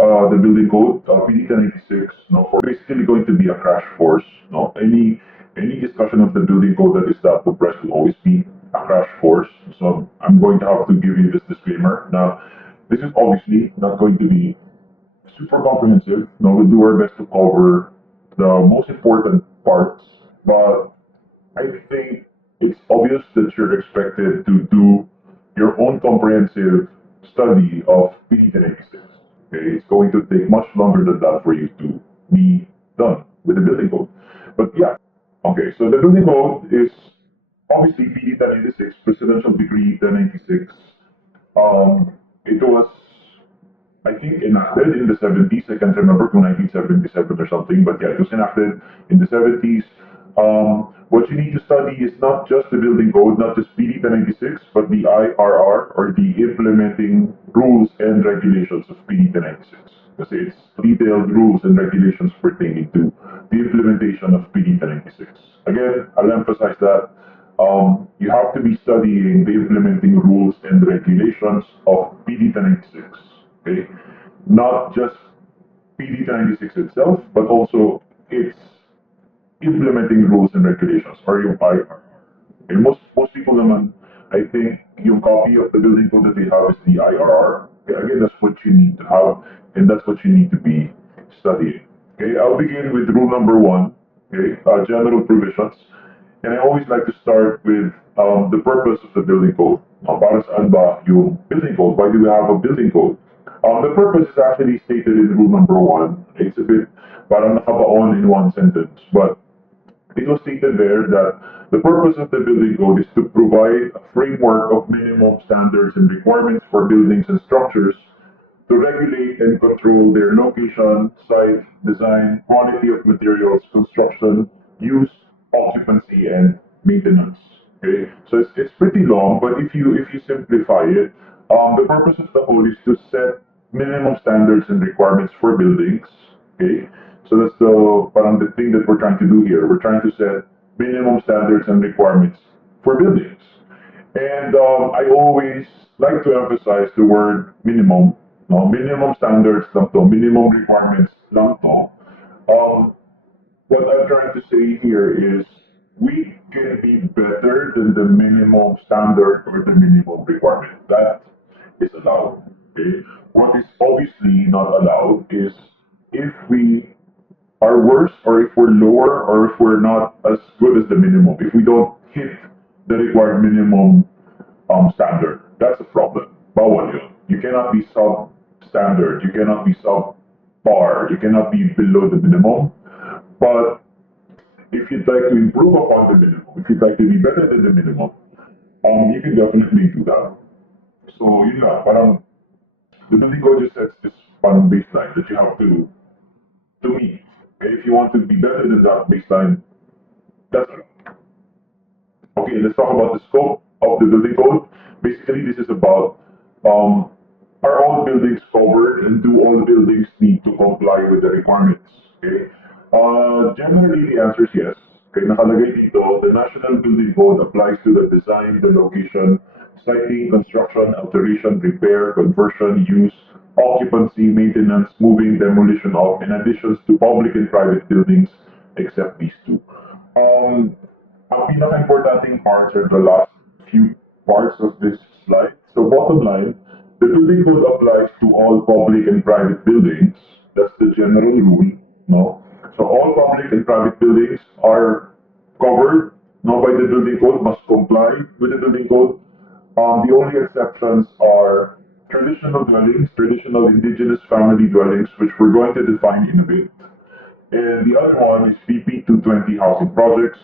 the building code, PD 1086, for basically going to be a crash course. Any discussion of the building code that is that compressed will always be a crash course. So I'm going to have to give you this disclaimer. Now, this is obviously not going to be super comprehensive. We'll do our best to cover the most important parts, but I think it's obvious that you're expected to do your own comprehensive study of PD 1086. Okay, it's going to take much longer than that for you to be done with the building code. But yeah, okay, so the building code is obviously PD 1086, Presidential Decree 1096. It was, I think, enacted in the 70s. I can't remember, to 1977 or something, but yeah, it was enacted in the 70s. What you need to study is not just the building code, not just PD 1096, but the IRR, or the implementing rules and regulations of PD 1096. Because it's detailed rules and regulations pertaining to the implementation of PD 1096. Again, I'll emphasize that you have to be studying the implementing rules and regulations of PD 1096. Okay, not just PD 1096 itself, but also its implementing rules and regulations, or yung IR. And most people naman, I think, yung copy of the building code that they have is the IRR. Okay, again, that's what you need to have, and that's what you need to be studying. Okay, I'll begin with rule number one, okay, general provisions. And I always like to start with the purpose of the building code. Para saan ba yung building code? Why do we have a building code? The purpose is actually stated in rule number one. It's a bit parang nakabaon in one sentence, but it was stated there that the purpose of the building code is to provide a framework of minimum standards and requirements for buildings and structures to regulate and control their location, site, design, quality of materials, construction, use, occupancy, and maintenance. Okay, so it's pretty long, but if you simplify it, the purpose of the code is to set minimum standards and requirements for buildings. Okay, so that's the thing that we're trying to do here. We're trying to set minimum standards and requirements for buildings. And I always like to emphasize the word minimum. No, minimum standards lang to, minimum requirements lang to. What I'm trying to say here is we can be better than the minimum standard or the minimum requirement. That is allowed. Okay? What is obviously not allowed is if we are worse, or if we're lower, or if we're not as good as the minimum, if we don't hit the required minimum standard, that's a problem. Bawal yun. You cannot be substandard, you cannot be subpar, you cannot be below the minimum. But if you'd like to improve upon the minimum, if you'd like to be better than the minimum, you can definitely do that. So, parang the building code just sets this parang baseline that you have to meet. Okay, if you want to be better than that baseline, that's it. Okay, let's talk about the scope of the building code. Basically, this is about are all buildings covered, and do all buildings need to comply with the requirements? Okay. Generally, the answer is yes. Okay, nakalagay dito, the National Building Code applies to the design, the location, siting, construction, alteration, repair, conversion, use, occupancy, maintenance, moving, demolition of, and additions to public and private buildings, except these two. Ang pinaka-importanting parts are the last few parts of this slide. So bottom line, the building code applies to all public and private buildings. That's the general rule, no? So all public and private buildings are covered, no, by the building code, must comply with the building code. The only exceptions are traditional dwellings, traditional indigenous family dwellings, which we're going to define in a bit. And the other one is BP 220 housing projects.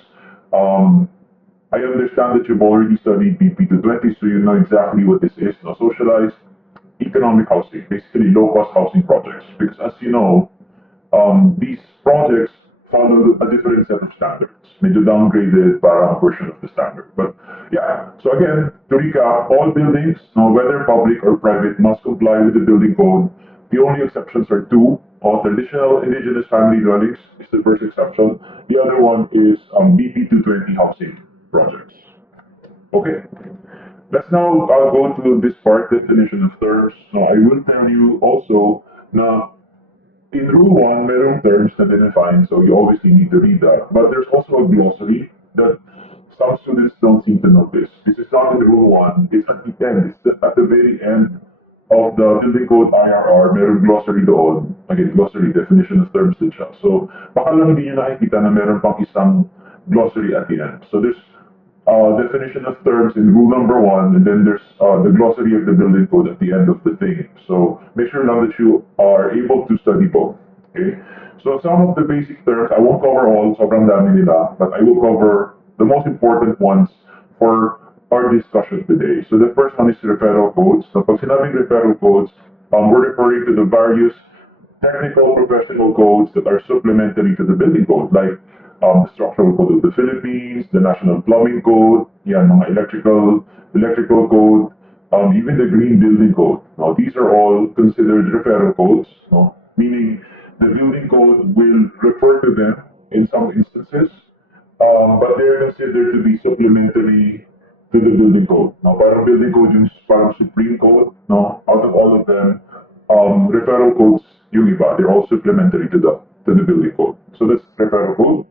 I understand that you've already studied BP 220, so you know exactly what this is. No, socialized economic housing, basically low-cost housing projects. Because as you know, these projects follow a different set of standards. Medyo downgraded para a version of the standard. But yeah, so again, to recap, all buildings, no, whether public or private, must comply with the building code. The only exceptions are two. Traditional indigenous family dwellings is the first exception. The other one is BP 220 housing projects. Okay, let's now go to this part, definition of terms. Now, I will tell you also Now, in Rule 1, merong terms na define, so you obviously need to read that. But there's also a glossary that some students don't seem to notice. This is not in Rule 1, it's at the end, it's at the very end of the Building Code IRR, merong glossary doon. Again, glossary, definition of terms din siya. So, baka lang hindi nyo nakikita na meron pang isang glossary at the end. So there's definition of terms in rule number 1, and then there's the glossary of the building code at the end of the thing. So make sure now that you are able to study both. Okay. So some of the basic terms, I won't cover all, sobrang dami nila, but I will cover the most important ones for our discussion today. So the first one is referral codes. So pag sinabing referral codes, we're referring to the various technical professional codes that are supplementary to the building code, like the Structural Code of the Philippines, the National Plumbing Code, yan, mga electrical code, even the Green Building Code. Now, these are all considered referral codes, no? Meaning the building code will refer to them in some instances, but they're considered to be supplementary to the building code. Now, parang building code yung parang supreme code, no? Out of all of them, referral codes yung iba, they're all supplementary to the building code. So that's referral code.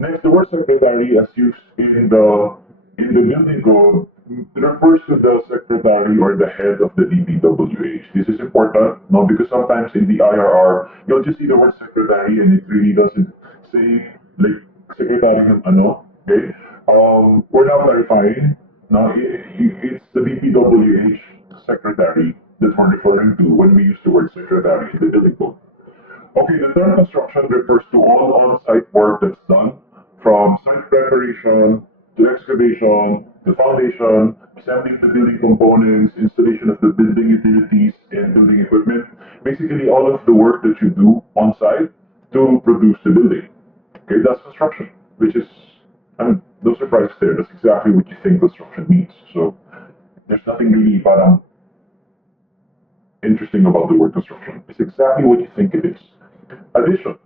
Next, the word secretary, as used in the building code, refers to the secretary or the head of the DPWH. This is important, no, because sometimes in the IRR, you'll just see the word secretary and it really doesn't say like secretary ng ano. Okay, we're now clarifying. Now, it's the DPWH secretary that we're referring to when we use the word secretary in the building code. Okay, the term construction refers to all on-site work that's done from site preparation to excavation, the foundation, assembly of the building components, installation of the building utilities and building equipment. Basically, all of the work that you do on site to produce the building. Okay, that's construction, which is, no surprise there. That's exactly what you think construction means. So there's nothing really parang interesting about the word construction. It's exactly what you think it is. Addition.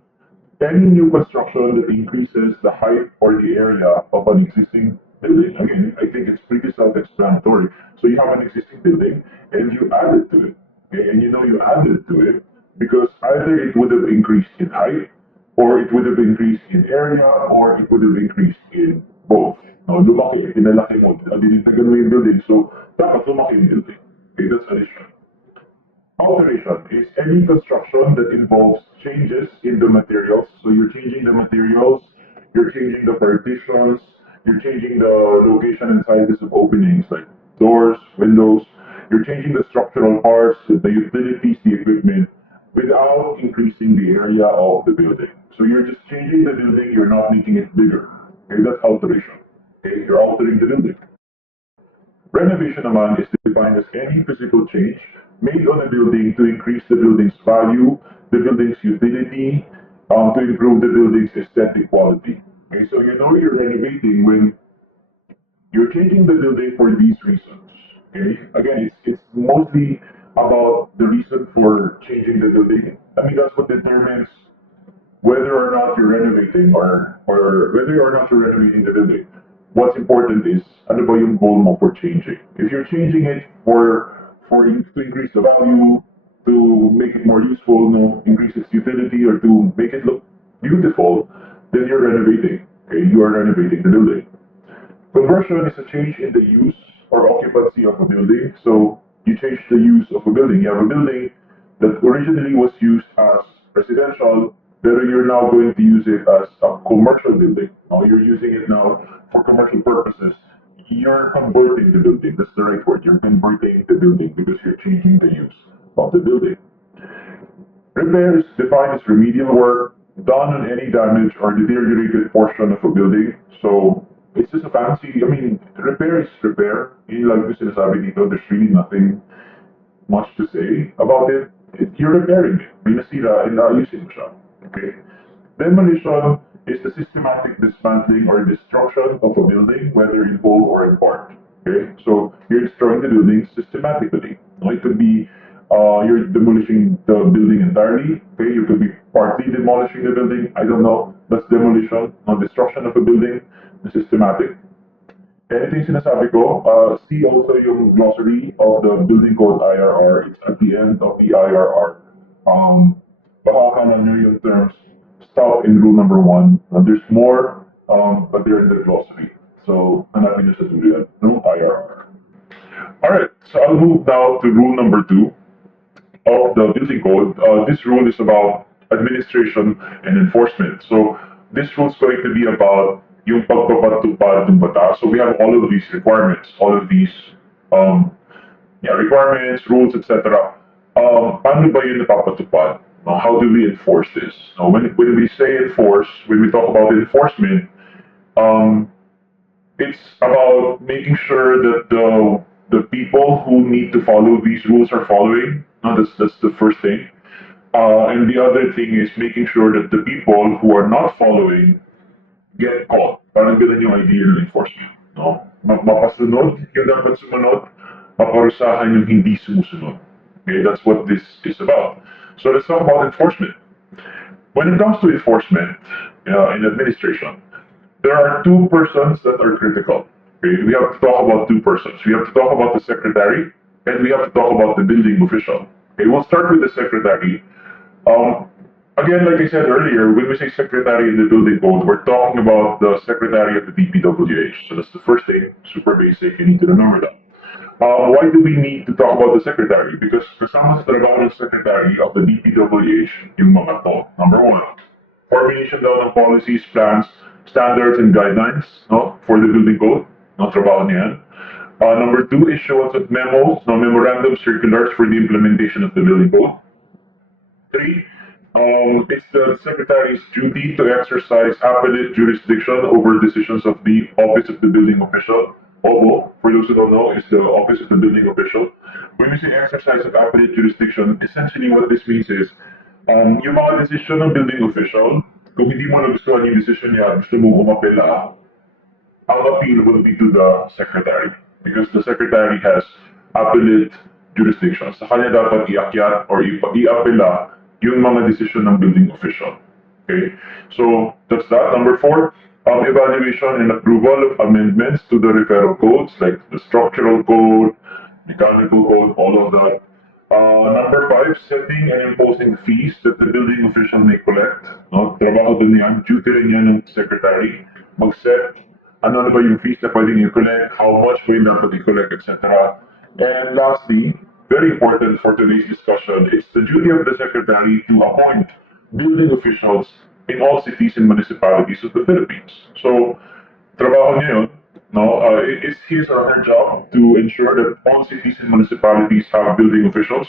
Any new construction that increases the height or the area of an existing building. Again, I think it's pretty self-explanatory. So you have an existing building and you added to it. Okay? And you know you added to it because either it would have increased in height or it would have increased in area or it would have increased in both. Now, lumaki, pinalaki mo, dinagdagan mo yung building, so dapat lumaki yung building. Okay, that's addition. Alteration is any construction that involves changes in the materials. So you're changing the materials, you're changing the partitions, you're changing the location and sizes of openings like doors, windows. You're changing the structural parts, the utilities, the equipment, without increasing the area of the building. So you're just changing the building, you're not making it bigger. Okay, that's alteration. Okay, you're altering the building. Renovation naman is defined as any physical change made on a building to increase the building's value, the building's utility, to improve the building's aesthetic quality. Okay, so you know you're renovating when you're changing the building for these reasons. Okay, again, it's mostly about the reason for changing the building. I mean, that's what determines whether or not you're renovating or whether or not you're renovating the building. What's important is ano ba yung goal mo for changing. If you're changing it to increase the value, to make it more useful, no, increase its utility, or to make it look beautiful, then you're renovating. Okay, you are renovating the building. Conversion is a change in the use or occupancy of a building. So you change the use of a building. You have a building that originally was used as residential, but you're now going to use it as a commercial building. Now you're using it now for commercial purposes. You're converting the building. That's the right word. You're converting the building because you're changing the use of the building. Repair is defined as remedial work done on any damaged or deteriorated portion of a building. So it's just a fancy, I mean, repair is repair. Yun lang yung sinasabi dito, there's really nothing much to say about it. You're repairing it. May nasira and ayusin mo siya. Okay? Demolition is the systematic dismantling or destruction of a building, whether in whole or in part. Okay? So you're destroying the building systematically. It could be you're demolishing the building entirely. Okay, you could be partly demolishing the building. I don't know. That's demolition, not destruction of a building. The systematic. Anything sinasabi ko, see also yung glossary of the building code IRR. It's at the end of the IRR. Um, baka nyo yung terms stop in rule number one. There's more, but they're in the glossary. So, hanapin nyo sa dulo yan. No IR. Alright, so I'll move now to rule number two of the building code. This rule is about administration and enforcement. So this rule is going to be about yung pagpapatupad ng batas. So we have all of these requirements, all of these um, requirements, rules, etc. Paano ba yun napapatupad? How do we enforce this? When we say enforce, when we talk about enforcement, um, it's about making sure that the people who need to follow these rules are following. No, that's the first thing. And the other thing is making sure that the people who are not following get caught. Parang ganun yung idea ng enforcement. No? Mapasunod yung dapat sumunod, maparusahan yung hindi sumusunod. Okay, that's what this is about. So let's talk about enforcement. When it comes to enforcement in administration, there are two persons that are critical. Okay, we have to talk about two persons. We have to talk about the secretary, and we have to talk about the building official. Okay, we'll start with the secretary. Um, Again, like I said earlier, when we say secretary in the building code, we're talking about the secretary of the DPWH. So that's the first thing, super basic. You need to remember that. Why do we need to talk about the secretary? Because kasama sa trabaho ng secretary of the DPWH yung mga to. Number one, formulation daw ng policies, plans, standards, and guidelines no, for the building code. No, trabaho niyan. Number two, issuance of memos, no, memorandum circulars for the implementation of the building code. Three, it's the secretary's duty to exercise appellate jurisdiction over decisions of the office of the building official. OBO, for those who don't know, is the office of the building official. When we say exercise of appellate jurisdiction, essentially what this means is, yung mga decision ng building official, kung hindi mo nagustuhan yung decision niya, gusto mo umapela, ang appeal will be to the secretary because the secretary has appellate jurisdiction. Sa kanya dapat iakyat or iapela yung mga decision ng building official. Okay? So, that's that. Number four, evaluation and approval of amendments to the referral codes like the structural code, mechanical code, all of that. Number five, setting and imposing fees that the building official may collect. No? Trabaho dun yan, duty rin yan ng secretary. Mag-set ano na ba yung fees na pwedeng i-collect, how much ba yung dapat i-collect, etc. And lastly, very important for today's discussion, it's the duty of the secretary to appoint building officials in all cities and municipalities of the Philippines. So, trabaho niya yun, no? It's his or her job to ensure that all cities and municipalities have building officials.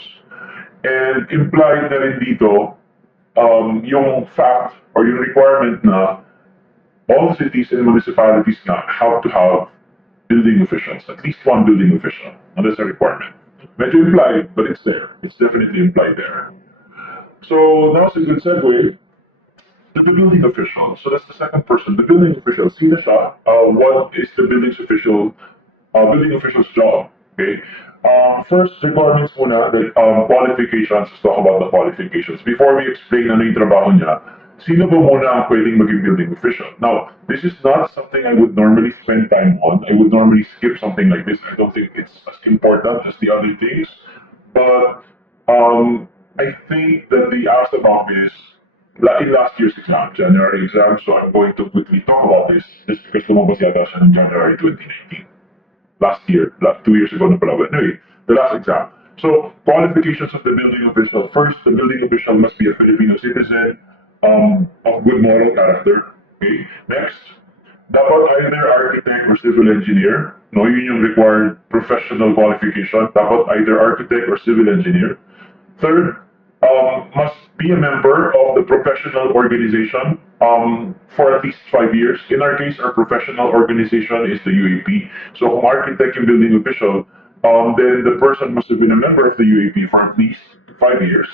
And implied na rin dito, yung fact or yung requirement na all cities and municipalities now have to have building officials, at least one building official. Now that's a requirement. Medyo implied, but it's there. It's definitely implied there. So now it's a good segue to the building official. So that's the second person. The building official. Sino siya? What is the building official's job? Okay. First requirements muna, the qualifications. Let's talk about the qualifications. Before we explain ano yung trabaho niya, sino ba muna ang pwedeng maging building official? Now, this is not something I would normally spend time on. I would normally skip something like this. I don't think it's as important as the other things. But I think that they asked about this in last year's exam, January exam, so I'm going to quickly talk about this just because lumabas yata siya ng January 2019. Last year, 2 years ago na pala. But anyway, the last exam. So, qualifications of the building official. First, the building official must be a Filipino citizen of good moral character. Okay. Next, dapat either architect or civil engineer. No, yun yung required professional qualification. Dapat either architect or civil engineer. Third, must be a member of the professional organization for at least 5 years. In our case, our professional organization is the UAP. So kung architect yung building official, then the person must have been a member of the UAP for at least 5 years.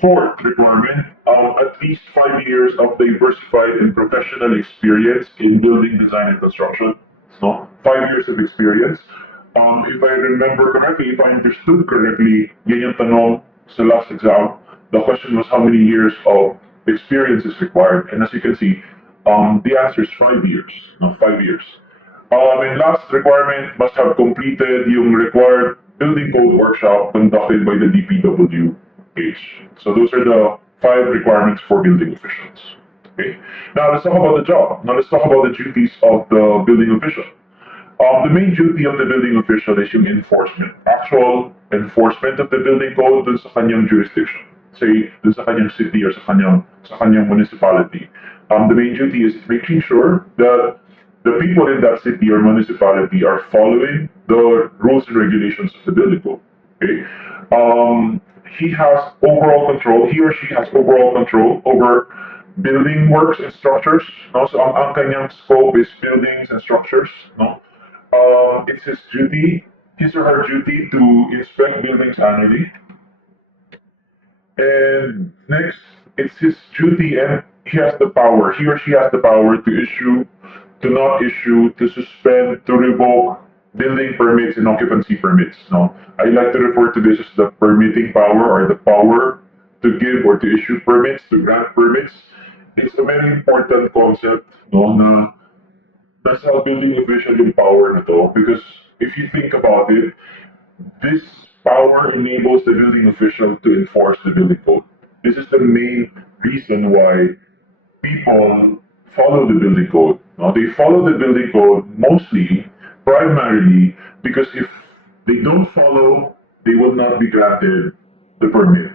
Fourth requirement, at least 5 years of diversified and professional experience in building design and construction. No? 5 years of experience. If I remember correctly, if I understood correctly, yan yung tanong sa last exam. The question was how many years of experience is required. And as you can see, the answer is 5 years. No, 5 years. And last requirement must have completed yung required building code workshop conducted by the DPW age. So those are the 5 requirements for building officials. Okay. Now let's talk about the job. Now let's talk about the duties of the building official. The main duty of the building official is yung enforcement. Actual enforcement of the building code dun sa kanyang jurisdiction. Say, dun sa kanyang city or sa kanyang municipality. The main duty is making sure that the people in that city or municipality are following the rules and regulations of the building code. Okay? He has overall control, he or she has overall control over building works and structures. No? So ang kanyang scope is buildings and structures. No? It's his or her duty to inspect buildings annually. And next, it's his duty and he or she has the power to issue, to not issue, to suspend, to revoke building permits and occupancy permits. No, I like to refer to this as the permitting power or the power to give or to issue permits, to grant permits. It's a very important concept, no, na nasa building official yung power na to because if you think about it, this power enables the building official to enforce the building code. This is the main reason why people follow the building code. Now, they follow the building code mostly, primarily, because if they don't follow, they will not be granted the permit.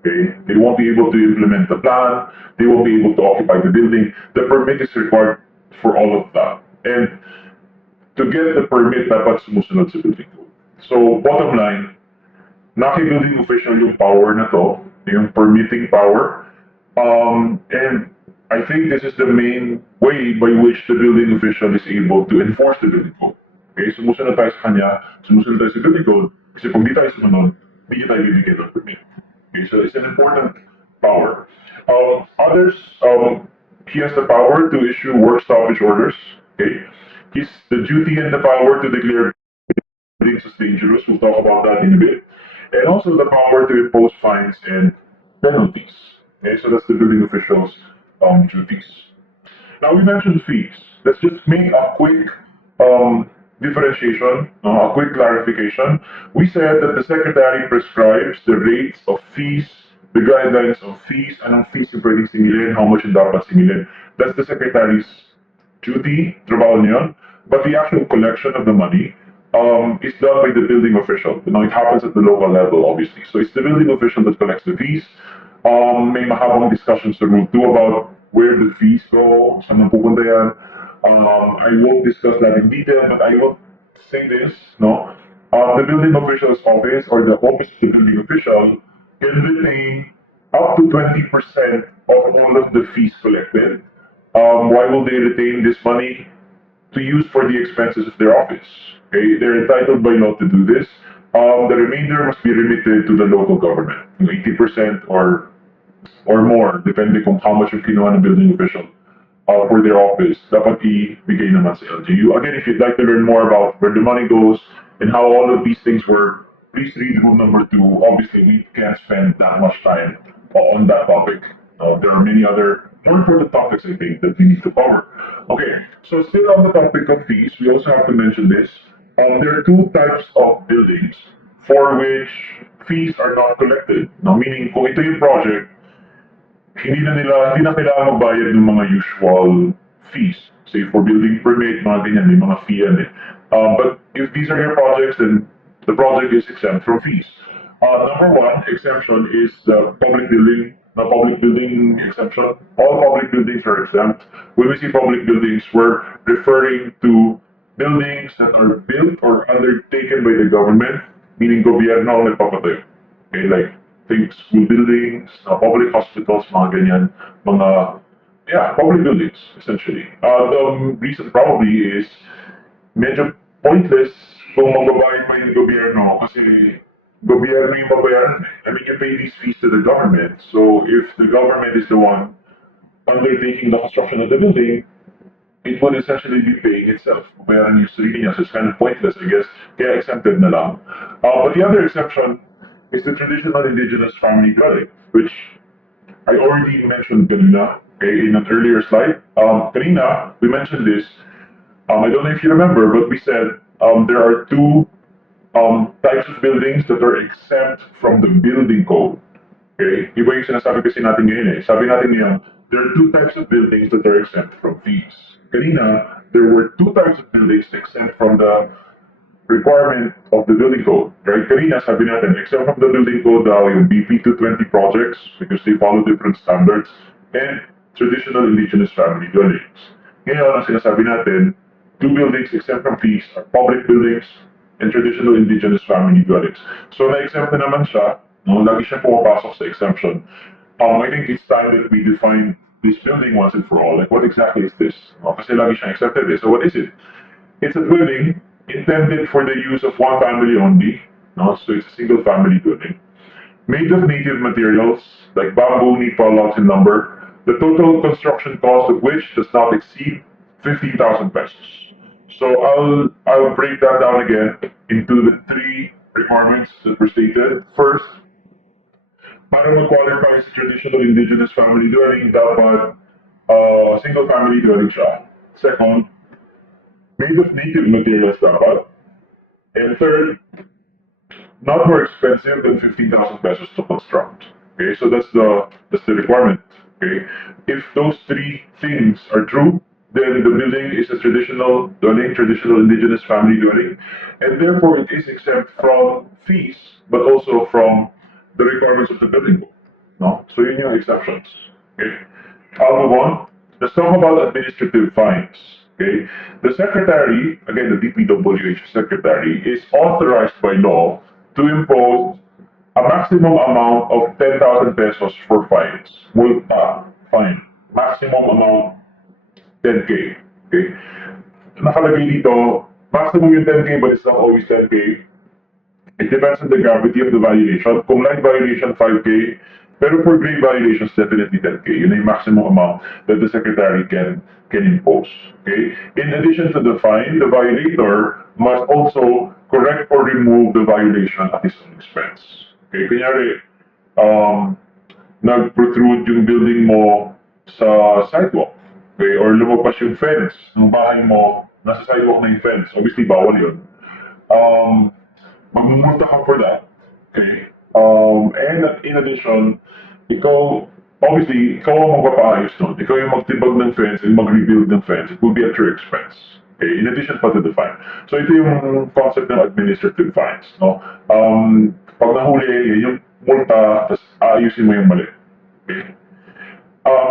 Okay? They won't be able to implement the plan, they won't be able to occupy the building. The permit is required for all of that. And to get the permit, dapat sumusunod sa building code. So, bottom line, naki-building official yung power na to, yung permitting power. And I think this is the main way by which the building official is able to enforce the building code. Okay, sumusunod tayo sa kanya, sumusunod tayo sa building code, kasi kung di tayo sumunod, di tayo bibigyan ng permit. Okay, so it's an important power. He has the power to issue work stoppage orders. Okay, he's the duty and the power to declare buildings as dangerous. We'll talk about that in a bit. And also the power to impose fines and penalties. Okay, so that's the building official's duties. Now we mentioned fees. Let's just make a quick differentiation, a quick clarification. We said that the secretary prescribes the rates of fees, the guidelines of fees, anong fees yung pwedeng singilin, how much yung dapat singilin. That's the secretary's duty, trabaho niya. But the actual collection of the money is done by the building official. It happens at the local level, obviously. So it's the building official that collects the fees. May mahabang discussions sa Rule 2 about where the fees go, saan napupunta yan. I won't discuss that in detail, but I will say this, no? The building official's office or the office of the building official can retain up to 20% of all of the fees collected. Why will they retain this money? To use for the expenses of their office. Okay, they're entitled by law to do this. The remainder must be remitted to the local government, 80% or more, depending on how much yung kinuha ng building official for their office. Dapat ibigay naman sa LGU. Again, if you'd like to learn more about where the money goes and how all of these things work, please read rule number 2. Obviously, we can't spend that much time on that topic. There are many other more important topics, I think, that we need to cover. Okay, so still on the topic of fees, we also have to mention this. There are 2 types of buildings for which fees are not collected. Now, meaning, kung ito yung project, hindi na kailangan magbayad ng mga usual fees. Say, for building permit, mga ganyan, may mga fee yan eh. But if these are your projects, then the project is exempt from fees. Number 1 exemption is the public building exemption. All public buildings are exempt. When we say public buildings, we're referring to buildings that are built or undertaken by the government, meaning gobyerno ang nagpapatayo. Okay, like think school buildings, public hospitals, mga ganyan, public buildings, essentially. The reason probably is medyo pointless kung magbabayad pa yung gobyerno kasi gobyerno yung babayaran. I mean, you pay these fees to the government. So if the government is the one undertaking the construction of the building, it would essentially be paying itself. Babayaran yung sarili niya. So it's kind of pointless, I guess. Kaya exempted na lang. But the other exception is the traditional indigenous family dwelling, which I already mentioned kanina, in an earlier slide. Kanina, we mentioned this. I don't know if you remember, but we said there are 2 types of buildings that are exempt from the building code. Okay? Iba yung sinasabi kasi natin ngayon eh. Sabi natin ngayon, there are two types of buildings that are exempt from fees. Kanina, there were two types of buildings exempt from the requirement of the building code. Right? Kanina, sabi natin, exempt from the building code daw yung BP 220 projects because they follow different standards and traditional indigenous family dwellings. Ngayon, ang sinasabi natin, two buildings exempt from fees are public buildings and traditional indigenous family dwellings. So, na-exempt na naman siya, no? Lagi siya pumapasok sa exemption. I think it's time that we define this building once and for all. Like, what exactly is this? No? Kasi lagi siyang accepted eh. So, what is it? It's a dwelling intended for the use of one family only. No? So, it's a single family dwelling. Made of native materials like bamboo, nipa, logs, and lumber. The total construction cost of which does not exceed 15,000 pesos. So I'll break that down again into the three requirements that were stated. First, para mag-qualify sa traditional indigenous family dwelling, dapat single family dwelling siya. Second, made of native materials dapat. And third, not more expensive than 15,000 pesos to construct. Okay, so that's the requirement. Okay, if those three things are true, then the building is a traditional dwelling, traditional indigenous family dwelling, and therefore it is exempt from fees, but also from the requirements of the building code. No, so yun yung exceptions. Okay, I'll move on. Let's talk about administrative fines. Okay, the secretary, again the DPWH secretary, is authorized by law to impose a maximum amount of 10,000 pesos for fines. Multa, fine. Maximum amount 10K. Okay? Nakalagay dito, maximum yung 10K but it's not always 10K. It depends on the gravity of the violation. Kung light violation, 5K. Pero for grave violations, definitely 10K. Yun yung maximum amount that the secretary can impose. Okay? In addition to the fine, the violator must also correct or remove the violation at his own expense. Okay? Kunyari, nag-protrude yung building mo sa sidewalk. Okay? Or lumabas yung fence ng bahay mo, nasa sidewalk na yung fence. Obviously, bawal yun. Magmumulta ka for that. Okay? And in addition, ikaw ang magpapaayos nun. Ikaw yung magtibag ng fence and mag-rebuild ng fence. It will be at your expense. Okay? In addition pa to the fine. So ito yung concept ng administrative fines. No? Pag nahuli, yun yung multa, tapos aayusin mo yung mali. Okay?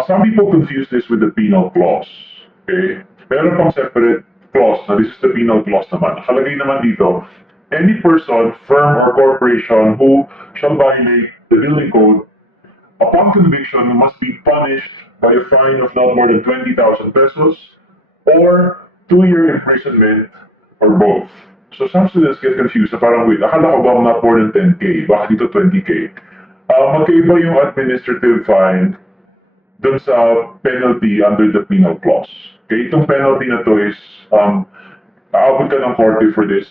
Some people confuse this with the penal clause. Okay? Meron pang separate clause na this is the penal clause naman. Nakalagay naman dito, any person, firm, or corporation who shall violate the building code upon conviction must be punished by a fine of not more than 20,000 pesos or 2-year imprisonment or both. So some students get confused na parang, wait, akala ko ba not more than 10K? Bakit dito 20K? Magkaiba yung administrative fine dun sa penalty under the penal clause. Okay, itong penalty na to is, aabot ka ng korte for this,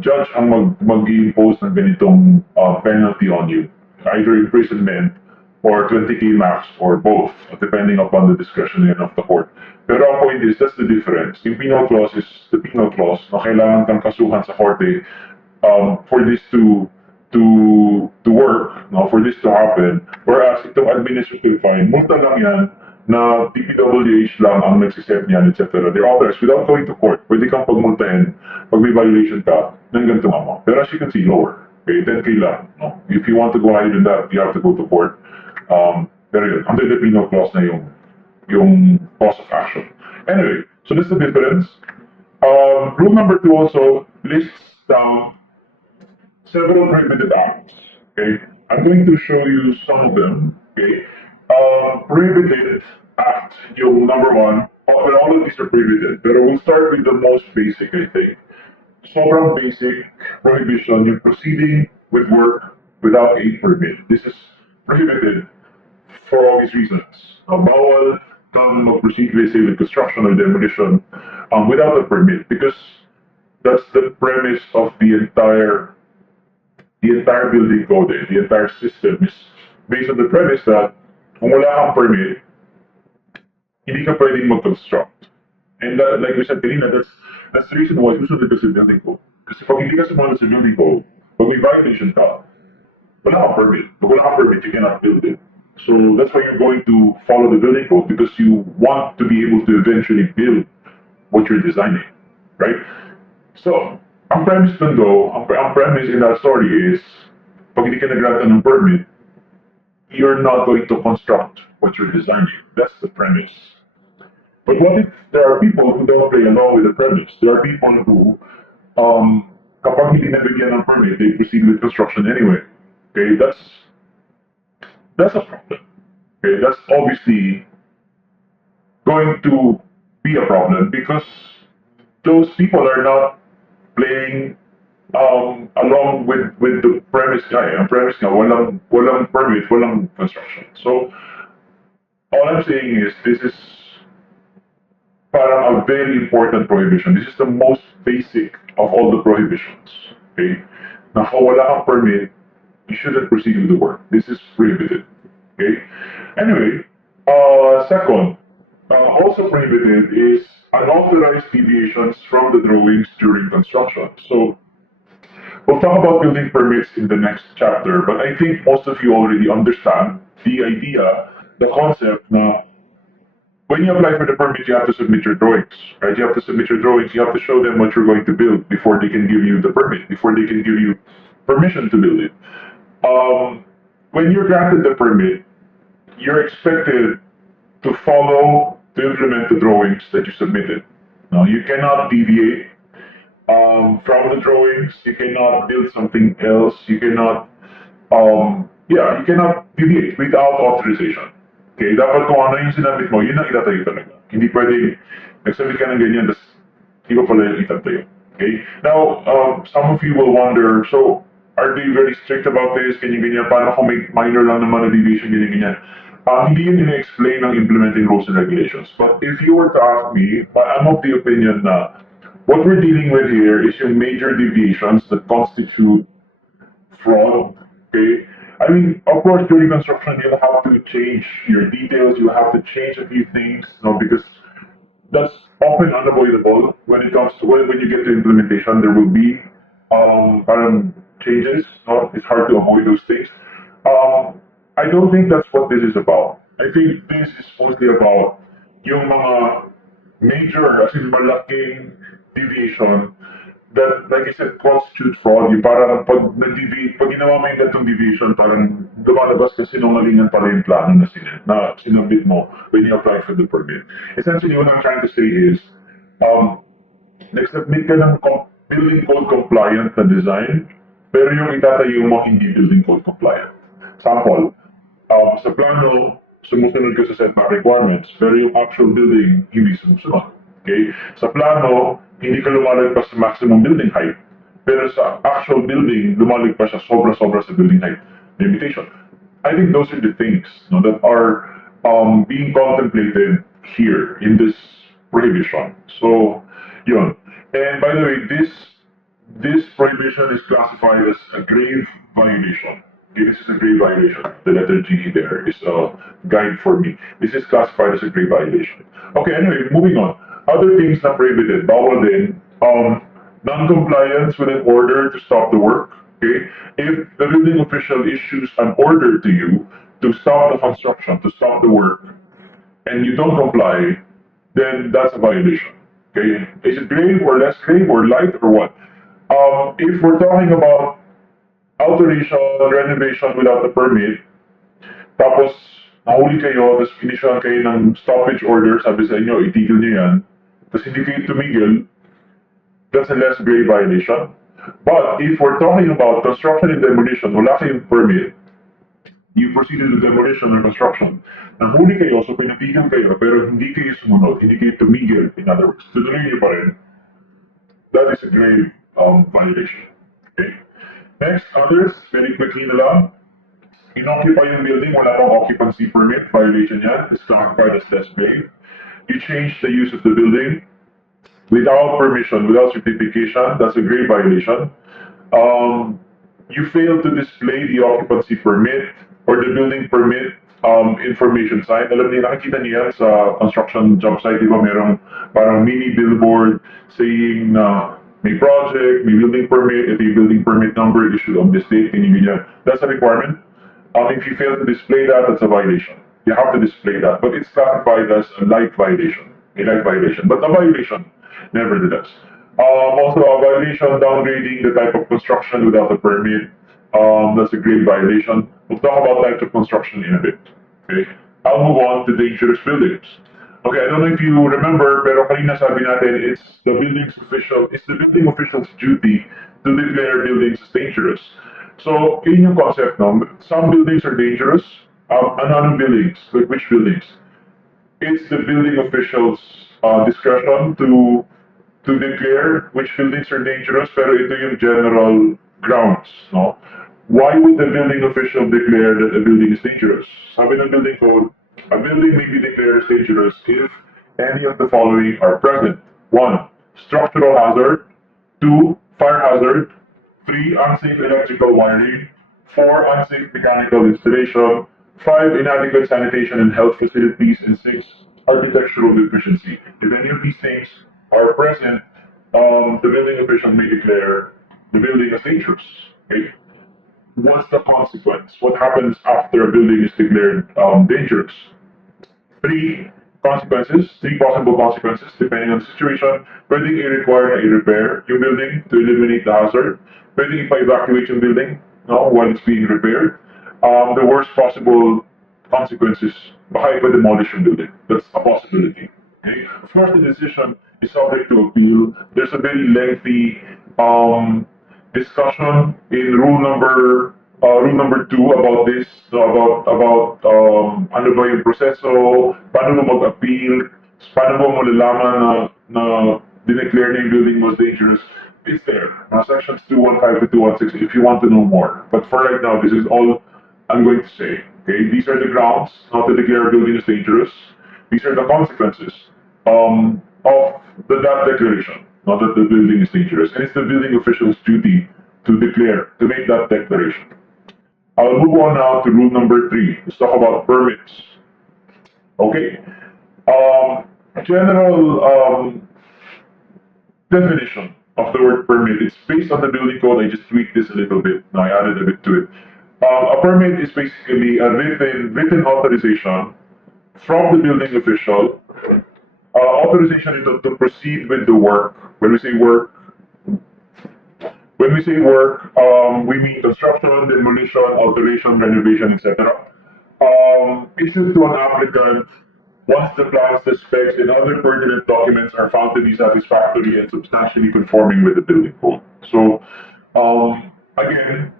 judge ang mag-i-impose ng ganitong penalty on you. Either imprisonment or 20K max or both, depending upon the discretion of the court. Pero ang point is, that's the difference. Yung penal clause is the penal clause na kailangan kang kasuhan sa korte for this to work, for this to happen. Whereas itong administrative fine, multa lang yan na DPWH lang ang nagsiset niyan, etc. They're authorized without going to court. Pwede kang pagmultahin pag may violation ka ng ganitong amount. Pero as you can see, lower. Okay, 10K lang. No? If you want to go higher than that, you have to go to court. Pero yun, under the penal clause na yung cause of action. Anyway, so this is the difference. Rule number 2 also lists down several prohibited acts. Okay, I'm going to show you some of them. Okay, prohibited act, yung number 1. But all of these are prohibited. But we'll start with the most basic, I think. Sobrang basic prohibition, yung proceeding with work without a permit. This is prohibited for obvious reasons. Bawal kang mag-proceed, let's say, with construction or demolition without a permit because that's the premise of the entire building code, the entire system is based on the premise that kung wala kang permit, hindi ka pwedeng mag-construct. And like we said kanina, that's the reason why susunod ka sa building code. Kasi pag hindi ka sumunod sa building code, pag may violation ka, wala kang permit. Kung wala kang permit, you cannot build it. So that's why you're going to follow the building code because you want to be able to eventually build what you're designing, right? So, ang premise dun though, ang premise in that story is, pag hindi ka nag-grant ng permit, you're not going to construct what you're designing. That's the premise. But what if there are people who don't play along with the premise? There are people who, kapag hindi nabigyan ng permit, they proceed with construction anyway. Okay, that's a problem. Okay, that's obviously going to be a problem because those people are not playing along with the premise guy. Ang premise nga, walang permit, walang construction. So, all I'm saying is this is parang a very important prohibition. This is the most basic of all the prohibitions. Okay? Na kung wala kang permit, you shouldn't proceed with the work. This is prohibited. Okay? Anyway, second, also prohibited is unauthorized deviations from the drawings during construction. So, we'll talk about building permits in the next chapter, but I think most of you already understand the idea, the concept na when you apply for the permit, you have to submit your drawings, right? You have to submit your drawings, you have to show them what you're going to build before they can give you the permit, before they can give you permission to build it. When you're granted the permit, you're expected to follow, to implement the drawings that you submitted. Now, you cannot deviate from the drawings. You cannot build something else. You cannot, you cannot deviate without authorization. Okay, dapat kung ano yung sinabit mo, yun ang itatayo talaga. Hindi pwedeng nagsabit ka ng ganyan, tapos iba pala yung itatayo. Okay? Now, some of you will wonder, so, are they very strict about this? Ganyan-ganyan, paano kung may minor lang naman na deviation, ganyan-ganyan? Hindi yun ina-explain ng implementing rules and regulations. But if you were to ask me, I'm of the opinion na what we're dealing with here is yung major deviations that constitute fraud. Okay? I mean, of course, during construction, you'll have to change your details, you have to change a few things, because that's often unavoidable when it comes to when you get to implementation. There will be changes. It's hard to avoid those things. I don't think that's what this is about. I think this is mostly about yung mga major, as in malaking deviation that, like I said, constitutes fraud. Yung parang pag nag-deviate, pag ginawa mo yung gatong deviation, parang lumalabas na sinungalingan pala yung plano na sinabit mo when you apply for the permit. Essentially, what I'm trying to say is, nag-submit ka ng building code compliant na design, pero yung itatayo mo hindi building code compliant. Sample, sa plano, sumusunod ka sa setback requirements, pero yung actual building hindi sumusunod. Okay? Sa plano, hindi ka lumalagpas sa maximum building height. Pero sa actual building, lumalagpas siya sobra-sobra sa building height limitation. I think those are the things that are being contemplated here in this prohibition. So, yun. And by the way, this prohibition is classified as a grave violation. Okay, this is a grave violation. The letter G there is a guide for me. This is classified as a grave violation. Okay, anyway, moving on. Other things na prohibited, bawal din, non-compliance with an order to stop the work. Okay, if the building official issues an order to you to stop the construction, to stop the work, and you don't comply, then that's a violation. Okay, is it grave or less grave or light or what? If we're talking about alteration, renovation without a permit, tapos nahuli kayo, tapos inissuean kayo ng stoppage order, sabi sa inyo, itigil nyo yan, tapos hindi kayo tumigil, that's a less grave violation. But if we're talking about construction and demolition, wala kayong permit, you proceeded with demolition or construction, nahuli kayo, so pinatigil kayo, pero hindi kayo sumunod, hindi kayo tumigil, in other words, tutuloy nyo pa rin, that is a grave violation. Okay? Next, others, very quickly na lang. Inoccupy yung building, wala pang occupancy permit, violation yan. It's classified as less grave. You change the use of the building without permission, without certification, that's a grave violation. You fail to display the occupancy permit or the building permit information sign. Alam niyo, nakikita niyo yan sa construction job site, di ba? Merong parang mini billboard saying may project, may building permit, ito yung building permit number issued on this date, ganyan. That's a requirement. If you fail to display that, that's a violation. You have to display that, but it's classified as a light violation, but a violation, nevertheless. Also, a violation downgrading the type of construction without a permit. That's a grave violation. We'll talk about types of construction in a bit. Okay, I'll move on to dangerous buildings. Okay, I don't know if you remember, pero kanina sabi natin, it's the building official's duty to declare buildings as dangerous. So, yun yung concept, no? Some buildings are dangerous. Another buildings, like which buildings? It's the building official's discretion to declare which buildings are dangerous, pero ito yung general grounds, no? Why would the building official declare that a building is dangerous? Sabi ng building code, a building may be declared as dangerous if any of the following are present. 1. Structural hazard. 2. Fire hazard. 3. Unsafe electrical wiring. 4. Unsafe mechanical installation. 5. Inadequate sanitation and health facilities. And 6. Architectural deficiency. If any of these things are present, the building official may declare the building as dangerous. Okay? What's the consequence? What happens after a building is declared dangerous? Three possible consequences depending on the situation. Pwedeng i-require na i-repair yung building to eliminate the hazard. Pwedeng ipa-evacuate yung building, no, while it's being repaired. The worst possible consequence is baka ipa-demolish yung building. That's a possibility. Okay? Of course, the decision is subject to appeal. There's a very lengthy discussion in rule number 2 about this, so about ano ba yung proseso, paano mo mag-appeal, paano mo malalaman na dineclare na yung building was dangerous. It's there. Sections 215 to 216 if you want to know more. But for right now, this is all I'm going to say. Okay, these are the grounds not to declare a building as dangerous. These are the consequences of that declaration, not that the building is dangerous. And it's the building official's duty to make that declaration. I'll move on now to rule number 3. Let's talk about permits. Okay. General definition of the word permit. It's based on the building code. I just tweaked this a little bit. Now I added a bit to it. A permit is basically a written authorization from the building official. Authorization to proceed with the work. When we say work, we mean construction, demolition, alteration, renovation, etc. Issued to an applicant once the plans, the specs, and other pertinent documents are found to be satisfactory and substantially conforming with the building code. So, again,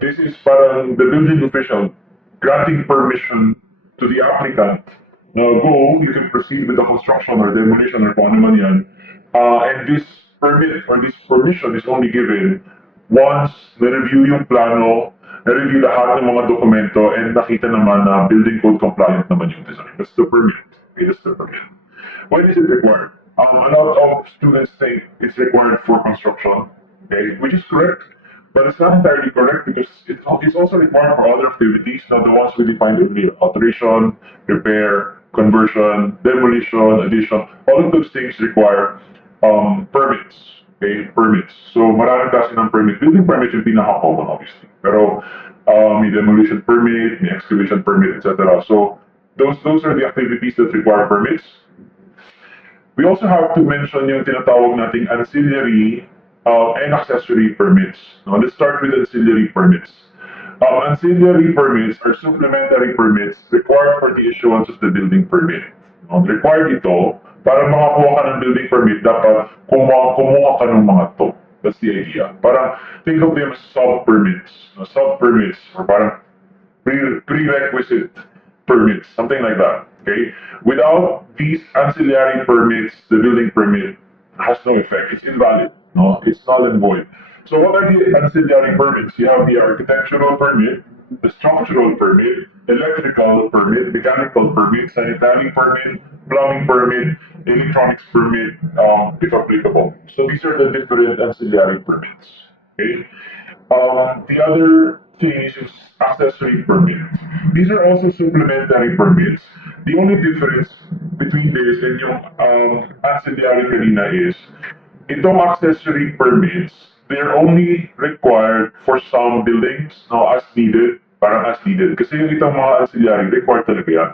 this is parang the building official granting permission to the applicant. Now, you can proceed with the construction or demolition or kung ano man yan. And this permit or this permission is only given once na-review yung plano, na-review lahat ng mga dokumento, and nakita naman na building code compliant naman yung design. That's the permit. Okay, that's the permit. When is it required? A lot of students think it's required for construction, okay, which is correct, but it's not entirely correct because it's also required for other activities, not the ones we defined earlier: alteration, repair, conversion, demolition, addition. All of those things require permits. Okay, permits. So maraming klase ng permit. Building permit yung pinaka-common, obviously. Pero may demolition permit, may excavation permit, etc. So those are the activities that require permits. We also have to mention yung tinatawag nating ancillary and accessory permits. Now, let's start with ancillary permits. Ancillary permits are supplementary permits required for the issuance of the building permit. Required ito, para makakuha ka ng building permit, dapat kumuha ka ng mga to. That's the idea. Parang, think of them as sub-permits. Sub-permits, or parang prerequisite permits, something like that. Okay? Without these ancillary permits, the building permit has no effect. It's invalid. No, it's null and void. So what are the ancillary permits? You have the architectural permit, the structural permit, electrical permit, mechanical permit, sanitary permit, plumbing permit, electronics permit, if applicable. So these are the different ancillary permits. Okay. The other thing is accessory permit. These are also supplementary permits. The only difference between this and yung ancillary kanina is Itong accessory permits, they're only required for some buildings, no, as needed, parang as needed. Kasi yung itong mga ancillary, required talaga yan.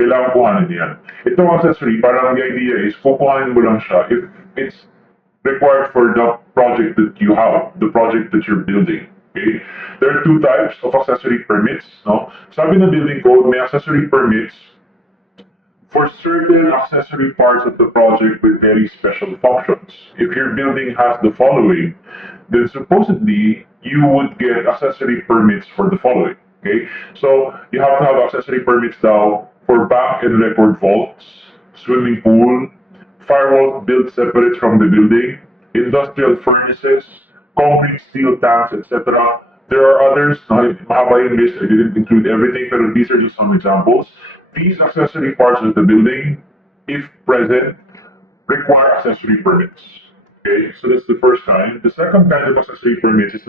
Kailangan kuhanin yan. Itong accessory, parang the idea is, kukuhanin mo lang siya if it's required for the project that you have, the project that you're building. Okay? There are two types of accessory permits. No? Sabi ng building code, may accessory permits for certain accessory parts of the project with very special functions. If your building has the following, then supposedly you would get accessory permits for the following. Okay, so you have to have accessory permits now for back and record vaults, swimming pool, firewall built separate from the building, industrial furnaces, concrete steel tanks, etc. There are others, mahaba yung list, I didn't include everything, but these are just some examples. These accessory parts of the building, if present, require accessory permits. Okay, so that's the first kind. The second kind of accessory permits is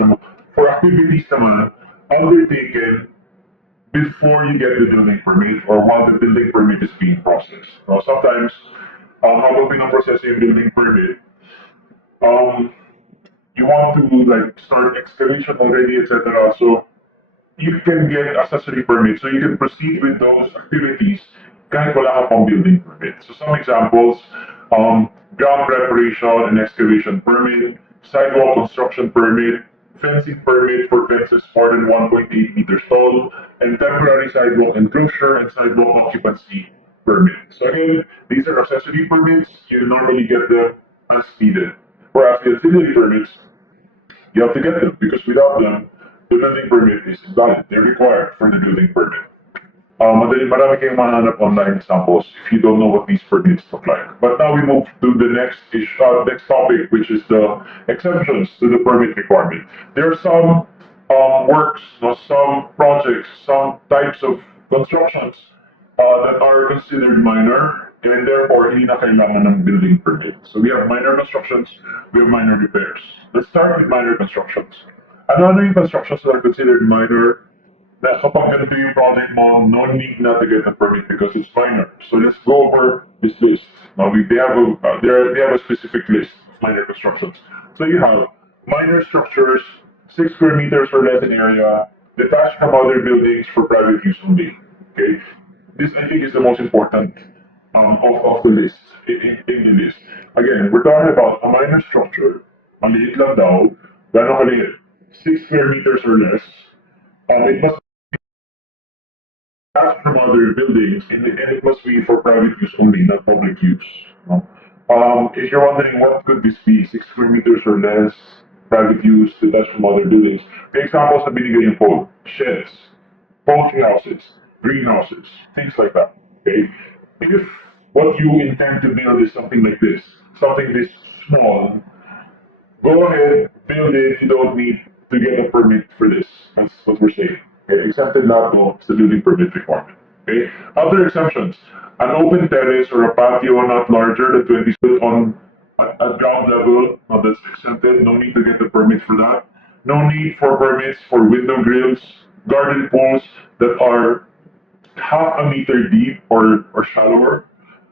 for activities naman undertaken before you get the building permit or while the building permit is being processed. Now, sometimes, habang pinaprocess yung building permit, you want to like start excavation already, etc. So you can get accessory permits, so you can proceed with those activities kahit wala ka pang building permit. So some examples, ground preparation and excavation permit, sidewalk construction permit, fencing permit for fences more than 1.8 meters tall, and temporary sidewalk enclosure and sidewalk occupancy permit. So again, these are accessory permits. You normally get them as needed. Whereas the auxiliary permits, you have to get them because without them, the building permit is invalid. They're required for the building permit. Marami kayong mahanap online examples if you don't know what these permits look like. But now we move to the next topic, which is the exceptions to the permit requirement. There are some works, no, some projects, some types of constructions that are considered minor and therefore hindi na kailangan ng building permit. So we have minor constructions, we have minor repairs. Let's start with minor constructions. Ano yung constructions that are considered minor? Na kapag ganito yung project mo, no need na to get a permit because it's minor. So let's go over this list. Now they have a specific list of minor constructions. So you have minor structures, 6 square meters or less in area, detached from other buildings for private use only. Okay, this I think is the most important of the list in the list. Again, we're talking about a minor structure. Maliit lang daw, gano'ng kaliit? 6 square meters or less. It must from other buildings, and it must be for private use only, not public use. No? If you're wondering what could this be, 6 square meters or less, private use, detached from other buildings. The examples na binigay yung code, sheds, poultry houses, greenhouses, things like that. Okay? If what you intend to build is something like this, something this small, go ahead, build it, you don't need to get a permit for this. That's what we're saying. Okay, exempted not to the building permit requirement. Okay, other exemptions: an open terrace or a patio not larger than 20 feet on at ground level, no, that's exempted. No need to get a permit for that. No need for permits for window grills, garden pools that are half a meter deep or shallower.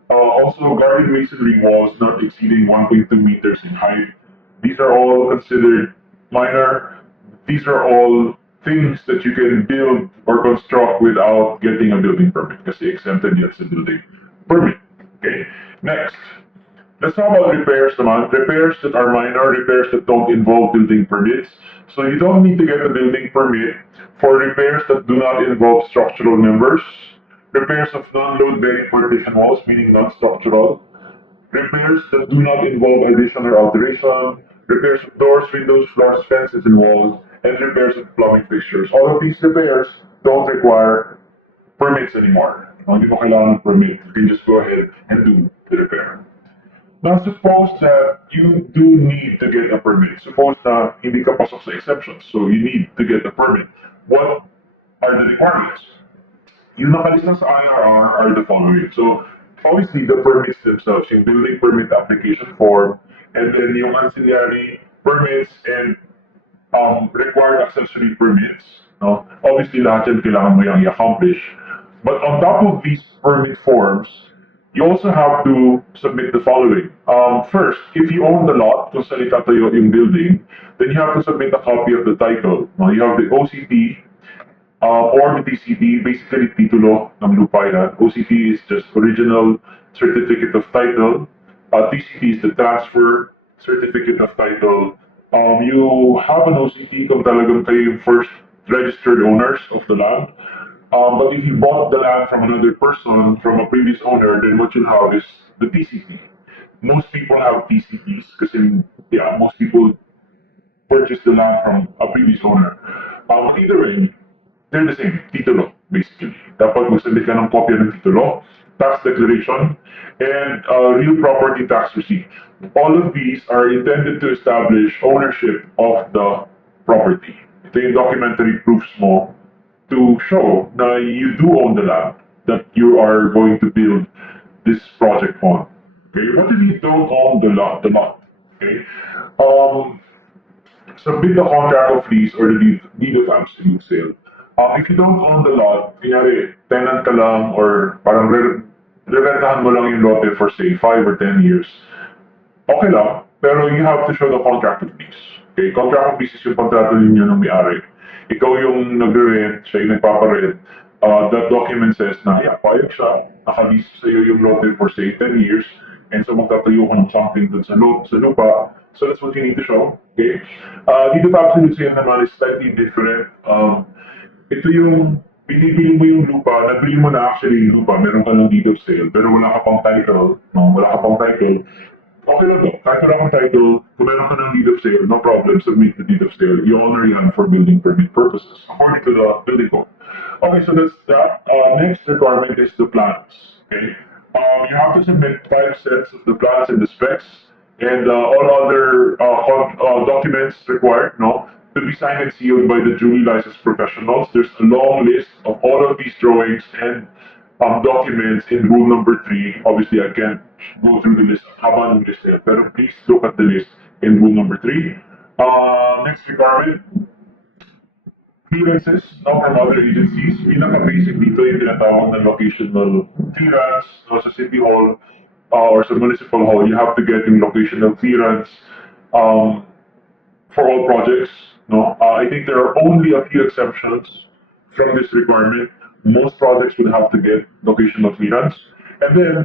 Also, garden masonry walls not exceeding 1.2 meters in height. These are all considered minor. These are all things that you can build or construct without getting a building permit because they exempted yet the building permit. Okay. Next, let's talk about repairs naman. Repairs that are minor, repairs that don't involve building permits. So you don't need to get a building permit for repairs that do not involve structural members, repairs of non-load bearing partition walls, meaning non-structural, repairs that do not involve addition or alteration, repairs of doors, windows, floors, fences, and walls, and repairs of plumbing fixtures. All of these repairs don't require permits anymore. Hindi mo kailangan ng permit. You can just go ahead and do the repair. Now, suppose that you do need to get a permit. Suppose na hindi ka pasok sa exceptions, so you need to get a permit. What are the requirements? Yung nakalista sa IRR are the following. So, obviously, the permits themselves, yung building permit application form, and then yung ancillary permits and required accessory permits. No? Obviously, lahat yan kailangan mo yung i-accomplish. But on top of these permit forms, You also have to submit the following. First, if you own the lot kung saan itatayo yung building, then you have to submit a copy of the title. Now, you have the OCT or the TCT, basically titulo ng lupa yan. OCT is just original certificate of title. TCT is the transfer certificate of title. You have an OCT kung talagang kayo yung first registered owners of the land. But if you bought the land from another person, from a previous owner, then what you have is the TCT. Most people have TCTs because, yeah, most people purchase the land from a previous owner. But either way, they're the same, titulo, basically. Dapat mag-submit ka ng kopya ng titulo, tax declaration, and real property tax receipt. All of these are intended to establish ownership of the property. Ito yung documentary proofs mo to show na you do own the land that you are going to build this project on. Okay, what if you don't own the lot? Okay, submit the contract of lease or the deed of absolute sale. If you don't own the lot, kunyari, tenant ka lang or parang rerentahan mo lang yung lote for say 5 or 10 years, okay lang, pero you have to show the contract of lease. Okay, contract of lease is yung kontrato ninyo ng may-ari. Ikaw yung nagre-rent, siya yung nagpapa-rent. That document says na, yeah, payag siya, nakalease sa'yo yung lote for say 10 years, and so magtatayo ka ng something dun sa lupa. So that's what you need to show. Okay? Deed of absolute sale naman is slightly different. Ito yung binibili mo yung lupa, nabili mo na actually yung lupa, meron ka ng deed of sale, pero wala ka pang title, no? Wala ka pang title. Okay lang daw, kahit wala kang title, kung meron ka ng deed of sale, no problem, submit the deed of sale. You honor yan for building permit purposes, according to the building code. Okay, so that's that. Next requirement is the plans. Okay, you have to submit 5 sets of the plans and the specs, and all other documents required, no, to be signed and sealed by the duly licensed professionals. There's a long list of all of these drawings and documents in rule number 3. Obviously, I can't go through the list, haba ng list here, pero please look at the list in rule number 3. Next requirement, clearances from other agencies. Pinaka-basic dito yung tinatawag na locational clearance sa City Hall or sa Municipal Hall. You have to get yung locational clearance for all projects. No, I think there are only a few exceptions from this requirement. Most projects would have to get locational clearance. And then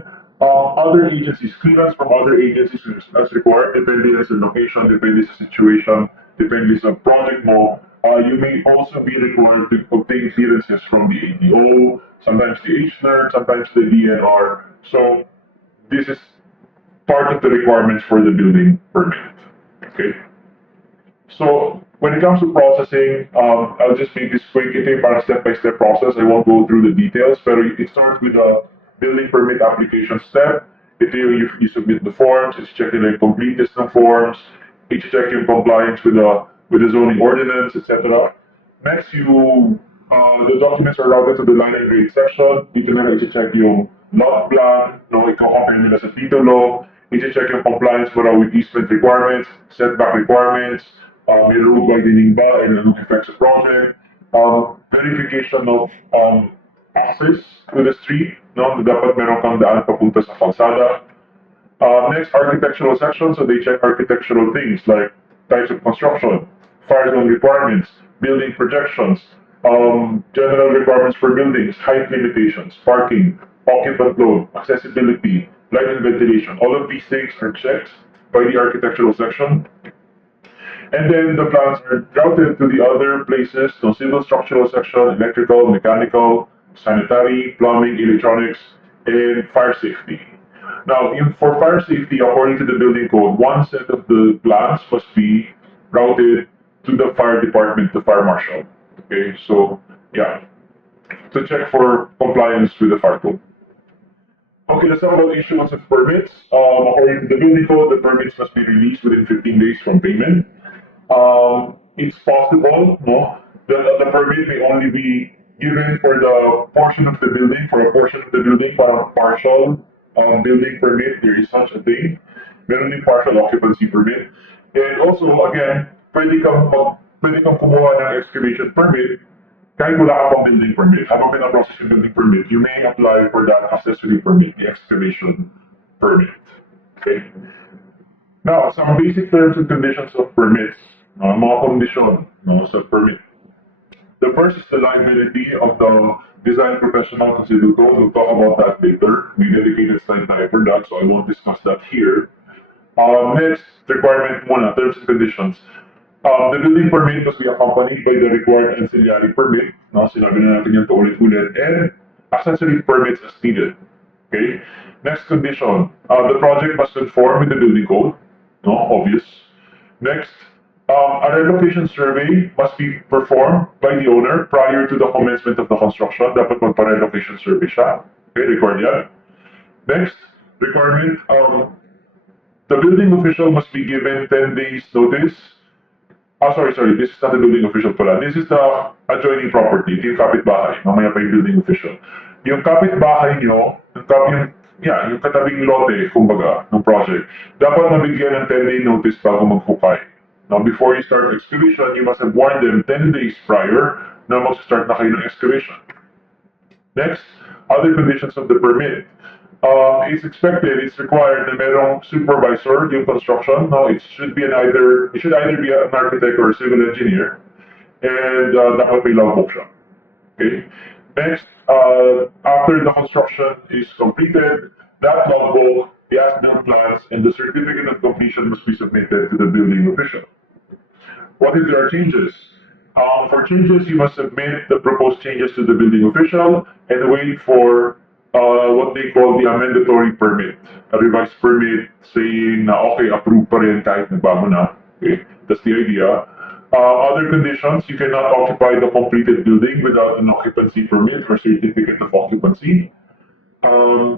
other agencies, clearance from other agencies as required, depending on the location, depending on the situation, depending on project mo. You may also be required to obtain clearances from the ADO, sometimes the HNER, sometimes the DNR. So this is part of the requirements for the building permit. Okay. So when it comes to processing, I'll just make this quick. Ito yung parang step-by-step process. I won't go through the details, but it starts with a building permit application step. Ito yung you submit the forms, it's checking the completeness ng forms, it's checking compliance with the zoning ordinance, etc. Next, the documents are routed to the line and grade section. Dito na i-check yung lot plan, no, iko-compare nila sa titulo, i-check yung compliance mo with easement requirements, setback requirements, may road widening ba, and anong effects sa project, verification of access to the street, no, dapat meron kang daan papunta sa kalsada. Next, architectural section, so they check architectural things like types of construction, fire zone requirements, building projections, general requirements for buildings, height limitations, parking, occupant load, accessibility, light and ventilation. All of these things are checked by the architectural section. And then the plans are routed to the other places, so civil structural section, electrical, mechanical, sanitary, plumbing, electronics, and fire safety. Now, for fire safety, according to the building code, one set of the plans must be routed to the fire department, the fire marshal. Okay, so yeah, to check for compliance with the fire code. Okay, let's talk about issuance of permits. According to the building code, the permits must be released within 15 days from payment. It's possible, no, that the permit may only be given for the portion of the building, for a portion of the building, parang partial building permit, there is such a thing. Meron din partial occupancy permit. And also, again, pwede kang kumuha ng excavation permit kahit wala ka pang building permit, habang pinaprocess yung building permit, you may apply for that accessory permit, the excavation permit. Okay? Now, some basic terms and conditions of permits, mga kondisyon sa permit. The first is the liability of the design professionals in civil code. We'll talk about that later. We dedicated slide time for that, so I won't discuss that here. Next, requirement muna, terms and conditions. The building permit must be accompanied by the required ancillary permit. No, sinabi na natin yan paulit-ulit. And accessory permits as needed. Okay? Next condition, the project must conform with the building code. No, obvious. Next, a relocation survey must be performed by the owner prior to the commencement of the construction. Dapat magpa-relocation survey siya. Okay, required yan. Next, requirement, the building official must be given 10 days notice. Sorry, this is not the building official pala. This is the adjoining property, ito yung kapitbahay. Mamaya pa yung building official. Yung kapitbahay nyo, yung katabing lote, kumbaga, ng project, dapat mabigyan ng 10-day notice bago maghukay. Now, before you start excavation, you must have warned them 10 days prior na mag-start na kayo ng excavation. Next, other conditions of the permit. It's expected, it's required na merong supervisor yung construction. No, it should either be an architect or a civil engineer, and dapat may logbook siya. Okay. Next, after the construction is completed, that logbook, the as-built plans, and the certificate of completion must be submitted to the building official. What if there are changes? For changes, you must submit the proposed changes to the building official and wait for what they call the amendatory permit, a revised permit saying na okay, approved pa rin kahit nagbago na. Okay? That's the idea. Other conditions, you cannot occupy the completed building without an occupancy permit or certificate of occupancy.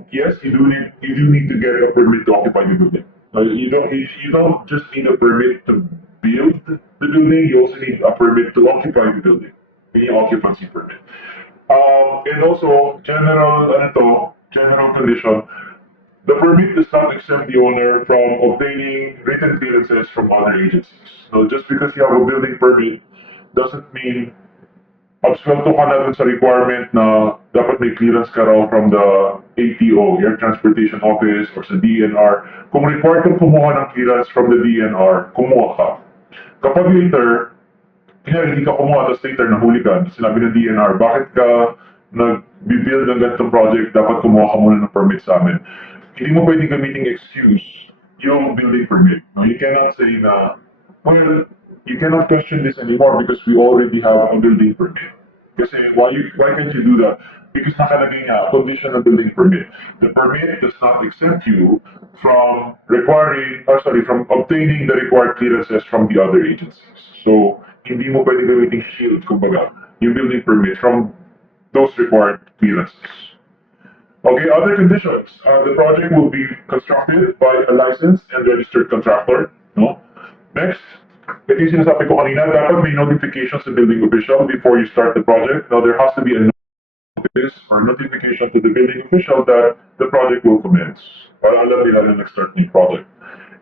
Yes, you do need to get a permit to occupy the building. You don't just need a permit to build the building, you also need a permit to occupy the building, the occupancy permit. And also, general condition, the permit does not exempt the owner from obtaining written clearances from other agencies. So just because you have a building permit doesn't mean absuelto ka na dun sa requirement na dapat may clearance ka raw from the ATO, Air Transportation Office, or sa DNR. Kung required kang kumuha ng clearance from the DNR, kumuha ka. Kapag later, hindi ka kumuha, tapos later nahuli ka, sinabi ng DNR, bakit ka nag-build ng ganitong project, dapat kumuha ka muna ng permit sa amin. Hindi mo pwedeng gamiting excuse yung building permit. No, you cannot say na, well, you cannot question this anymore because we already have a building permit. Kasi why can't you do that? Because nakalagay nga, condition of building permit. The permit does not exempt you from from obtaining the required clearances from the other agencies. So, hindi mo pwede gamitin shield, kumbaga, yung building permit from those required clearances. Okay, other conditions. The project will be constructed by a licensed and registered contractor. No? Next, ito yung sinasabi ko kanina, dapat may notification sa building official before you start the project. Now, there has to be a notice or notification to the building official that the project will commence. Para alam nila na nag-start yung project.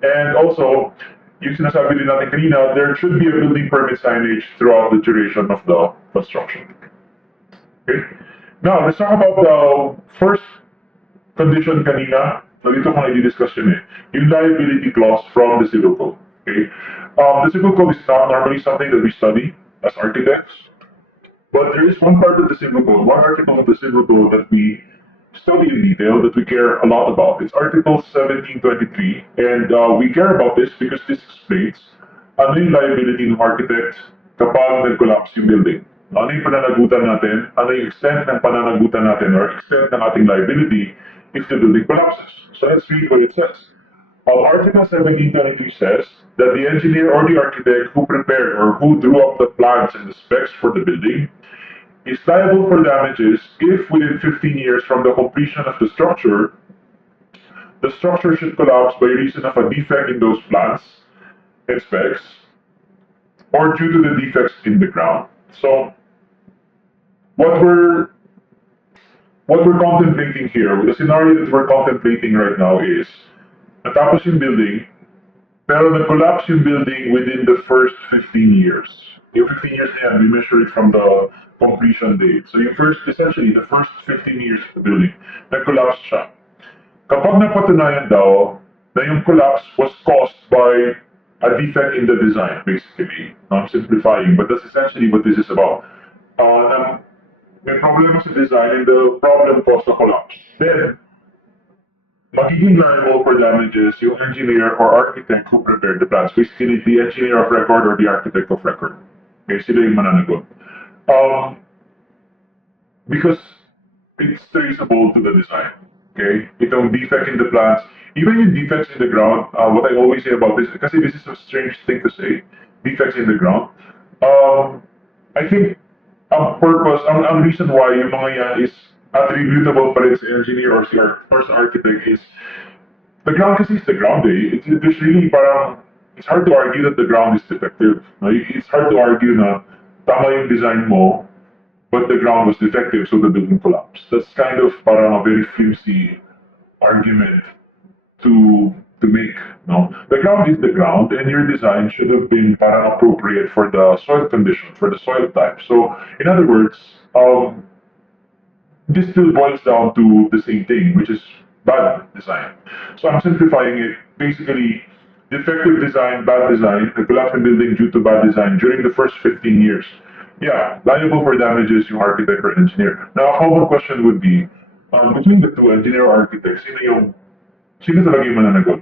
And also, yung sinasabi din natin kanina, there should be a building permit signage throughout the duration of the construction. Okay? Now, let's talk about the first condition kanina. Dito ko na i-discuss yun yung liability clause from the civil code. Okay? The civil code is not normally something that we study as architects, but there is one part of the civil code, one article of the civil code that we study in detail, that we care a lot about. It's Article 1723, and we care about this because this explains ano yung liability ng architect kapag nag-collapse yung building. Ano yung pananagutan natin, ano yung extent ng pananagutan natin, or extent ng ating liability if the building collapses. So let's read what it says. Article 1723 says that the engineer or the architect who prepared or who drew up the plans and the specs for the building is liable for damages if within 15 years from the completion of the structure should collapse by reason of a defect in those plans and specs or due to the defects in the ground. So what we're contemplating here, the scenario that we're contemplating right now is natapos yung building, Pero nag-collapse yung building within the first 15 years. Yung 15 years na yan, we measure it from the completion date. So yung first, essentially, the first 15 years of the building, nag-collapse siya. Kapag napatunayan daw na yung collapse was caused by a defect in the design, basically. I'm simplifying, but that's essentially what this is about. May problema sa design and the problem caused the collapse. Then, magiging liable for damages yung engineer or architect who prepared the plans. Basically, the engineer of record or the architect of record. Okay, sila yung mananagot. Because it's traceable to the design. Okay? Itong defect in the plans, even yung defects in the ground, what I always say about this, kasi this is a strange thing to say, defects in the ground. I think ang purpose, ang reason why yung mga yan is attributable pa rin sa engineer or sa architect is the ground kasi is the ground eh. There's really parang, it's hard to argue that the ground is defective. No? It's hard to argue na tama yung design mo, but the ground was defective, so the building collapsed. That's kind of parang a very flimsy argument to make. No, the ground is the ground, and your design should have been parang appropriate for the soil condition, for the soil type. So, in other words, this still boils down to the same thing, which is bad design. So I'm simplifying it. Basically, defective design, bad design, the collapse in building due to bad design during the first 15 years. Yeah, liable for damages yung architect or engineer. Now, a common question would be, between the two, engineer or architect, sino talaga yung mananagot?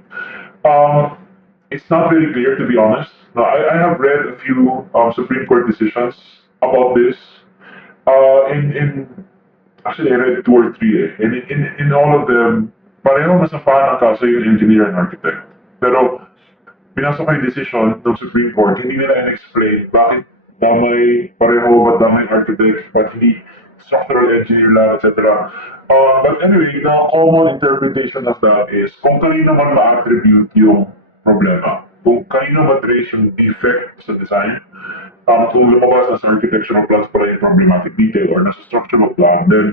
It's not very clear, to be honest. Now, I have read a few Supreme Court decisions about this. In actually, I read two or three eh. And in all of them, pareho masampahan ang kaso yung engineer and architect. Pero, pinasok ko yung decision ng Supreme Court, hindi nila in-explain bakit damay pareho, ba't damay architect, ba't hindi structural engineer lang, etc. But anyway, the common interpretation of that is kung kanino man ma-attribute yung problema, kung kanino ma-trace yung defect sa design, kung lumabas as architectural plans pala yung problematic detail or nasa structural plan, then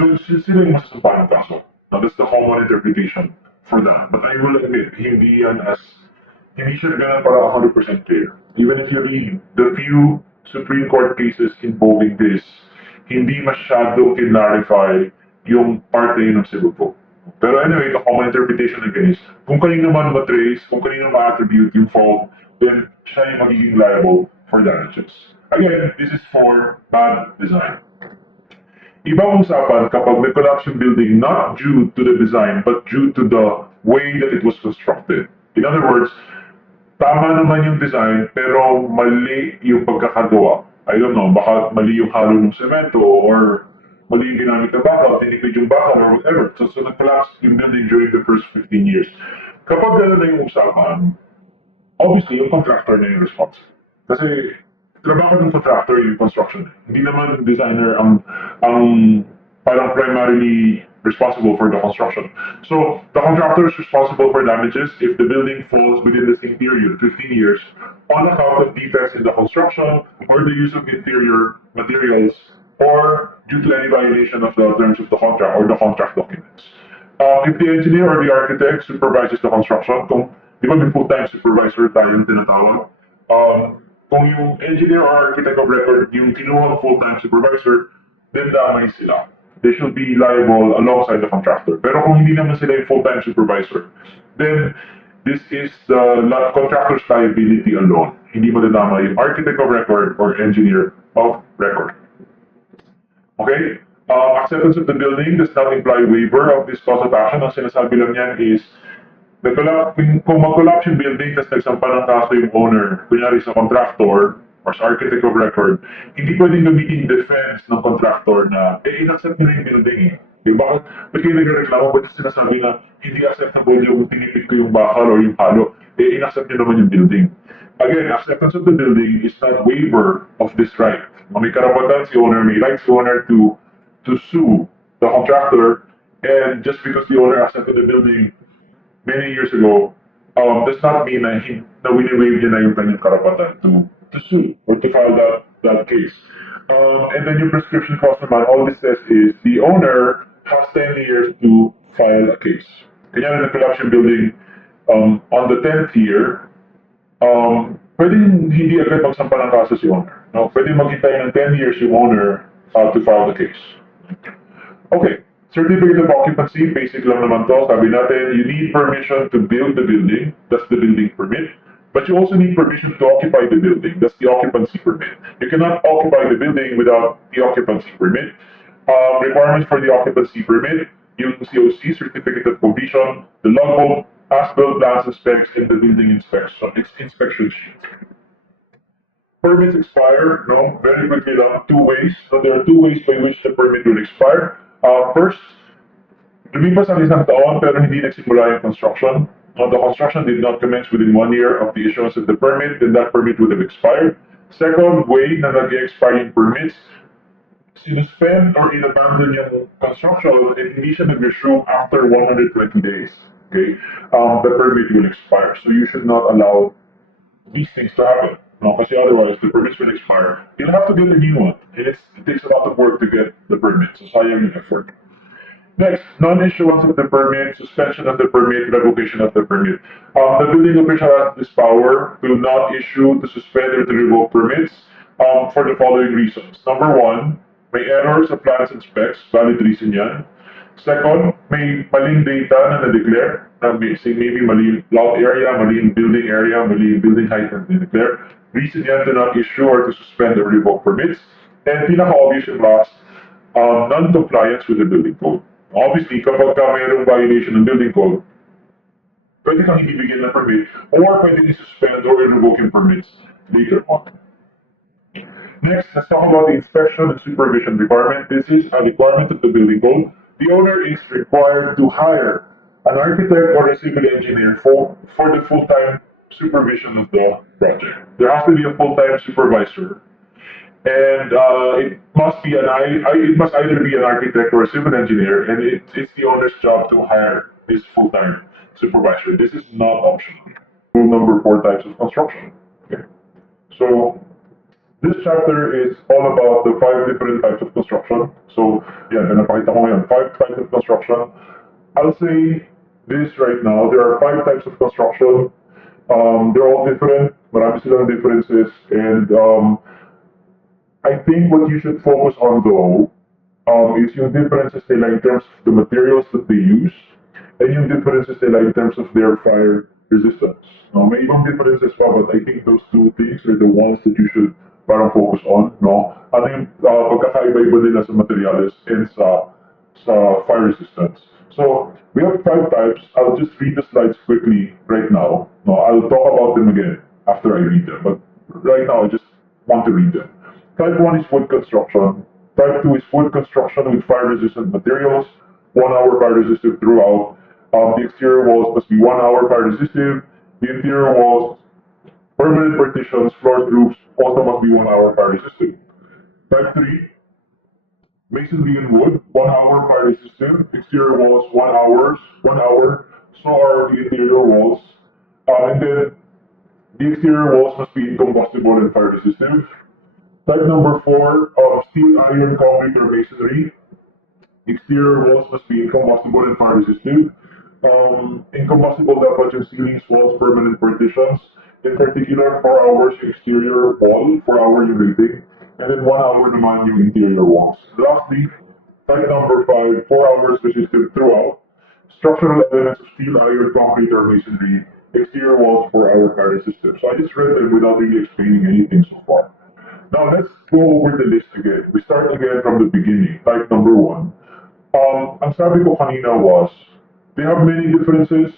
doon sila yung masasampahan ng kaso. Now, that's the common interpretation for that. But I will admit, hindi siya ganun para 100% clear. Even if you read the few Supreme Court cases involving this, hindi masyado kinarify yung parte yun ng civil code. Pero anyway, the common interpretation again is, kung kanino man matrace, kung kanino ma-attribute yung fault, then siya yung magiging liable for damages. Again, this is for bad design. Ibang usapan kapag may collapse yung building not due to the design but due to the way that it was constructed. In other words, tama naman yung design pero mali yung pagkakagawa. I don't know, baka mali yung halo ng semento or mali yung ginamit na bakal, tinipid yung bakal or whatever. So nag-collapse yung building during the first 15 years. Kapag gano'n na yung usapan, obviously yung contractor na yung responsible. Kasi trabaho ng contractor yung construction. Hindi naman designer ang parang primarily responsible for the construction. So the contractor is responsible for damages if the building falls within the same period, 15 years, on account of defects in the construction or the use of inferior materials or due to any violation of the terms of the contract or the contract documents. If the engineer or the architect supervises the construction, kung di ba may full-time supervisor tayong tinatawag, kung yung engineer or architect of record yung kinuha ng full-time supervisor, then damay sila. They should be liable alongside the contractor. Pero kung hindi naman sila yung full-time supervisor, then this is the contractor's liability alone. Hindi madadama yung architect of record or engineer of record. Okay? Acceptance of the building does not imply waiver of this cause of action. Ang sinasabi lang yan is kung mag-collapse yung building tapos nagsampa ng kaso yung owner, kunyari sa contractor or sa architect of record, hindi pwedeng gamitin defense ng contractor na, in-accept nila yung building eh. Bakit kayo nagreklamo, ba't sinasabi na hindi acceptable yung tinipid ko yung bakal or yung halo, in-accept nyo naman yung building. Again, acceptance of the building is not waiver of this right. May karapatan si owner, may rights si owner to sue the contractor, and just because the owner accepted the building many years ago, does not mean na wini-waive niya na yung kanyang karapatan to sue or to file that case. And then yung prescription clause naman, all this says is the owner has 10 years to file a case. Kanya na nag-collapse yung building, On the 10th year, pwedeng hindi agad magsampa ng kaso si owner. No? Pwede maghintay ng 10 years yung owner to file the case. Okay, certificate of occupancy, basic lang naman to. Sabi natin, you need permission to build the building. That's the building permit. But you also need permission to occupy the building. That's the occupancy permit. You cannot occupy the building without the occupancy permit. Requirements for the occupancy permit, yung COC, Certificate of Completion, the logbook, as-built plans and specs, and the building inspection sheet. Permits expire, no, very quickly lang, two ways. So there are two ways by which the permit will expire. First, lumipas ang isang taon pero hindi nagsimula yung construction. The construction did not commence within 1 year of the issuance of the permit, then that permit would have expired. Second way na nag-expire yung permits, sinuspend or inabandon yung construction and hindi siya nag-resume after 120 days. Okay? The permit will expire. So you should not allow these things to happen. No, kasi otherwise the permits will expire. You'll have to get a new one. And it takes a lot of work to get the permit. So sayang yung effort. Next, non-issuance of the permit, suspension of the permit, revocation of the permit. The building official has this power to not issue, to suspend, or to revoke permits for the following reasons. Number one, may errors sa plans and specs, valid reason yan. Second, may maling data na na-declare, maybe maling lot area, maling building area, maling building height na na-declare. Reason yan to not issue or to suspend or revoke permits. And pinaka-obvious yung last, non-compliance with the building code. Obviously, kapag mayroong violation ng building code, pwede kang hindi bigyan ng permit or pwede i-suspend or i-revoke yung permits later on. Next, let's talk about the inspection and supervision requirement. This is a requirement of the building code. The owner is required to hire an architect or a civil engineer for the full-time supervision of the project. There has to be a full-time supervisor. And it must either be an architect or a civil engineer, and it's the owner's job to hire this full-time supervisor. This is not optional. Rule number 4, types of construction. Okay. So this chapter is all about the 5 different types of construction. So yeah, napakita ko ngayon, 5 types of construction. I'll say this right now, there are 5 types of construction. They're all different, marami silang differences, and I think what you should focus on though is yung differences nila in terms of the materials that they use and yung differences nila in terms of their fire resistance. May ibang differences pa, but I think those 2 things are the ones that you should parang focus on. No? Ano yung pagkakaiba-iba nila sa materials and sa fire resistance. So we have 5 types. I'll just read the slides quickly right now. No, I'll talk about them again after I read them, but right now I just want to read them. Type 1 is wood construction. Type 2 is wood construction with fire-resistant materials, 1 hour fire-resistive throughout. The exterior walls must be 1 hour fire-resistive. The interior walls, permanent partitions, floors, roofs also must be 1 hour fire-resistive. Type 3, masonry and wood, 1 hour fire-resistive. Exterior walls, 1 hour. So are the interior walls. And then the exterior walls must be incombustible and fire-resistive. Type number 4, steel, iron, concrete, or masonry. Exterior walls must be incombustible and fire resistive. Incombustible dapat yung ceilings, walls, permanent partitions. In particular, 4 hours yung exterior wall, 4 hour yung rating. And then 1 hour naman yung interior walls. Lastly, type number 5, 4 hours resistive throughout. Structural elements of steel, iron, concrete, or masonry. Exterior walls, 4 hour fire resistive. So I just read them without really explaining anything so far. Now let's go over the list again. We start again from the beginning. Type number 1. Ang sabi ko kanina was, they have many differences,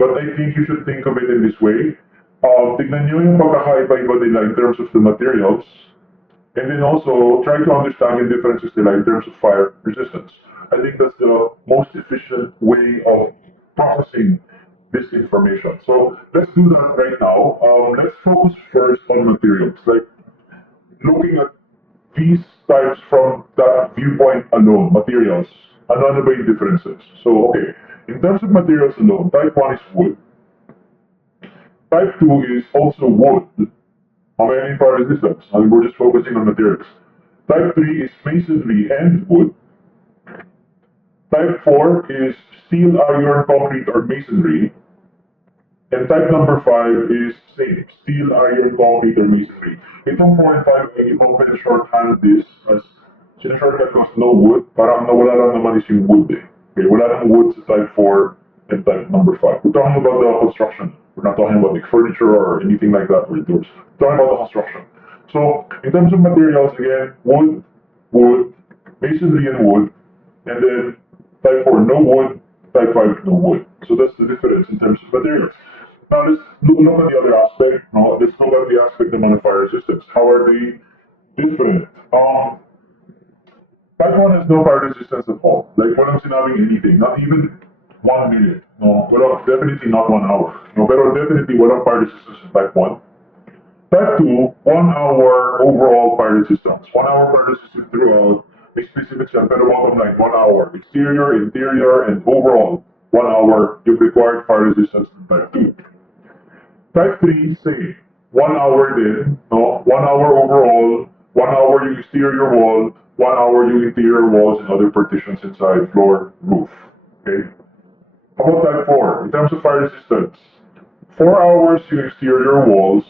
but I think you should think of it in this way. Tignan nyo yung pagkakaiba-iba nila in terms of the materials, and then also try to understand yung differences nila in terms of fire resistance. I think that's the most efficient way of processing this information. So let's do that right now. Let's focus first on materials. Like, looking at these types from that viewpoint alone, materials, ano ba yung differences? So, okay, in terms of materials alone, type 1 is wood. Type 2 is also wood. How many fire resistance? I mean, we're just focusing on materials. Type 3 is masonry and wood. Type 4 is steel, iron, concrete, or masonry. And type number 5 is same, steel, iron, concrete, or masonry. Itong 4 and 5 ay ibang shorthand this as sinashortcut ko as no wood, parang nawala lang naman is yung wood eh. Okay, wala nang wood sa type 4 and type number 5. We're talking about the construction. We're not talking about like furniture or anything like that or doors. We're talking about the construction. So, in terms of materials, again, wood, masonry and wood, and then type 4, no wood, type 5, no wood. So that's the difference in terms of materials. Now let's look at the other aspect. No? Let's look at the aspect of fire resistance. How are they different? Type 1 has no fire resistance at all. Like walang sinabing anything, not even 1 minute. No, definitely not 1 hour. No, pero definitely walang fire resistance in type 1. Type 2, 1 hour overall fire resistance. 1 hour fire resistance throughout. May specific siya, pero bottom line, 1 hour. Exterior, interior, and overall, 1 hour yung required fire resistance in type 2. Type 3, same. 1 hour din, no? 1 hour overall, 1 hour yung exterior wall, 1 hour yung interior walls and other partitions inside, floor, roof. Okay? How about type 4? In terms of fire resistance, 4 hours yung exterior walls,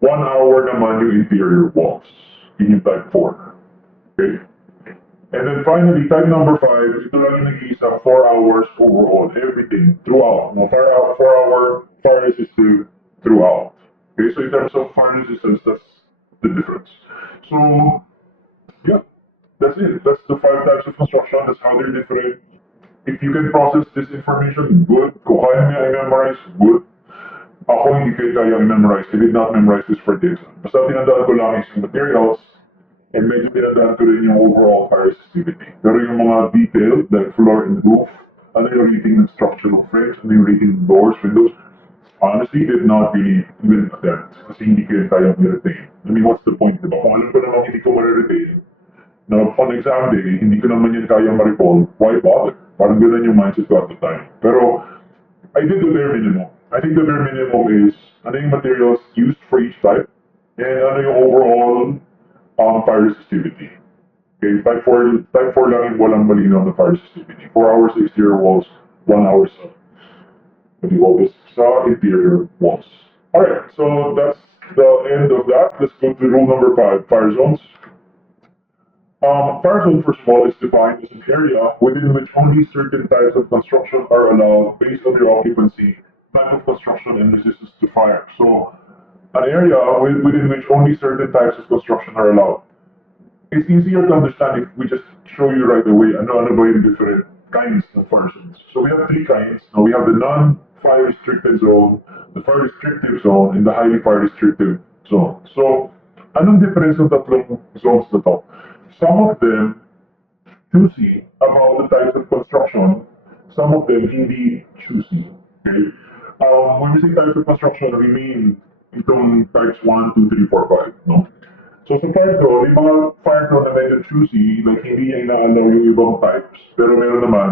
1 hour naman yung interior walls. Yun yung type 4. Okay? And then finally, type number 5, ito lang yung nag-iisang 4 hours overall, everything, throughout. No, 4 hour fire resistive throughout. Okay, so in terms of fire resistance, that's the difference. So, yeah, that's it. That's the 5 types of construction. That's how they're different. If you can process this information, good. Kung kaya niya i-memorize, good. Ako hindi ko kaya i-memorize. I did not memorize this for the exam. Basta tinandaan ko lang is yung materials, and medyo tinandaan ko rin yung overall fire resistivity. Pero yung mga detail, like floor and roof, ano yung rating ng structural frames, ano yung rating ng doors, windows, honestly, did not really even attempt. Kasi hindi ko kaya i-retain. I mean, what's the point, diba? Kung alam ko naman hindi ko ma-retain, na on exam day, hindi ko naman yan kaya ma-recall, why bother? Parang ganun yung mindset ko at the time. Pero, I did the bare minimum. I think the bare minimum is, ano yung materials used for each type, and ano yung overall fire resistivity. Okay, type 4 lang yung walang malinaw na fire resistivity. 4 hours sa exterior walls, 1 hour sa, what do you call this, sa interior walls. Alright, so that's the end of that. Let's go to rule number 5, fire zones. Fire zone, first of all, is defined as an area within which only certain types of construction are allowed based on their occupancy, type of construction, and resistance to fire. So, an area within which only certain types of construction are allowed. It's easier to understand if we just show you right away ano ba yung different kinds of fire zones. So we have 3 kinds. Now we have the non-fire restricted zone, the fire restrictive zone, and the highly fire restrictive zone. So, anong difference ng tatlong zones na to? Some of them choosy about the types of construction, some of them hindi choosy. Okay? When we say types of construction, we mean itong types 1, 2, 3, 4, 5. No? So sa fire zone, may mga fire zone na medyo choosy, like hindi niya inaalaw yung ibang types, pero meron naman,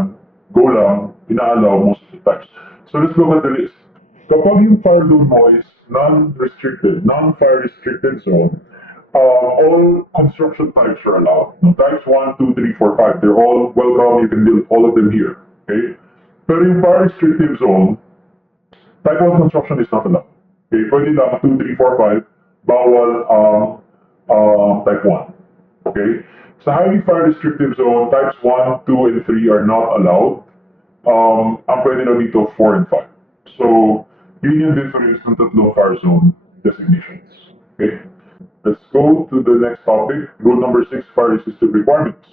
go lang, inaalaw most of the types. So let's look at the list. Kapag yung fire zone mo is non-restricted, non-fire restricted zone, all construction types are allowed. No, types 1, 2, 3, 4, 5, they're all welcome. You can build all of them here. Okay? Pero yung fire restrictive zone, type 1 construction is not allowed. Okay? Pwede lang 2, 3, 4, 5, bawal type 1. Okay? Sa highly fire restrictive zone, types 1, 2, and 3 are not allowed. Ang pwede na dito 4 and 5. So, yun yung difference ng tatlong fire zone designations. Okay? Let's go to the next topic, rule number 6, fire resistive requirements.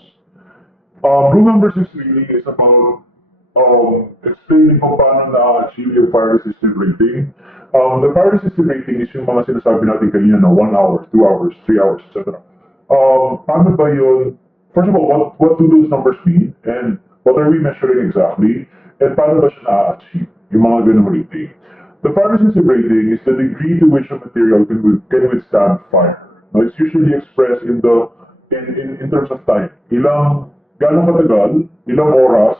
Rule number 6 really is about explaining kung paano na-achieve yung fire resistive rating. The fire resistive rating is yung mga sinasabi natin kanina na 1 hour, 2 hours, 3 hours, etc. Paano ba yun? First of all, what do those numbers mean? And what are we measuring exactly? And paano ba siya na-achieve? Yung mga ganung rating. The fire resistive rating is the degree to which a material can withstand fire. Now, it's usually expressed in terms of time. Gano'ng katagal, ilang oras,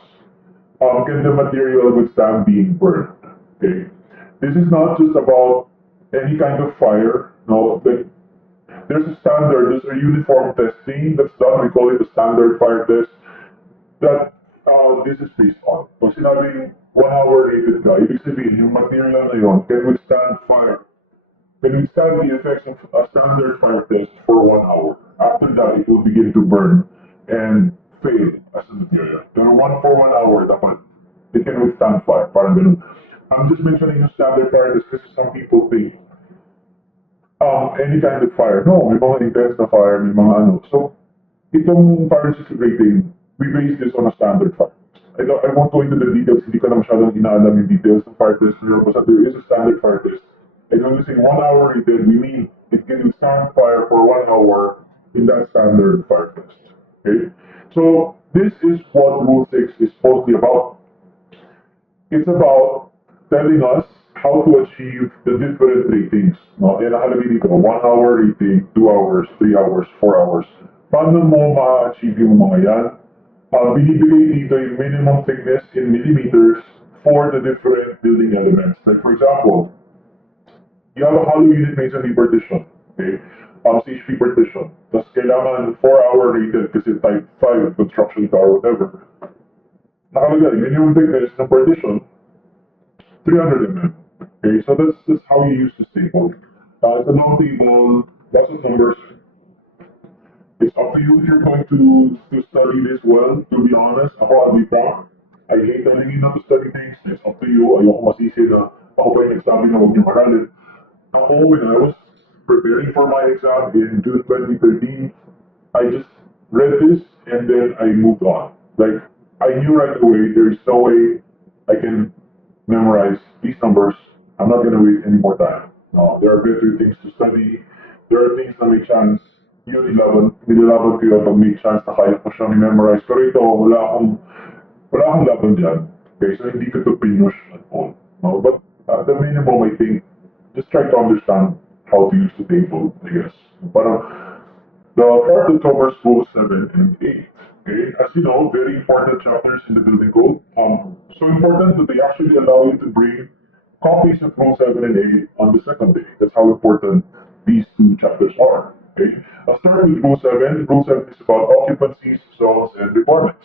can the material withstand being burned? Okay. This is not just about any kind of fire. No, like there's a standard, there's a uniform testing that's done. We call it a standard fire test that this is based on. pag sinabing 1 hour rated ka, ibig sabihin, yung material na yun can withstand fire, can withstand the effects of a standard fire test for 1 hour. After that, it will begin to burn and fail as a material. Pero for 1 hour, dapat it can withstand fire. Parang ganun. I'm just mentioning yung standard fire test kasi some people think any kind of fire. No, may mga intense na fire, may mga ano. So, itong fire resistant rating, we base this on a standard fire test. I won't go into the details, hindi ko na masyadong inaalam yung details ng fire test, pero basta there is a standard fire test. And when we say 1 hour rated, we mean it can withstand fire for 1 hour in that standard fire test. Okay? So, this is what Rule 6 is supposedly about. It's about telling us how to achieve the different ratings. No? And nakalagay dito, 1 hour rating, 2 hours, 3 hours, 4 hours. Paano mo ma-achieve yung mga yan? Binibigay dito yung minimum thickness in millimeters for the different building elements. Like for example, you have a hollow unit masonry partition, okay? CHP partition. Tapos kailangan 4 hour rated kasi type 5 construction ka or whatever. Nakalagay, minimum thickness ng partition, 300 mm. Okay, so that's how you use this table. It's a long table, lots of numbers. It's up to you if you're going to study this well, to be honest. Ako, I'll be frank. I hate telling you not to study things. It's up to you. Ayoko masisi na ako pa yung nagsabi na huwag niyo maralin. Ako, when I was preparing for my exam in June 2013, I just read this and then I moved on. Like, I knew right away there's no way I can memorize these numbers. I'm not going to waste any more time. No, there are better things to study. There are things that may chance yun nilalaban ko yun pag may chance na kaya ko siyang memorize. Pero ito, wala akong laban dyan. Okay, so hindi ko ito pinush at all. No? But at the minimum, I think, just try to understand how to use the table, I guess. Parang, the part that covers Rules 7 and 8. Okay, as you know, very important chapters in the building code. So important that they actually allow you to bring copies of Rule 7 and 8 on the second day. That's how important these two chapters are. Okay, I'll start with Rule 7. Rule 7 is about occupancies, zones, and requirements.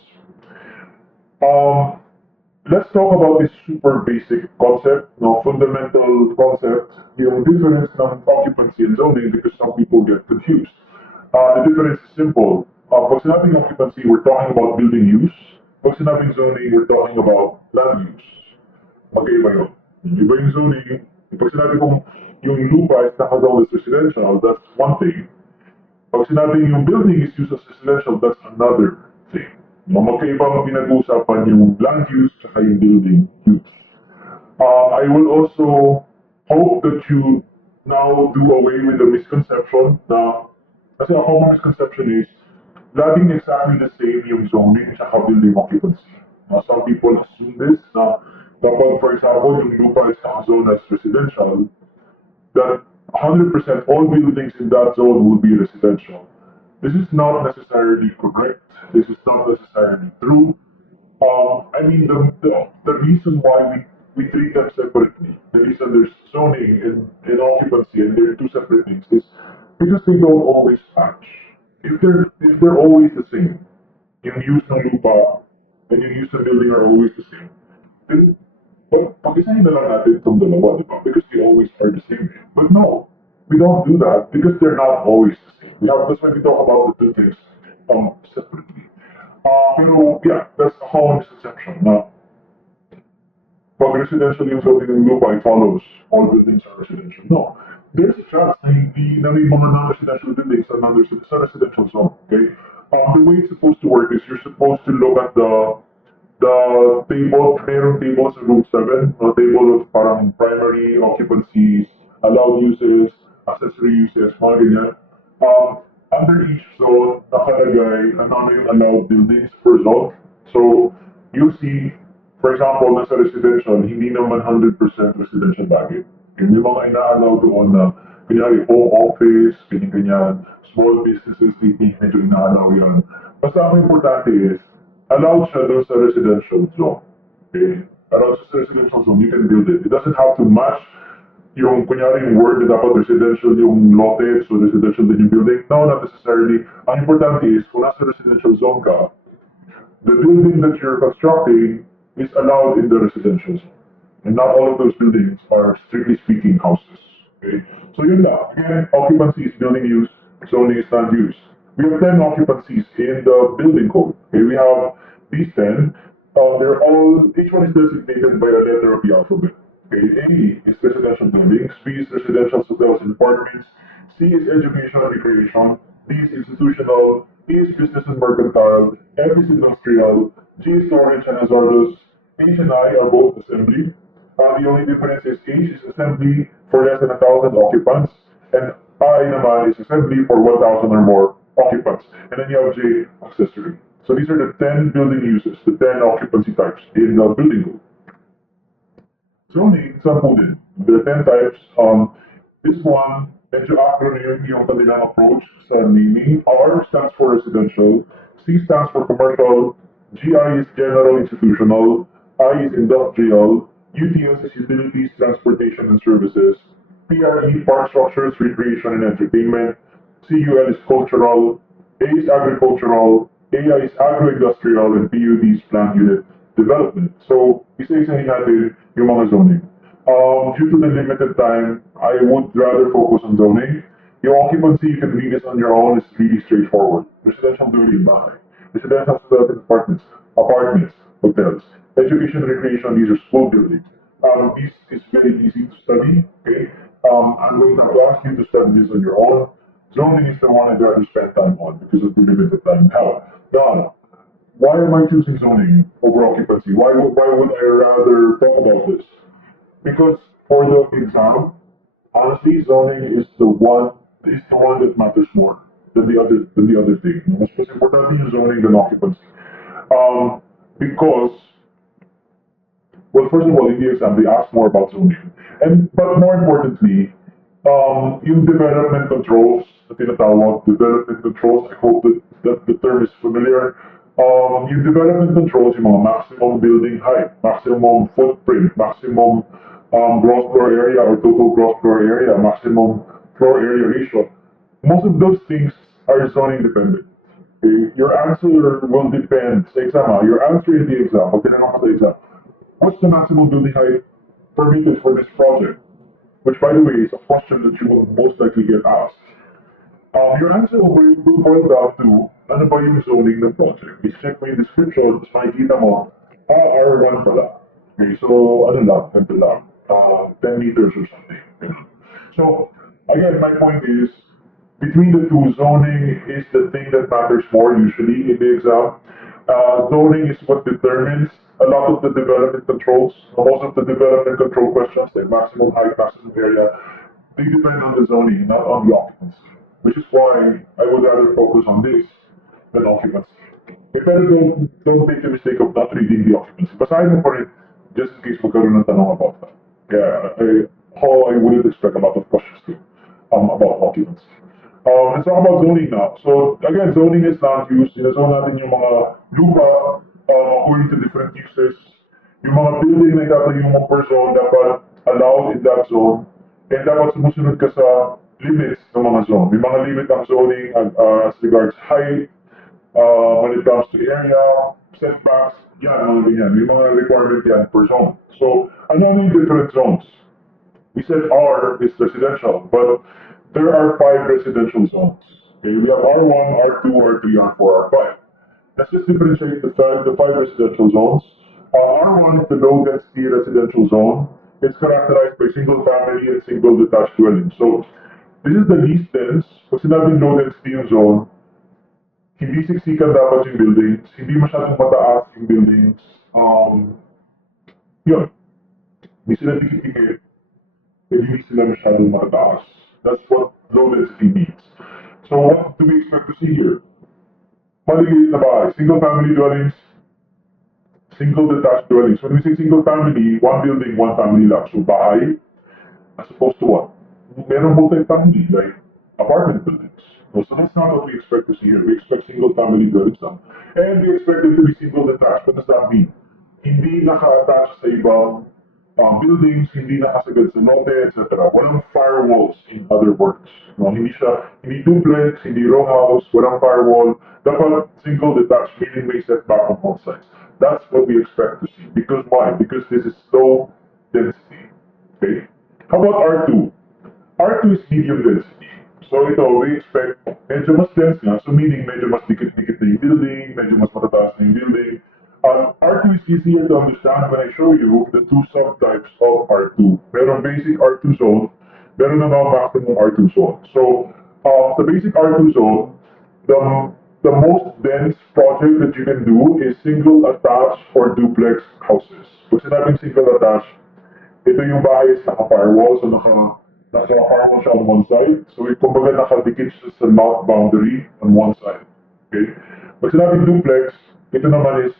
Let's talk about this super basic concept, no, fundamental concept, yung difference ng occupancy and zoning because some people get confused. The difference is simple. Pag sinabing occupancy, we're talking about building use. Pag sinabing zoning, we're talking about land use. Magkaiba yun. Iba yung zoning. Pag sinabi kong yung lupa is nakazone as residential, that's one thing. Pag sinabing yung building is used as residential, that's another thing. Magkaibang pinag-uusapan yung land use at yung building use. I will also hope that you now do away with the misconception na, kasi a common misconception is, laging exactly the same yung zoning at building occupancy. Some people assume this na kapag, for example, yung lupa is nakazone as residential, that 100% all buildings in that zone will be residential. This is not necessarily correct. This is not necessarily true. I mean, the reason why we treat them separately, the reason there's zoning and occupancy and they're two separate things is because they don't always match. If they're always the same, yung use ng lupa and yung use ng building are always the same, then pag-isahin na lang natin itong dalawa, diba? Because they always are the same. But no, we don't do that because they're not always the same. That's why we talk about the two things separately. Pero yeah, that's a common misconception. Now, pag residential yung zoning ng lupa, it follows all buildings are residential. No, there's a chance na may mga non-residential buildings sa residential zone. Okay, the way it's supposed to work is you're supposed to look at the table, mayroong table sa Rule 7, a table of parang primary occupancies, allowed uses, accessory uses, mga ganyan. Under each zone, nakalagay ano yung allowed buildings per zone. So, you see, for example, nasa residential, hindi naman 100% residential lagi. May mga ina-allow doon na, kunyari, home office, ganyan-ganyan, small businesses, medyo ina-allow yan. Basta ang importante is, allowed siya doon sa residential zone. Okay? Allowed siya sa residential zone, you can build it. It doesn't have to match yung, kunyari, yung word na dapat residential yung lote, so residential din yung building. No, not necessarily. Ang importante is, kung nasa residential zone ka, the building that you're constructing is allowed in the residential zone. And not all of those buildings are, strictly speaking, houses. Okay? So yun lang. Again, occupancy is building use, zoning is land use. We have 10 occupancies in the building code. Okay? We have these 10. They're all, each one is designated by a letter of the alphabet. Okay? A is residential buildings, B is residential hotels and apartments, C is education and recreation, D is institutional, E is business and mercantile, F is industrial, G is storage and hazardous, H and I are both assembly. The only difference is H is assembly for less than 1,000 occupants, and I naman is assembly for 1,000 or more occupants. And then you have J, accessory. So these are the 10 building uses, the 10 occupancy types in the building code. Zoning, sampu din. There are 10 types. This one, medyo acronym yung kanilang approach sa naming. R stands for residential, C stands for commercial, GI is general institutional, I is industrial, UTS is utilities, transportation and services, PRE, park structures, recreation and entertainment, CUL is cultural, A is agricultural, AI is agro-industrial, and PUD is plant unit development. So, isa-isahin natin yung mga zoning. Due to the limited time, I would rather focus on zoning. Yung occupancy, you can read this on your own, is really straightforward. Residential building, bahay. Residential apartments, hotels. Education, recreation, these are school buildings. This is very easy to study, okay? I'm going to ask you to study this on your own. Zoning is the one I'd rather spend time on because of the limited time. Now, why am I choosing zoning over occupancy? Why would I rather talk about this? Because for the exam, honestly, zoning is the one that matters more than the other thing. Mas important yung zoning than occupancy. Because, well, first of all, in the exam, they ask more about zoning. But more importantly, yung development controls na tinatawag, development controls, I hope that the term is familiar. Yung development controls, yung mga maximum building height, maximum footprint, maximum gross floor area or total gross floor area, maximum floor area ratio. Most of those things are zoning dependent. Okay? Your answer will depend sa exam. Your answer in the exam, pag tinanong ka sa exam, what's the maximum building height permitted for this project? Which, by the way, is a question that you will most likely get asked. Your answer will boil down to, ano ba yung zoning ng project? I-check mo yung description, tapos makikita mo, R1 pala. Okay, so, ano lang, ganito lang, 10 meters or something. So, again, my point is, between the two, zoning is the thing that matters more usually in the exam. Zoning is what determines a lot of the development controls. Most of the development control questions, like maximum height, maximum area, they depend on the zoning, not on the occupancy. Which is why I would rather focus on this than occupancy. If I don't make the mistake of not reading the occupancy. Basahin mo pa rin, just in case magkaroon ng tanong about that. I wouldn't expect a lot of questions too, about occupancy. Let's talk about zoning now. So again, zoning is land use. Sinazone natin yung mga lupa according to different uses. Yung mga building na itatayo mo per zone dapat allowed in that zone. And dapat sumusunod ka sa limits ng mga zone. May mga limit ang zoning as regards height, when it comes to area, setbacks, yan, mga ganyan. May mga requirement yan per zone. So, ano yung different zones? We said R is residential, but there are 5 residential zones. Okay, we have R1, R2, R3, R4, R5. Let's just differentiate the 5 residential zones. R1 is the low density residential zone. It's characterized by single family and single detached dwellings. So, this is the least dense. Pag sinabing low density yung zone, hindi siksikan dapat yung buildings, hindi masyadong mataas yung buildings. Yun. Hindi sila dikit-dikit, hindi sila masyadong mataas. That's what low density means. So what do we expect to see here? Maliliit na bahay, single family dwellings, single detached dwellings. When we say single family, one building, one family lang. So bahay, as opposed to what? Meron multi-family, like apartment buildings. So that's not what we expect to see here. We expect single family dwellings now. And we expect it to be single detached. What does that mean? Hindi naka-attach sa ibang buildings, hindi nakasagad sa note, etc. Walang firewalls, in other words. No, hindi duplex, hindi row house, walang firewall. Dapat single detached, meaning may setback on both sides. That's what we expect to see. Because why? Because this is low density. Okay? How about R2? R2 is medium density. So ito, we expect medyo mas dense nga. So meaning medyo mas dikit-dikit na yung building, medyo mas matataas na yung building. R2 is easier to understand when I show you the two subtypes of R2. Merong basic R2 zone, meron naman maximum R2 zone. So the basic R2 zone, the, the most dense project that you can do is single attached or duplex houses. Pag sinabing single attached, ito yung bahay is naka-firewall, so naka-firewall siya on one side. So, kumbaga nakadikit siya sa lot boundary on one side. Okay? Pag sinabing duplex, ito naman is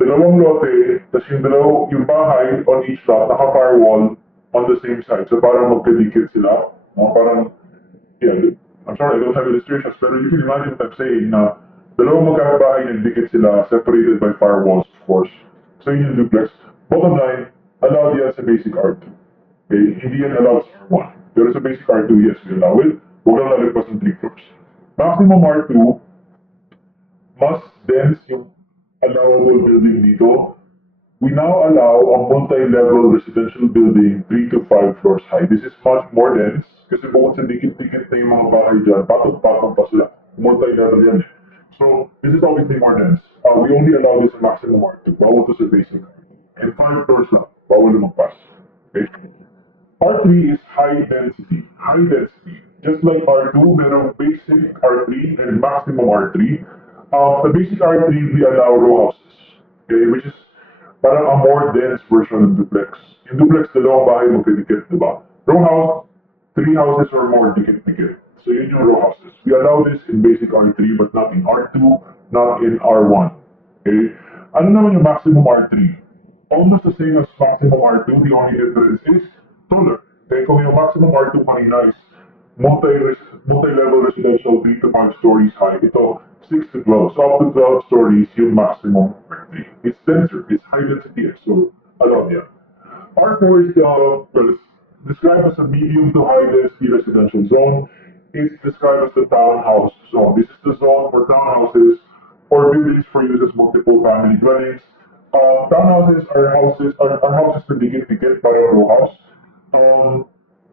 dalawang lote, tapos yung bahay on each lot, naka-firewall on the same side. So, parang magkadikit sila. No? Parang, yeah, I'm sorry, I don't have illustrations, pero you can imagine what I'm saying na dalawang magkakabahay nagdikit sila, separated by firewalls, of course. So, yun yung duplex. Bottom line, allowed yan sa basic R2. Okay? Hindi yan allowed sa R1. Pero sa basic R2, yes, we allow it. Huwag lang lalagpas ng 3 floors. Maximum R2, mas dense yung allowable building dito. We now allow a multi-level residential building 3 to 5 floors high. This is much more dense kasi bukod sa dikit-dikit na yung mga bahay dyan, patong-patong pa sila. Multi-level yan. So, this is obviously more dense. We only allow this maximum R2. Bawal to sa basic. And 5 floors lang. Bawal lumagpas. Okay? R3 is high density. High density. Just like R2, merong basic R3 and maximum R3. The basic R3, we allow row houses. Okay? Which is parang a more dense version of duplex. In duplex, dalawang bahay magkadikit, diba? Row house, 3 houses or more dikit-dikit. So yun yung row houses. We allow this in basic R3 but not in R2, not in R1. Okay? Ano naman yung maximum R3? Almost the same as maximum R2, the only difference is taller. Okay? Kung yung maximum R2 kanina is multi-level residential 3 to 5 stories high, ito 6 to 12. So up to 12 stories, yung maximum R3. It's denser, it's high density, so allowed yan. R4 is well, described as a medium to high density residential zone. It's described as the townhouse zone. This is the zone for townhouses or buildings for use as multiple family dwellings. Townhouses are houses na dikit-dikit by a row house.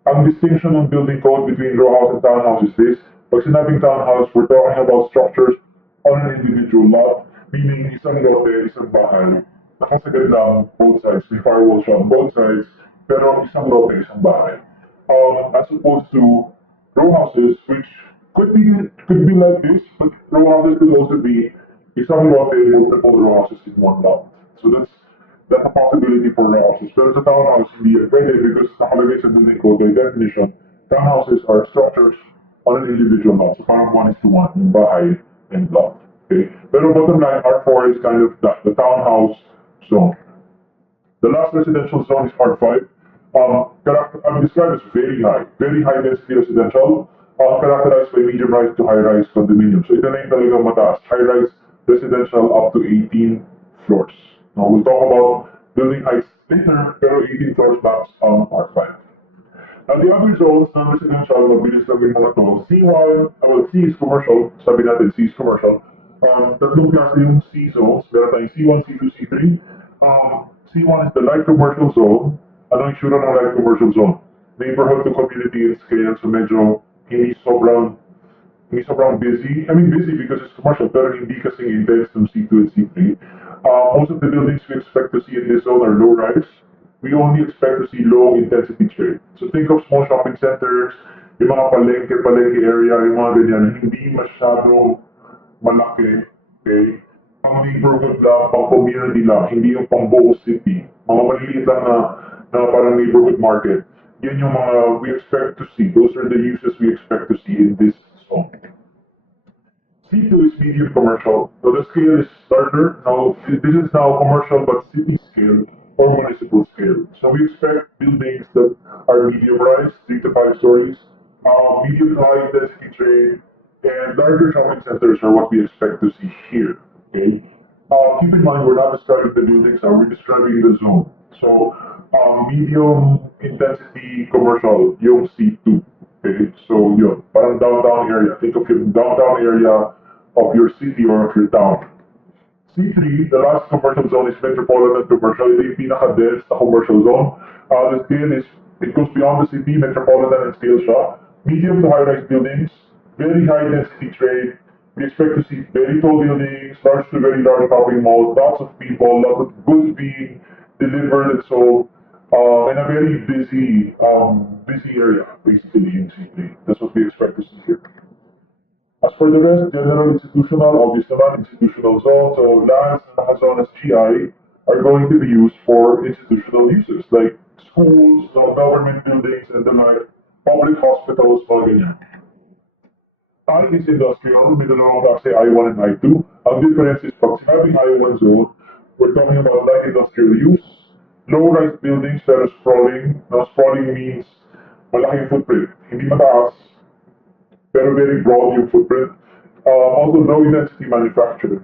Ang distinction ng building code between row house and townhouse is this. Pag sinabing townhouse, we're talking about structures on an individual lot, meaning isang lote, isang bahay. Nakasagad lang both sides. May firewall siya on both sides, pero isang lote, isang bahay. As opposed to row houses, which could be like this, but row houses could also be isang lote, multiple row houses in one lot. So that's a possibility for row houses. Pero sa townhouse, hindi yan pwede because nakalagay sa building code by definition, townhouses are structures on an individual lot. So parang 1:1, yung bahay and lot. Okay? Pero bottom line, R4 is kind of the townhouse zone. The last residential zone is R5. I'm described as very high density residential, characterized by medium rise to high rise condominium. So ito na yung talagang mataas, high rise residential up to 18 floors. Now we'll talk about building heights later, pero 18 floors max on R5. Now the other zones ng residential, mabilis lang yung mga to. C1, well, C is commercial, sabi natin C is commercial. Tatlong klase yung C zones, meron tayong C1, C2, C3. C1 is the light commercial zone. Ano yung sura ng light commercial zone? Neighborhood to community in scale, so medyo hindi sobrang busy. I mean busy because it's commercial, pero hindi kasing intense ng C2 and C3. Most of the buildings we expect to see in this zone are low-rise. We only expect to see low-intensity trade. So think of small shopping centers, yung mga palengke area, yung mga ganyan, hindi masyadong malaki. Okay? Pang neighborhood lang, pang community lang, hindi yung pang buong city. Mga maliliit lang na parang neighborhood market. Yan yung mga we expect to see. Those are the uses we expect to see in this zone. C2 is medium commercial. So the scale is larger. Now, this is now commercial but city scale or municipal scale. So we expect buildings that are medium rise, 3 to 5 stories, medium to high density trade, and larger shopping centers are what we expect to see here. Okay. Keep in mind, we're not describing the buildings, we're describing the zone. So, medium intensity commercial, yung C2. Okay, so yun, parang downtown area. Think of your downtown area of your city or of your town. C3, the last commercial zone is metropolitan commercial. Ito yung pinaka-dense na commercial zone. The scale is, it goes beyond the city, metropolitan and scale siya. Medium to high-rise buildings, very high density trade. We expect to see very tall buildings, large to very large shopping malls, lots of people, lots of goods being delivered and sold, in a very busy area, basically in C3. That's what we expect to see here. As for the rest, general institutional, obvious naman, institutional zones, so lands na nakazone as GI are going to be used for institutional uses, like schools, government buildings, and the like, public hospitals, mga ganyan. I is industrial, may dalawang klase I1 and I2. Ang difference is pag sinabing I1 zone, we're talking about light industrial use, low-rise buildings pero sprawling. Now, sprawling means malaking footprint. Hindi mataas, pero very broad yung footprint. Also, low intensity manufacturing.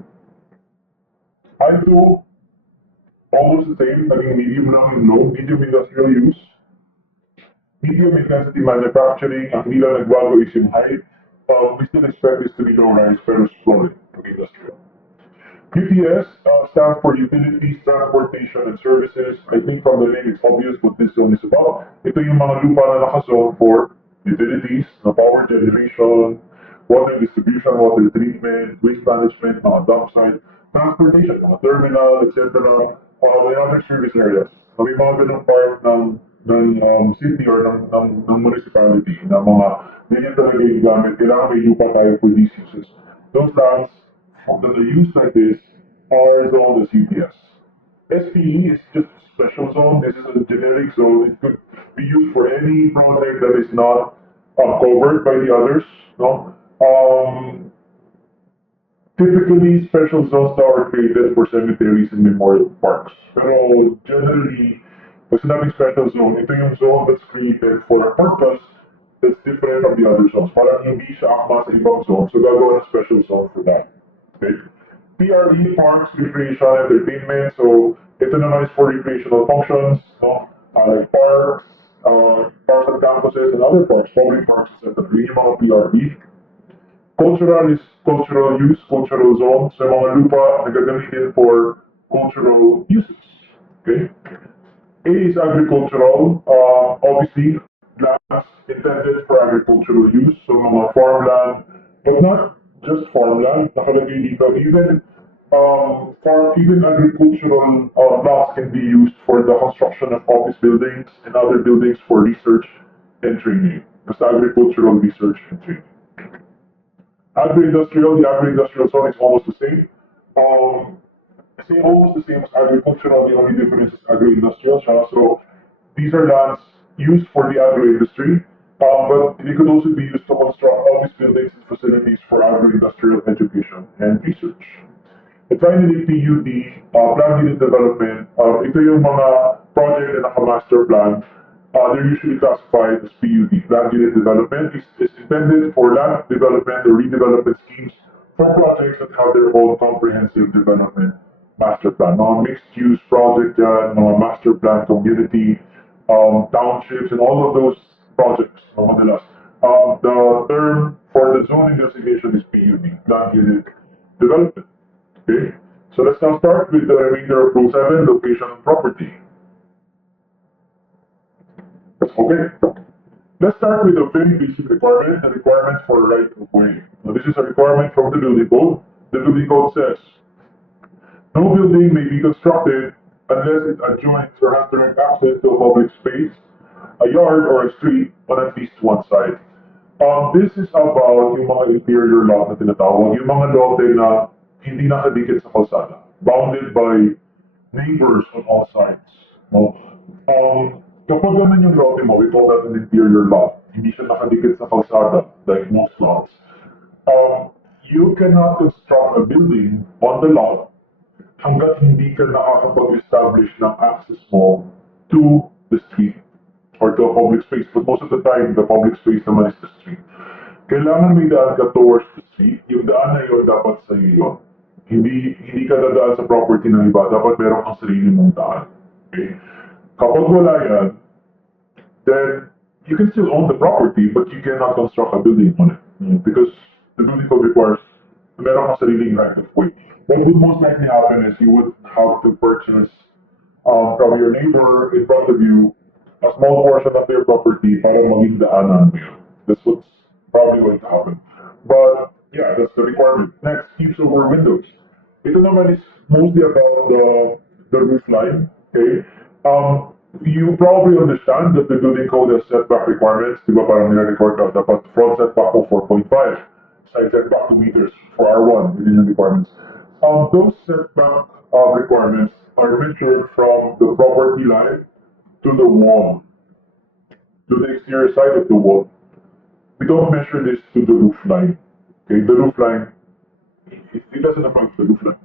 I2, almost the same, naging medium lang yung low, medium industrial use. Medium intensity manufacturing, ang hindi lang nagbago is yung high. We still expect this to be low-rise, pero sprawling, industrial. UTS stands for Utilities, Transportation, and Services. I think from the name it's obvious what this zone is about. Ito yung mga lupa na nakazone for utilities, power generation, water distribution, water treatment, waste management, mga dump site, transportation, mga terminal, etc. And other service areas. May mga ganung part ng city or ng municipality na mga ganyan talaga yung gamit. Kailangan may lupa tayo for these uses. Those lands that are used like this are zoned as UTS. SPE is just special zone. This is a generic zone. It could be used for any project that is not covered by the others. No? Typically, special zones now are created for cemeteries and memorial parks. Pero generally, pag sinabing special zone, ito yung zone that's created for a purpose that's different from the other zones. Parang hindi siya akma sa ibang zone, so gagawa ng special zone for that. Okay? PRE, parks, recreation, entertainment. So, ito naman is for recreational functions, no? Like parks, parks and campuses, and other parks, public parks, etc. Yun yung mga PRE. Cultural is cultural use, cultural zone. So, mga lupa na gagamitin for cultural uses. Okay? A is agricultural. Obviously, lands intended for agricultural use. So, mga farmland, but not just farmland, nakalagay dito, even agricultural lots can be used for the construction of office buildings and other buildings for research and training. Basta agricultural research and training. Agri-industrial, the agri-industrial zone is almost the same. Almost the same as agricultural, the only difference is agri-industrial. So these are lands used for the agro-industry. But they could also be used to construct office buildings and facilities for agro-industrial education and research. And finally, PUD, Plan Unit Development. Ito yung mga project na naka-master plan. They're usually classified as PUD. Plan Unit Development is intended for land development or redevelopment schemes for projects that have their own comprehensive development master plan. Mga mixed-use project yan, mga master plan community, townships, and all of those projects, madalas. The term for the zoning designation is PUD, Plan Unit Development. Okay, so let's now start with the remainder of Rule 7, Location and Property. Okay, let's start with a very basic requirement, the requirement for right of way. Now, this is a requirement from the building code. The building code says, no building may be constructed unless it adjoins or has direct access to a public space, a yard, or a street on at least one side. This is about yung mga interior lot na tinatawag, yung mga lote na hindi nakadikit sa kalsada, bounded by neighbors on all sides. No? Kapag naman yung lote mo, we call that an interior lot. Hindi siya nakadikit sa kalsada, like most lots. You cannot construct a building on the lot hanggat hindi ka nakakapag-establish ng access mo to the street or to a public space. But most of the time, the public space naman is the street. Kailangan may daan ka towards the street. Yung daan na yun dapat sa iyo. Hindi ka dadaan sa property ng iba. Dapat meron kang sarili mong daan. Okay? Kapag wala yan, then you can still own the property, but you cannot construct a building on it. Because the building code requires meron kang sariling right of way. What would most likely happen is you would have to purchase from your neighbor in front of you a small portion of their property para maging daanan mo yun. That's what's probably going to happen. But yeah, that's the requirement. Next, eaves over windows. Ito naman is mostly about the roof line. Okay. You probably understand that the building code has setback requirements. Di ba parang nire-record ka dapat front setback mo 4.5, side setback 2 meters for R1 within the requirements. Those setback requirements are measured from the property line to the wall, to the exterior side of the wall. We don't measure this to the roof line. Okay, the roof line, it doesn't apply to the roof line.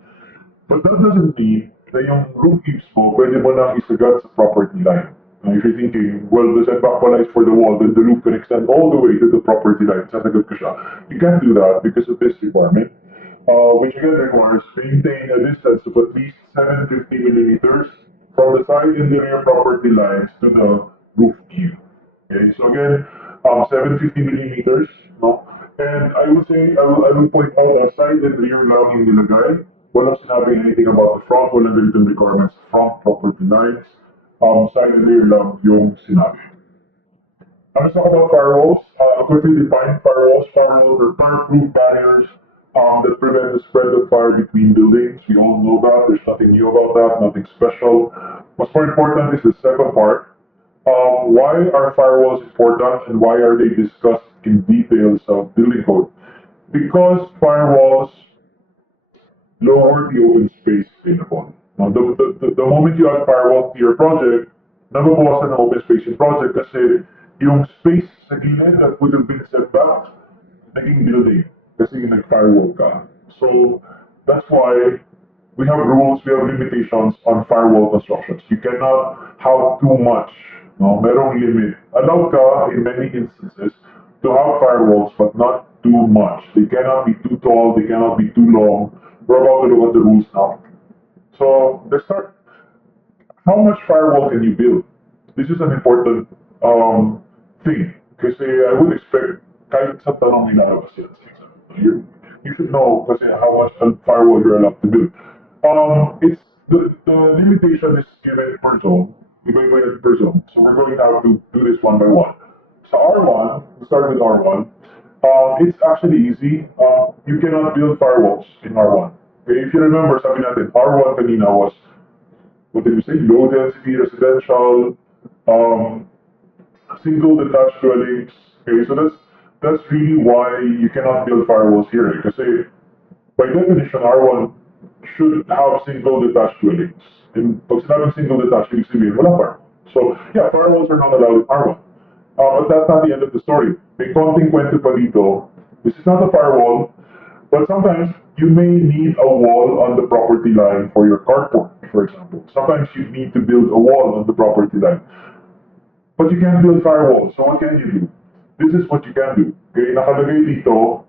But that doesn't mean na yung roof eaves mo, pwede mo nang isagad sa property line. Now, if you're thinking, well, the setback pala is for the wall, then the roof can extend all the way to the property line. Sasagad ko siya. You can't do that because of this requirement, which again requires maintain a distance of at least 750 millimeters from the side and the rear property lines to the roof eave. Okay, so again, 750 millimeters, no? And I would say, I will point out that side and rear lang yung nilagay. Walang sinabing anything about the front, walang ganitong requirements, front property lines. Side and rear lang yung sinabi. Let's talk about firewalls. Quickly define firewalls. Firewalls are fireproof barriers that prevent the spread of fire between buildings. We all know that. There's nothing new about that, nothing special. What's more important is the second part. Why are firewalls important and why are they discussed in details of building code? Because firewalls lower the open space available. Now, the moment you add firewalls to your project, nababawasan ang open space yung project kasi yung space sa gilid that would have been set back, naging building kasi nag-firewall ka. So, that's why we have rules, we have limitations on firewall constructions. You cannot have too much. No, merong limit. Allowed ka in many instances to have firewalls, but not too much. They cannot be too tall, they cannot be too long. We're about to look at the rules now. So let's start. How much firewall can you build? This is an important thing. Kasi I would expect kahit sa tanong nilalabas yan. You should know kasi how much firewall you're allowed to build. It's the limitation is given per zone. Iba-iba yan per zone. So we're going to have to do this one by one. So R1, we start with R1. It's actually easy. You cannot build firewalls in R1. Okay, if you remember, sabi natin, R1 kanina was, what did we say? Low density residential, single detached dwellings. Okay, so that's really why you cannot build firewalls here. Kasi by definition, R1 should have single detached dwellings. And pag sinabing single detached, ibig sabihin, wala firewall. So yeah, firewalls are not allowed in R1. But that's not the end of the story. May konting kwento pa dito. This is not a firewall, but sometimes you may need a wall on the property line for your carport, for example. Sometimes you need to build a wall on the property line. But you can't build firewalls, so what can you do? This is what you can do. Okay, nakalagay dito,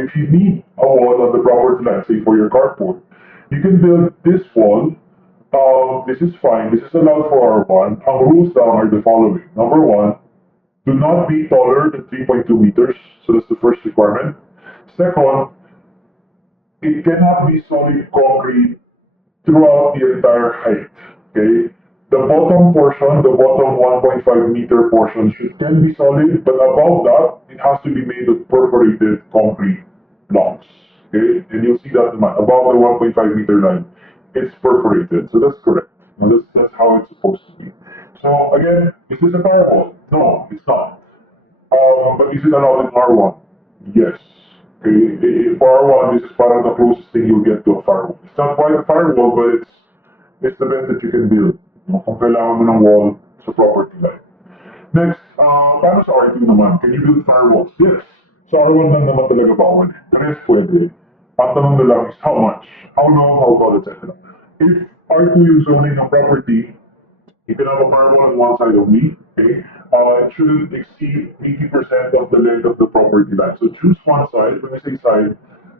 if you need a wall on the property line, say for your carport, you can build this wall. This is fine, this is allowed for R1. Ang rules down are the following. Number one, do not be taller than 3.2 meters, so that's the first requirement. Second, it cannot be solid concrete throughout the entire height. Okay? The bottom portion, the bottom 1.5 meter portion can be solid, but above that, it has to be made of perforated concrete blocks. Okay? And you'll see that above the 1.5 meter line, it's perforated. So that's correct. Now that's how it's supposed to be. So again, is this a firewall? No, it's not. But is it allowed in R1? Yes. Okay, for R1, this is parang the closest thing you'll get to a firewall. It's not quite a firewall, but it's the best that you can build. Kung kailangan mo ng wall sa property line. Next, paano sa R2 naman? Can you build firewalls? Yes. Sa R1 lang naman talaga bawal. The rest pwede. Ang tanong na lang is how much? How long? How tall? Etc. If R2 yung zoning ng property, you can have a firewall on one side only, okay? It shouldn't exceed 80% of the length of the property line. So choose one side. When we say side,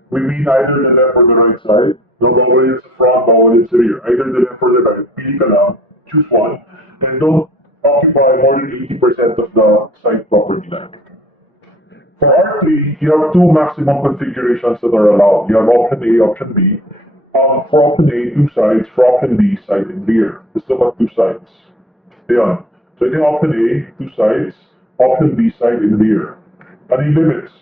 we mean either the left or the right side. No, bawal it's the front, bawal it's the rear. Either the left or the right. Pili ka lang, choose one, and don't occupy more than 80% of the side property line. For R3, you have two maximum configurations that are allowed. You have option A, option B. For option A, two sides. For option B, side and rear. We still have two sides. Ayan. So ito yung option A, two sides. Option B, side and rear. Ano yung limits?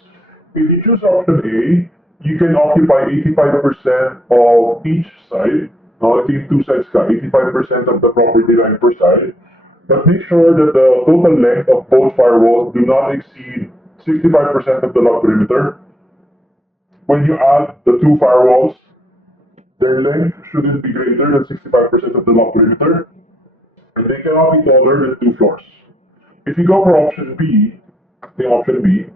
If you choose option A, you can occupy 85% of each side. Now, if you have two sides ka, 85% of the property line per side. But make sure that the total length of both firewalls do not exceed 65% of the lot perimeter. When you add the two firewalls, their length shouldn't be greater than 65% of the lot perimeter, and they cannot be taller than 2 floors. If you go for option B, the option B,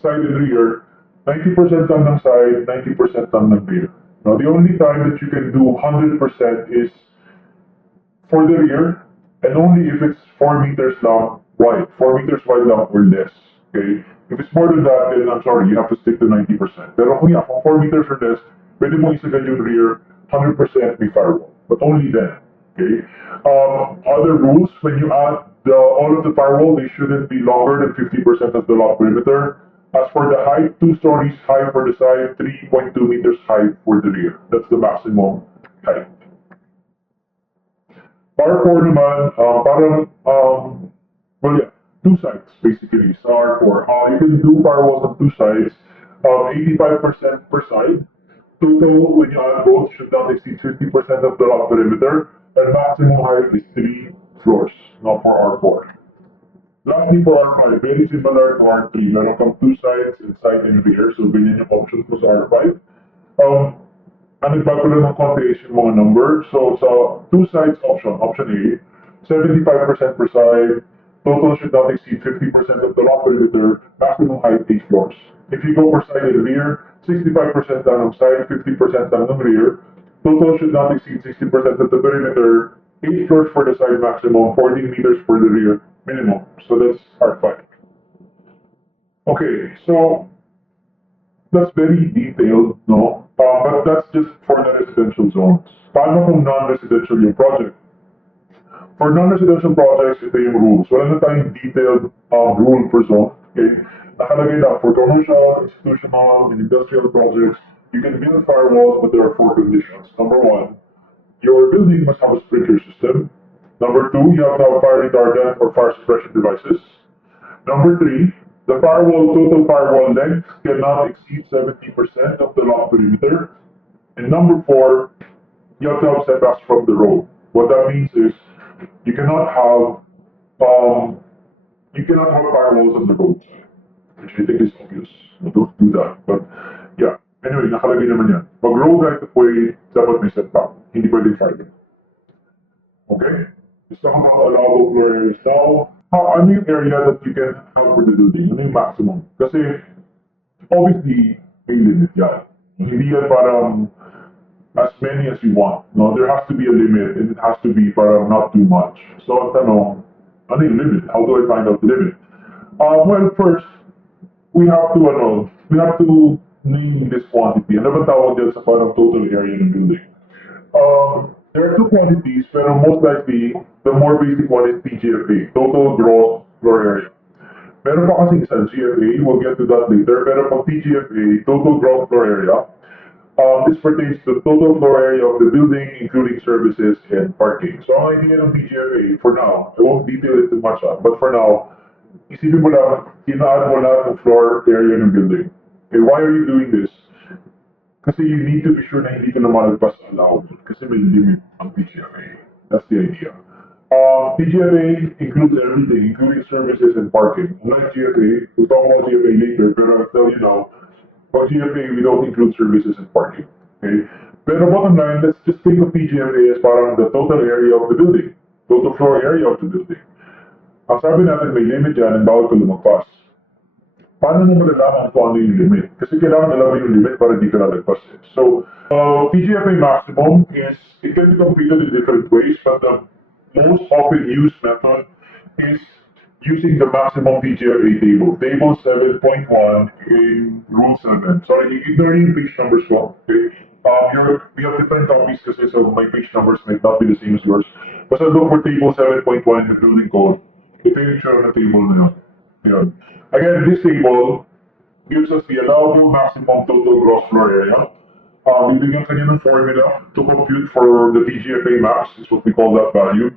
side and rear, 90% lang ng side, 90% lang ng rear. Now, the only time that you can do 100% is for the rear, and only if it's 4 meters long wide, 4 meters wide lang or less. Okay? If it's more than that, then I'm sorry, you have to stick to 90%. Pero kung 4 meters or less, pwede mo isagad yung rear, 100% may firewall. But only then. Okay? Other rules, when you add all of the firewall, they shouldn't be longer than 50% of the lot perimeter. As for the height, 2 stories high for the side, 3.2 meters high for the rear. That's the maximum height. R4 naman, well, yeah, two sides basically sa R4. You can do firewalls on two sides, 85% per side. Total, when you add both, should not exceed 50% of the lot perimeter, and maximum height is 3 floors, not for R4. Lastly, for R5, very similar to R3. Meron kang two sides and side and rear, so ganyan yung options mo sa R5. Ang nagbago lang ng konti is yung mga number. So, sa two sides option, option A, 75% per side, total should not exceed 50% of the lot perimeter, maximum height 8 floors. If you go for side and rear, 65% lang ng side, 50% lang ng rear, total should not exceed 60% of the perimeter, 8 floors for the side maximum, 14 meters for the rear minimum. So that's R5. Okay, so that's very detailed, no? But that's just for the residential zones. Paano kung non-residential yung project? For non-residential projects, ito yung rules. Wala na tayong detailed rule per zone. Okay? Nakalagay na for commercial, institutional, and industrial projects, you can build firewalls, but there are 4 conditions. Number 1, your building must have a sprinkler system. Number 2, you have to have fire retardant or fire suppression devices. Number 3, the total firewall length cannot exceed 70% of the lot perimeter. And number 4, you have to have setbacks from the road. What that means is you cannot have firewalls on the roadside, which I think is obvious. No, don't do that. But yeah, anyway, nakalagay naman yan. Pag road right of way, dapat may setback. Hindi pwedeng fire. Okay? Let's talk about allowable floor areas now. Ano yung area that you can have for the building? Ano yung maximum? Kasi, obviously, may limit yan. Hindi yan parang as many as you want. No, there has to be a limit, and it has to be parang not too much. So, ang tanong, ano yung limit? How do I find out the limit? Well, first, we have to name this quantity. Ano ba tawag dyan sa parang total area ng building? There are 2 quantities, pero most likely, the more basic one is TGFA, total gross floor area. Meron pa kasi isang GFA, we'll get to that later, pero pag TGFA, total gross floor area, this pertains to the total floor area of the building, including services and parking. So ang idea ng TGFA, for now, I won't detail it too much, but for now, isipin mo lang, ina-add mo lahat ng floor area ng building. Okay, why are you doing this? Kasi you need to be sure na hindi ka na malagpas sa allowable. Kasi may limit ang TGFA. That's the idea. TGFA includes everything, including services and parking. Unlike GFA, we'll talk about GFA later, pero I'll tell you now, for GFA, we don't include services and parking. Okay? Pero bottom line, let's just think of TGFA as parang the total area of the building. Total floor area of the building. Ang sabi natin may limit dyan and bawal ka lumagpas. Paano mo malalaman kung ano yung limit? Kasi kailangan alam mo yung limit para di ka lalagpas. So, TGFA maximum is, it can be computed in different ways, but the most often used method is using the maximum TGFA table. Table 7.1 in Rule 7. Sorry, ignore yung page numbers ko. Okay? We have different copies kasi so my page numbers might not be the same as yours. Basta look for table 7.1 in the building code. Ito yung itsura ng table na yun. Yun. Again, this table gives us the allowable maximum total gross floor area. Bibigyan ka niya ng formula to compute for the TGFA max, is what we call that value.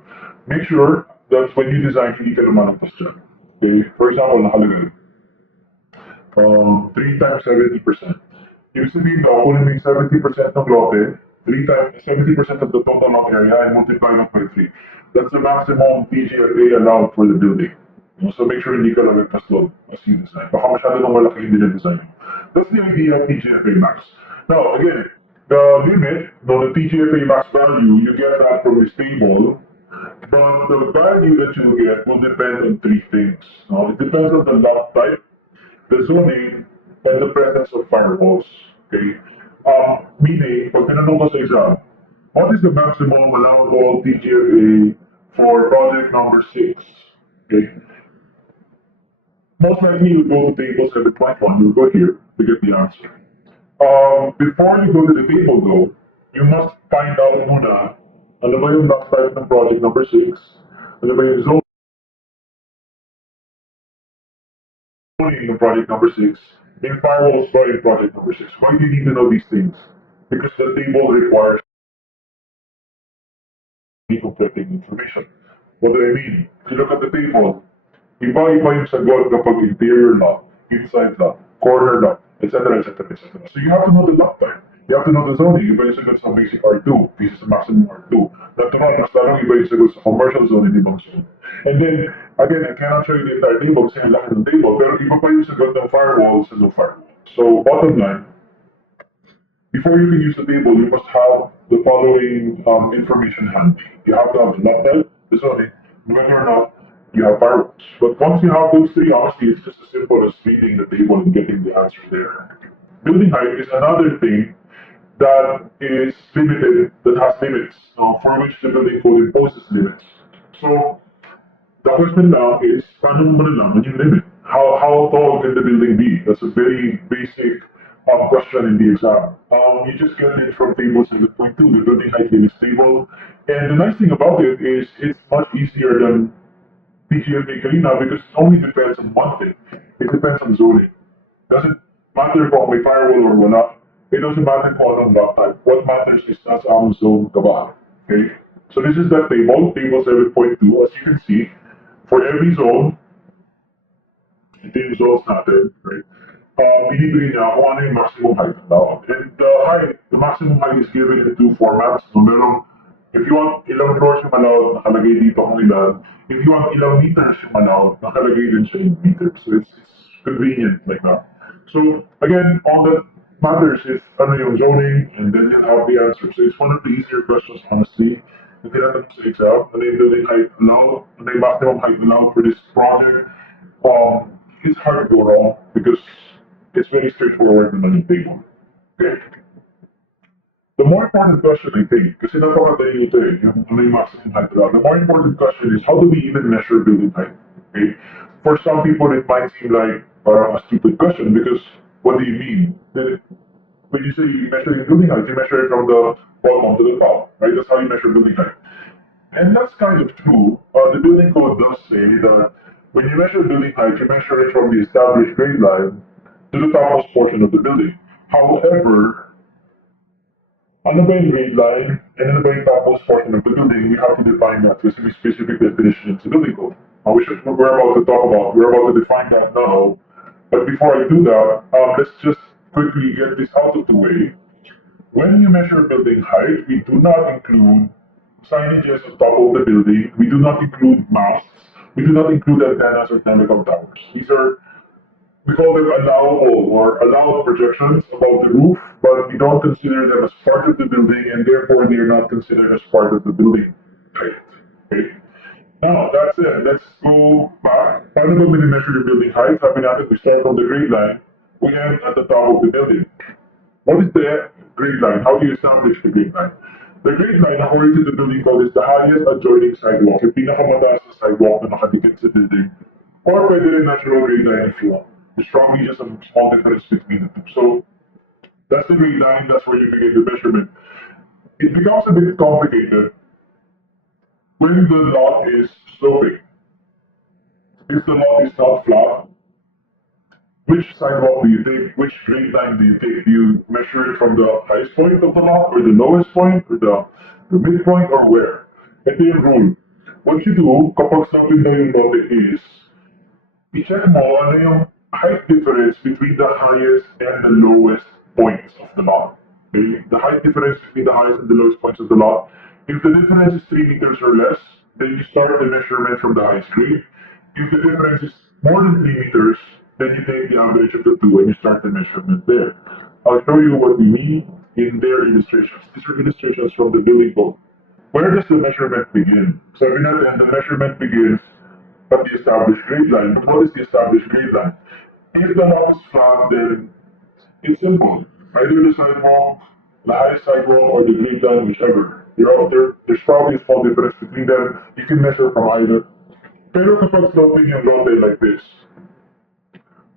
Make sure that when you design, hindi ka lumalagpas dyan. Okay? For example, nakalagay, 3 times 70%. Ibig sabihin daw, kunin mo yung 70% ng lote, 3 times, 70% of the total lot area, and multiply that by 3. That's the maximum TGFA allowed for the building. So make sure hindi ka lalagpas doon as you design. Baka masyado nang malaki yung design. That's the idea of TGFA max. Now, again, the limit, no, the TGFA max value, you get that from this table, but the value that you get will depend on three things. No? It depends on the lot type, the zoning, and the presence of firewalls. Okay? Meaning, pag tinanong ko sa exam, what is the maximum allowable TGFA for project number 6? Okay? Most likely you go to table 7.1, you go here to get the answer. Before you go to the table though, you must find out muna, ano ba yung lot type ng project number 6, ano ba yung zoning in project number 6, and firewalls in project number 6. Why do you need to know these things? Because the table requires conflicting information. What do I mean? If you look at the table, iba-iba yung sagot kapag interior lot, inside lot, corner lot, etc., etc., etc. So you have to know the lot type. You have to know the zoning. Iba yung sagot sa basic R2, this is the maximum R2. Natural, mas lalong iba yung sagot sa commercial zone, hindi bang zone. And then, again, I cannot show you the entire table kasi ang laki ng table, pero iba pa yung sagot ng firewalls and no firewall. So, bottom line, before you can use the table, you must have the following information handy. You have to have the lot type, the zoning, whether or not you have firewalls. But once you have those three, honestly, it's just as simple as reading the table and getting the answer there. Building height is another thing that is limited, that has limits, for which the building code imposes limits. So, the question now is, paano mo malalaman yung limit? How tall can the building be? That's a very basic question in the exam. You just get it from table 7.2, the building height limit table. And the nice thing about it is it's much easier than PGFA kanina because it only depends on one thing. It depends on zoning. Doesn't matter kung may firewall or wala. It doesn't matter kung anong lot type. What matters is nasa ang zone ka ba. Okay? So this is that table, table 7.2. As you can see, for every zone, ito yung zones natin, right? Binibigyan niya kung ano yung maximum height allowed. And the maximum height is given in two formats. So merong, if you want ilang floors yung allowed, nakalagay dito kung ilan. If you want ilang meters yung allowed, nakalagay din siya in meters. So it's convenient like that. So again, all that matters is ano yung zoning, and then you have the answer. So it's one of the easier questions, honestly. Yung tinatanong sa exam, ano yung building height allowed, ano yung maximum height allowed for this project. It's hard to go wrong because it's very straightforward on the table. Okay. The more important question, I think, kasi napakadali ito eh, yung ano yung maximum height allowed. The more important question is, how do we even measure building height? Okay. For some people, it might seem like a stupid question because what do you mean? When you say you measure building height, you measure it from the bottom to the top, right? That's how you measure building height. And that's kind of true. The building code does say that when you measure building height, you measure it from the established grade line to the topmost portion of the building. However, ano ba yung grade line and ano ba yung topmost portion of the building? We have to define that with some specific definitions in the building code. We're about to talk about, we're about to define that now. But before I do that, let's just quickly get this out of the way. When you measure building height, we do not include signages on top of the building. We do not include masts. We do not include antennas or telecom towers. These are, we call them allowable or allowed projections above the roof, but we don't consider them as part of the building, and therefore they are not considered as part of the building height. Okay? Now, that's it. Let's go back. Paano ba minimeasure the building height? Sabi natin, we start from the grade line. We end at the top of the building. What is the grade line? How do you establish the grade line? The grade line, according to the building code, is the highest adjoining sidewalk. Yung pinakamataas na sidewalk na nakadikit sa building. Or pwede rin natural grade line if you want. There's probably just a small difference between the two. So, that's the grade line. That's where you begin the measurement. It becomes a bit complicated when the lot is sloping. If the lot is not flat, which sidewalk do you take? Which grade line do you take? Do you measure it from the highest point of the lot, or the lowest point, or the midpoint, or where? Ito yung rule. What you do kapag sabi na yung lote is, i-check mo ano yung height difference between the highest and the lowest points of the lot. Okay? The height difference between the highest and the lowest points of the lot. If the difference is 3 meters or less, then you start the measurement from the highest grade. If the difference is more than 3 meters, then you take the average of the two and you start the measurement there. I'll show you what we mean in their illustrations. These are illustrations from the building code. Where does the measurement begin? Sabi natin, the measurement begins at the established grade line. But what is the established grade line? If the lot is flat, then it's simple. Either the sidewalk, the highest sidewalk, or the grade line, whichever. There's probably a small difference between them. You can measure from either. Pero kapag sloping yung lote like this,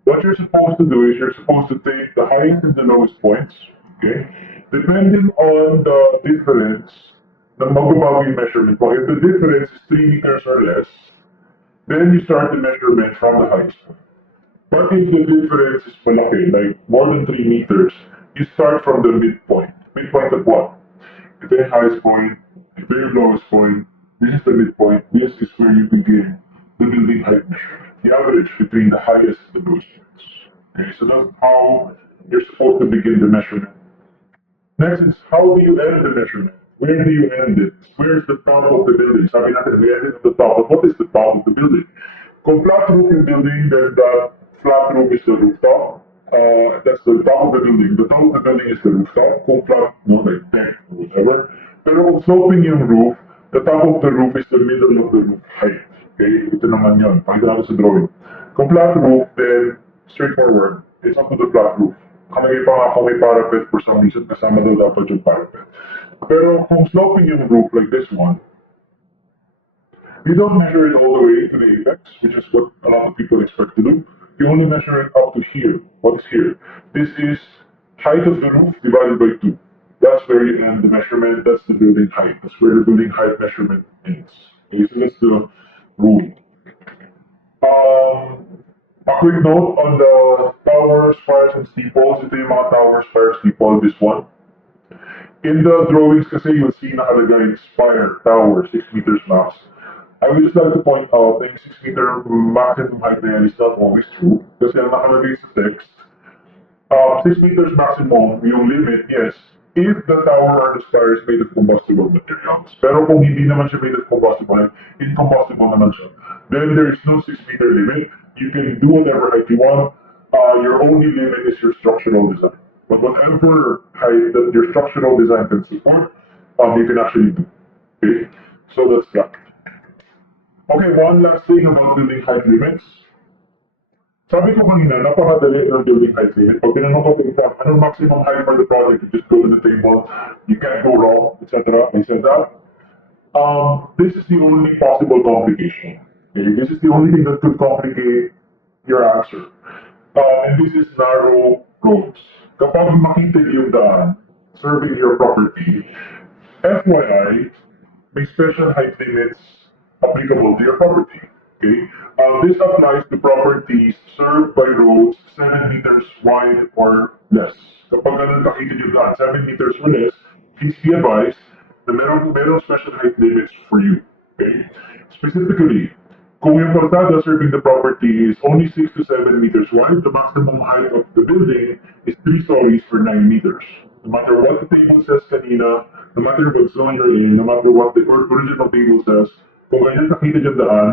what you're supposed to do is you're supposed to take the highest and the lowest points, okay? Depending on the difference, the magbabago yung measurement mo. If the difference is 3 meters or less, then you start the measurement from the highest point. But if the difference is malaki, like more than 3 meters, you start from the midpoint. Midpoint of what? Ito yung highest point, ito yung lowest point, this is the midpoint, this is where you begin the building height measurement. The average between the highest and the lowest points. Okay, so that's how you're supposed to begin the measurement. Next is, how do you end the measurement? Where do you end it? Where's the top of the building? Sabi natin, we end it at the top. But what is the top of the building? Kung flat roof yung building, then the flat roof is the rooftop. That's the top of the building. The top of the building is the rooftop. Kung flat, like deck or whatever. Pero kung sloping yung roof, the top of the roof is the middle of the roof height. Okay? Ito naman yun. Pakita natin sa drawing. Kung flat roof, then straightforward. It's up to the flat roof. Kamay pa nga kung may parapet for some reason, kasama daw dapat yung parapet. Pero kung sloping yung roof like this one, you don't measure it all the way to the apex, which is what a lot of people expect to do. You only measure it up to here. What is here? This is height of the roof divided by 2. That's where you end the measurement. That's the building height. That's where the building height measurement ends. Okay, so that's the rule. A quick note on the towers, spires, and steeples. Ito yung mga towers, spires, steeple, this one. In the drawings kasi you'll see nakalagay spire, tower, 6 meters max. I would just like to point out that 6 meter maximum height na yan is not always true. Kasi ang nakalagay sa text, 6 meters maximum, yung limit, yes, if the tower or the spire is made of combustible materials. Pero kung hindi naman siya made of combustible, incombustible naman siya, then there is no 6 meter limit. You can do whatever height you want. Your only limit is your structural design. But whatever height that your structural design can support, you can actually do. Okay? So that's that. Okay, one last thing about building height limits. Sabi ko kanina, napakadali ng building height limit. Pag tinanong ko kung anong maximum height for the project, you just go to the table, you can't go wrong, etc. I said that. This is the only possible complication. Okay? This is the only thing that could complicate your answer. And this is narrow roads. Kapag makita yung daan, serving your property, FYI, may special height limits applicable to your property. Okay? This applies to properties served by roads 7 meters wide or less. Kapag ganun kakita yung daan, 7 meters or less, please be advised na meron special height limits for you. Okay? Specifically, kung yung kalsada serving the property is only 6 to 7 meters wide, the maximum height of the building is 3 stories for 9 meters. No matter what the table says kanina, no matter what zone you're in, no matter what the original table says, kung ganyan nakita dyan daan,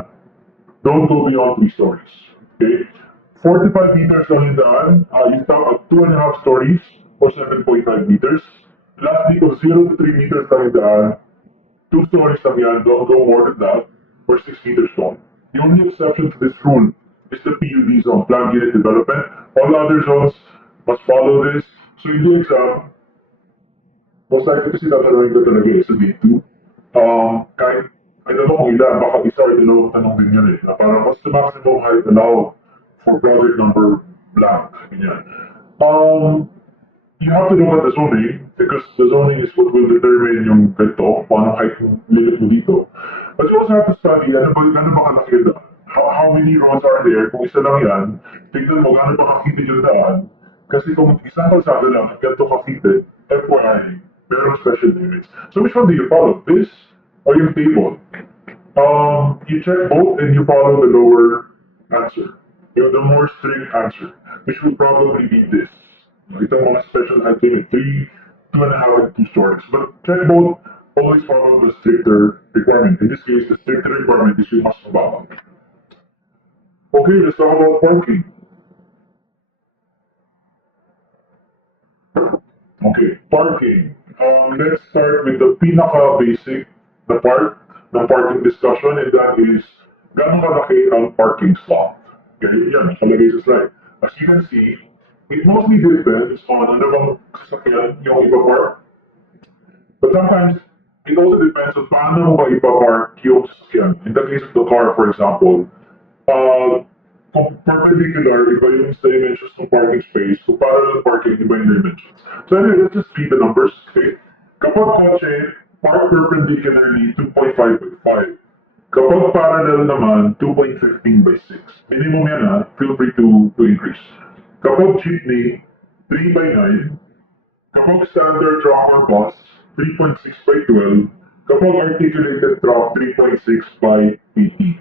don't go beyond 3 stories. Okay? 45 meters lang yung daan, you stop at 2.5 stories or 7.5 meters. Lastly, kung 0 to 3 meters lang yung daan, 2 stories lang yan, don't go more than that, or 6 meters long. The only exception to this rule is the PUD zone, planned unit development. All other zones must follow this. So in the exam, most likely kasi tatanungin ko talaga sa D2. Kahit, I don't know kung ilan, baka isa or dalawang tanong din yun eh. Na parang what's the maximum height allowed for project number blank. Ganyan. You have to look at the zoning because the zoning is what will determine yung ganito, kung anong height yung limit mo dito. But you also have to study, ano ba kalaki na? How many roads are there, kung isa lang yan, tignan mo gaano pa kakitid yung daan. Kasi kung isang kalsada lang, ganito kakitid, FYI, merong special limits. So which one do you follow? This or yung table? You check both and you follow the lower answer. The more strict answer, which will probably be this. Itong mga special height limit, 3, 2.5, and 2 stories. But check both, always follow the stricter requirement. In this case, the stricter requirement is you must mababa. Okay, let's talk about parking. Okay, parking. Let's start with the pinaka-basic, the parking discussion, and that is, gaano kalaki ang parking slot? Okay, yan, nakalagay sa slide. As you can see, it mostly depends on ano bang sasakyan yung ipapark. But sometimes, it also depends on paano mo ba ipapark yung sasakyan. In the case of the car, for example, kung perpendicular, iba yung sa dimensions ng parking space. Kung parallel parking, iba yung dimensions. So anyway, let's just read the numbers. Okay? Kapag kotse, park perpendicularly, 2.5 by 5. Kapag parallel naman, 2.15 by 6. Minimum yan ha, feel free to increase. Kapag jeepney, 3 by 9. Kapag standard truck or bus, 3.6 by 12. Kapag articulated truck, 3.6 by 18.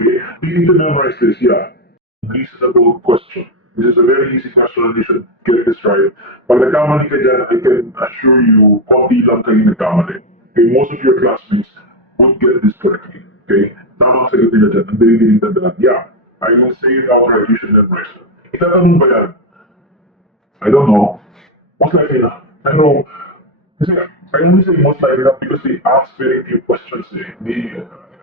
Okay? You need to memorize this, yeah. Reasonable question. This is a very easy question and you should get this right. Pag nagkamali ka dyan, I can assure you, konti lang kayo nagkamali. Okay, most of your classmates would get this correctly. Okay? Tamang sagot nila dyan, ang dali-daling tandaan. Yeah, I will say it outright, you should memorize it. Itatanong ba yan? I don't know. Most likely not. I know. Kasi I only say most likely not because they ask very few questions.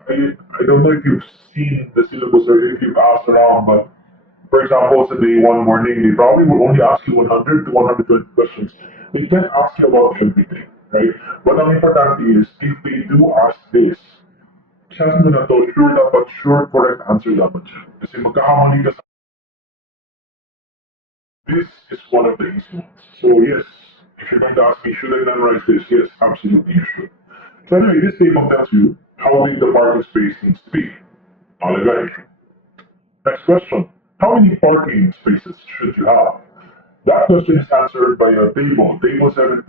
I don't know if you've seen the syllabus or if you've asked around, but for example, today one morning, they probably will only ask you 100 to 120 questions. They can't ask you about everything, right? But ang importante is, if they do ask this, chance mo na to, sure dapat, sure correct answer dapat siya. Kasi magkakamali ka sa... This is one of the easy ones. So yes, if you're going to ask me, should I memorize this? Yes, absolutely you should. So anyway, this table tells you how big the parking space needs to be. Alright. Next question. How many parking spaces should you have? That question is answered by a table. Table 7.4.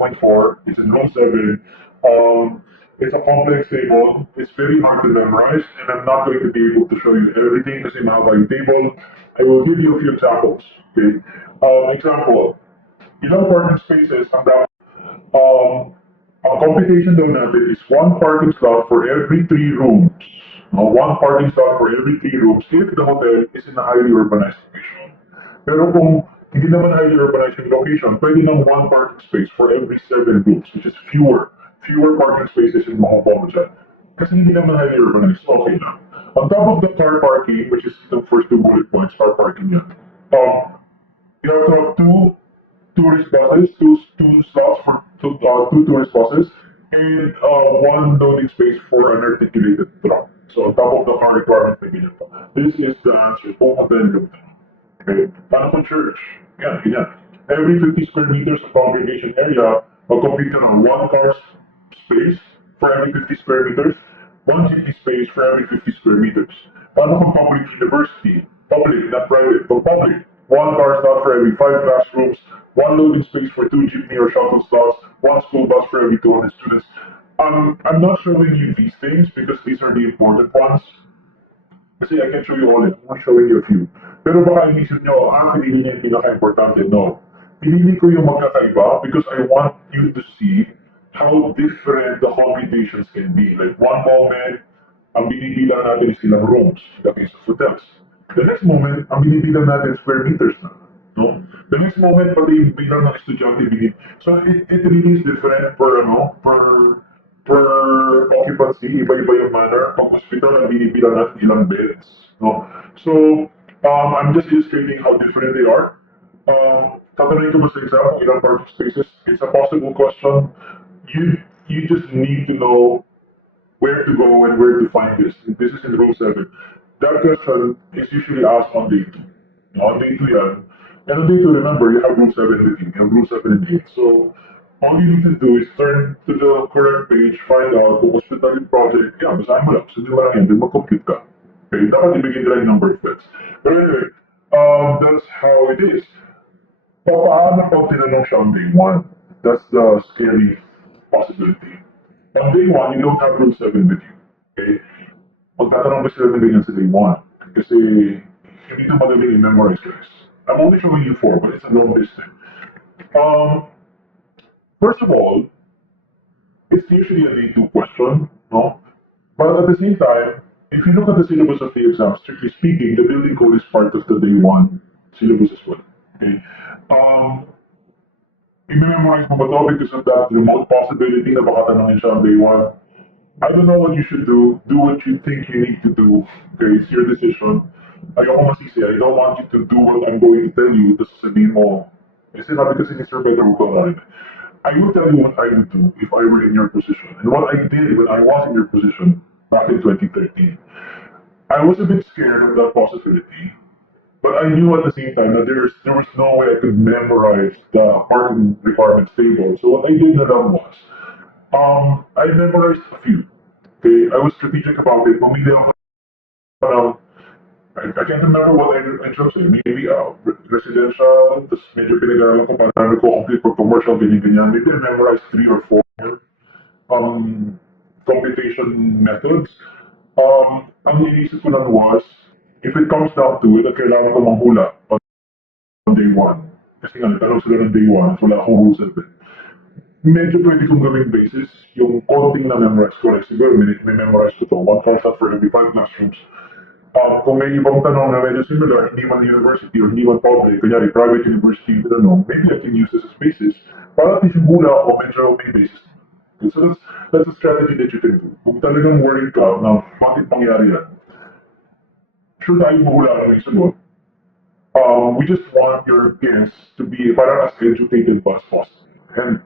It's in row 7. It's a complex table. It's very hard to memorize, and I'm not going to be able to show you everything kasi mahaba yung table. I will give you a few examples. Okay. Example. Ilang parking spaces ang dapat ang computation daw natin is one parking slot for every 3 rooms. One parking slot for every 3 rooms if the hotel is in a highly urbanized location. Pero kung hindi naman highly urbanized yung location, pwede ng one parking space for every 7 rooms, which is fewer. Fewer parking spaces yung makukuha mo dyan. Kasi hindi naman highly urbanized, okay lang. On top of the car parking, which is the first 2 bullet points, car parking yan, you have to have 2 tourist buses, two slots for 2 tourist buses, and 1 loading space for an articulated truck. So on top of the car requirement, maybe this is the answer. Okay. Paano kung church? Yan. Every 50 square meters of congregation area, mag-compute ka ng 1 car space for every 50 square meters, 1 jeepney space for every 50 square meters. Paano kung public university? Public, not private, but public. 1 car slot for every 5 classrooms, 1 loading space for 2 jeepney or shuttle slots, 1 school bus for every 200 students. I'm not showing you these things because these are the important ones. Kasi I can show you all it. I'm showing you a few. Pero baka inisip nyo, pinili niya yung pinaka-importante. No. Pinili ko yung magkakaiba because I want you to see how different the computations can be. Like one moment, ang binibilang natin is ilang rooms, in the case of hotels. The next moment, ang binibilang natin square meters na. No? The next moment, pati yung bilang ng estudyante binib. So it really is different per occupancy, iba-iba yung manner. Pag hospital, ang binibilang natin ilang beds. No? So, I'm just illustrating how different they are. Tatanungin ko ba sa exam, ilang parking spaces? It's a possible question. You just need to know where to go and where to find this. This is in row 7. That question is usually asked on day 2. On day 2 yan. And on day 2, remember, you have row 7 with you. You have row 7 and 8. So, all you need to do is turn to the correct page, find out kung hospital yung project. Yeah, basahin mo lang. Sabi mo lang yan, then mag-compute ka. Okay, dapat ibigay nila yung number of beds. But anyway, that's how it is. Paano pag tinanong siya on day one? That's the scary possibility. On day one, you don't have rule 7 with you. Okay? Magtatanong ba sila ng ganyan sa day one? Kasi hindi ito magaling i-memorize, guys. I'm only showing you 4, but it's a long list. Um, First of all, it's usually a day 2 question, no? But at the same time, if you look at the syllabus of the exam, strictly speaking, the building code is part of the day 1 syllabus as well. Okay? Um, I-memorize mo ba ito because of that remote possibility na baka tanongin siya on day 1? I don't know what you should do. Do what you think you need to do. Okay, it's your decision. Ayoko masisi. I don't want you to do what I'm going to tell you. Tapos sabihin mo, kasi sabi kasi ni Sir Pedro ko rin. I will tell you what I would do if I were in your position. And what I did when I was in your position back in 2013. I was a bit scared of that possibility. But I knew at the same time that there was no way I could memorize the parking requirements table. So what I did na lang was, I memorized a few. Okay, I was strategic about it. Pumili ako ng, I can't remember what I chose eh. Maybe residential, tapos medyo pinag-aralan ko para ko complete for commercial, ganyan-ganyan. Maybe I memorized 3 or 4 computation methods. Ang iniisip ko lang was, if it comes down to it, at kailangan ko manghula on day 1. Kasi nga, nagtanong sila ng day 1, wala akong rules of it. Medyo pwede kong gawing basis, yung konting na memorize ko, like siguro may memorize ko to, 1 shot for every 5 classrooms. Kung may ibang tanong na medyo similar, hindi man university or hindi man public, kunyari private university yung tanong, maybe I can use this as basis, para at least yung hula ako medyo may basis. Okay, so that's a strategy that you can do. Kung talagang worried ka na bakit mangyari yan, sure tayo mahula ng sagot. We just want your guests to be parang as educated as possible. And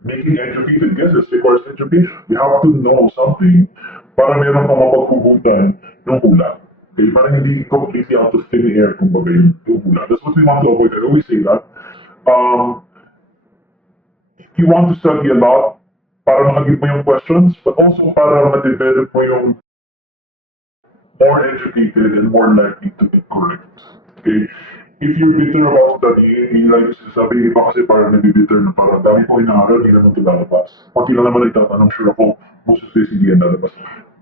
making educated guesses requires education. You have to know something para meron kang mapaghuhutan ng hula. Okay, parang hindi completely out of thin air kumbaga yung hula. That's what we want to avoid. I always say that. You want to study a lot para makagip mo yung questions, but also para ma-develop mo yung more educated and more likely to be correct. Okay? If you're bitter about studying, hindi like sabi iba kasi parang nabibitter na parang dami ko inaaral, hindi naman ito lalabas. Pati lang naman nagtatanong, sure ako, most of this hindi yan lalabas.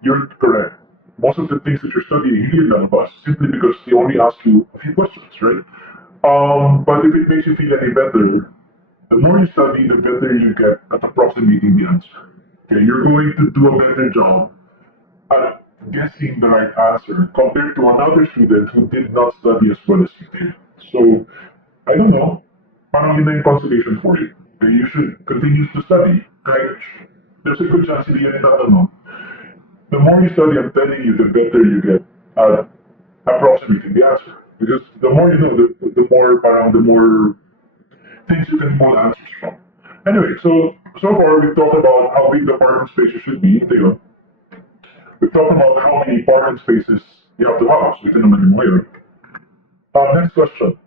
You're correct. Most of the things that you're studying, hindi yan lalabas, simply because they only ask you a few questions, right? But if it makes you feel any better, the more you study, the better you get at approximating the answer. Okay, you're going to do a better job at guessing the right answer compared to another student who did not study as well as you did. So, I don't know, parang yun na yung consolation for you. Okay, you should continue to study. Right? There's a good chance hindi yan itatanong. The more you study, I'm telling you, the better you get at approximating the answer. Because the more you know, the more things you can pull answers from. Anyway, so far we've talked about how big the parking spaces should be. We've talked about how many parking spaces you have to have. So we can naman yung next question.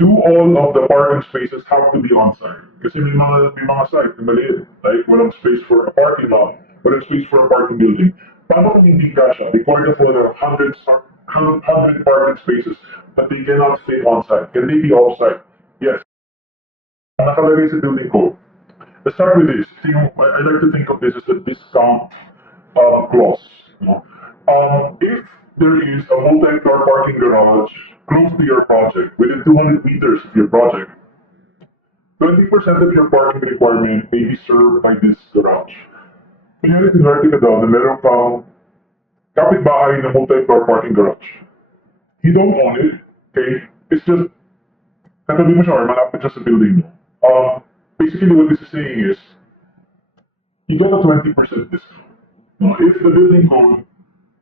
Do all of the parking spaces have to be on-site? Kasi may mga site na maliit. Like, walang space for a parking lot, walang space for a parking building. Paano kung hindi kasha? Required for the 100 parking spaces, but they cannot stay on-site. Can they be off-site? Yes. Nakalagay sa building code. Let's start with this. I like to think of this as the discount clause. If there is a multi-floor parking garage close to your project, within 200 meters of your project, 20% of your parking requirement may be served by this garage. Kunyari, sinwerte ka daw na meron kang kapitbahay na multi-floor parking garage. You don't own it, okay? It's just, katabi mo siya or malapit siya sa building mo. Basically what this is saying is, you get a 20% discount. Now, if the building code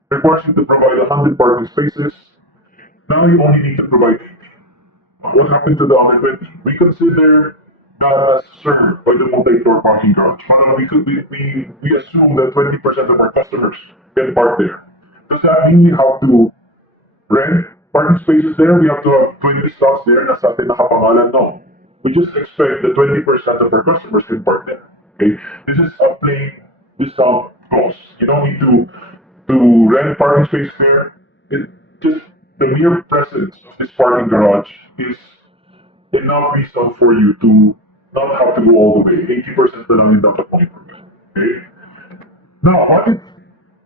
requires you to provide 100 parking spaces, now you only need to provide 80. What happened to the other 20? We consider that as served by the multi-floor parking garage. We assume that 20% of our customers can park there. Does that mean we have to rent parking spaces there? We have to have 20 slots there na sa atin nakapangalan? No. We just expect that 20% of our customers can park there. Okay? This is a plain discount clause. You don't need to rent parking space there. It just the mere presence of this parking garage is enough reason for you to not have to go all the way. 80% na lang yung dapat mong improvement. Okay? Now, what if,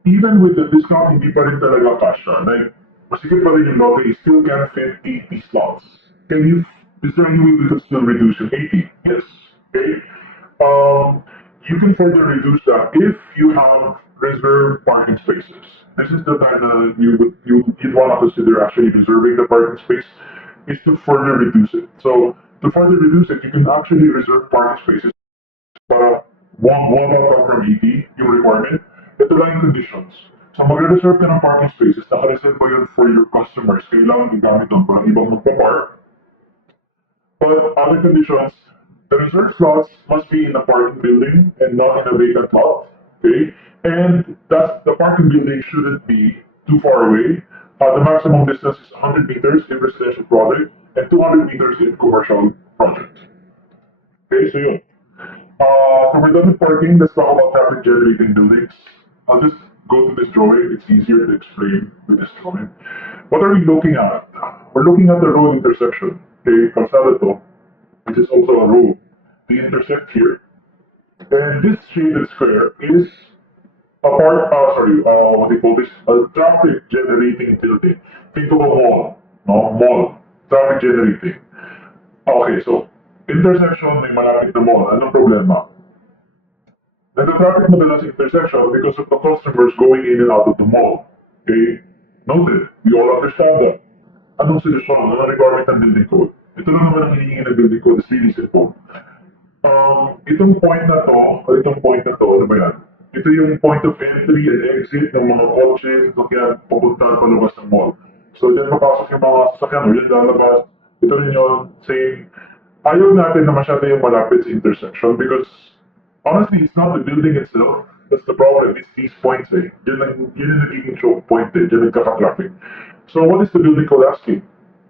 even with the discount, hindi pa rin talaga kasha? Like, masikip pa rin yung lobby, you still can't fit 80 slots. Can you, is there any way we could still reduce it 80? Yes. Okay? You can further reduce that if you have reserved parking spaces. This is the time that you'd want to consider actually reserving the parking space, is to further reduce it. So to further reduce it, you can actually reserve parking spaces para bumaba ka from 80 yung requirement. Ito lang yung conditions. So magre-reserve ka ng parking spaces, naka-reserve mo yun for your customers. Kailangan igamit doon para ibang magpa-park. But other conditions, the reserved slots must be in a parking building and not in a vacant lot. Okay? And the parking building shouldn't be too far away. The maximum distance is 100 meters in residential project and 200 meters in commercial project. Okay, so yun. So we're done with parking. Let's talk about traffic generating buildings. I'll just go to this drawing. It's easier to explain with this drawing. What are we looking at? We're looking at the road intersection. Okay, kalsada to, which is also a road. They intersect here. And this shaded square is what do you call this? A traffic generating building. Think of a mall. No? Mall. Traffic generating. Okay, so intersection may malapit na mall. Anong problema? Nagka-traffic madalas sa intersection because of the customers going in and out of the mall. Okay? Noted. We all understand that. Anong solusyon? Anong requirement ng building code? Ito na naman ang hinihingi ng building code. It's really simple. Itong point na to, ano ba yan? Ito yung point of entry and exit ng mga kotse, sasakyan, papunta palabas ng mall. So, dyan papasok yung mga sasakyan, o yan lalabas. Ito rin yun, same. Ayaw natin na masyado yung malapit sa intersection because honestly, it's not the building itself. That's the problem. It's these points eh. Yun yung nagiging choke point eh. Yun nagkaka-traffic. So what is the building code asking?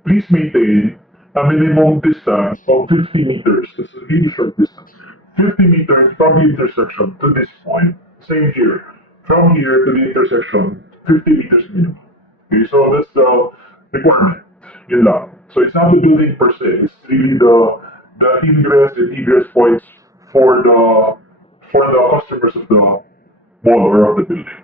Please maintain a minimum distance of 50 meters. This is a really short distance. 50 meters from the intersection to this point. Same here. From here to the intersection, 50 meters minimum. Okay, so that's the requirement. Yun lang. So it's not the building per se. It's really the ingress and egress points for the customers of the mall or of the building.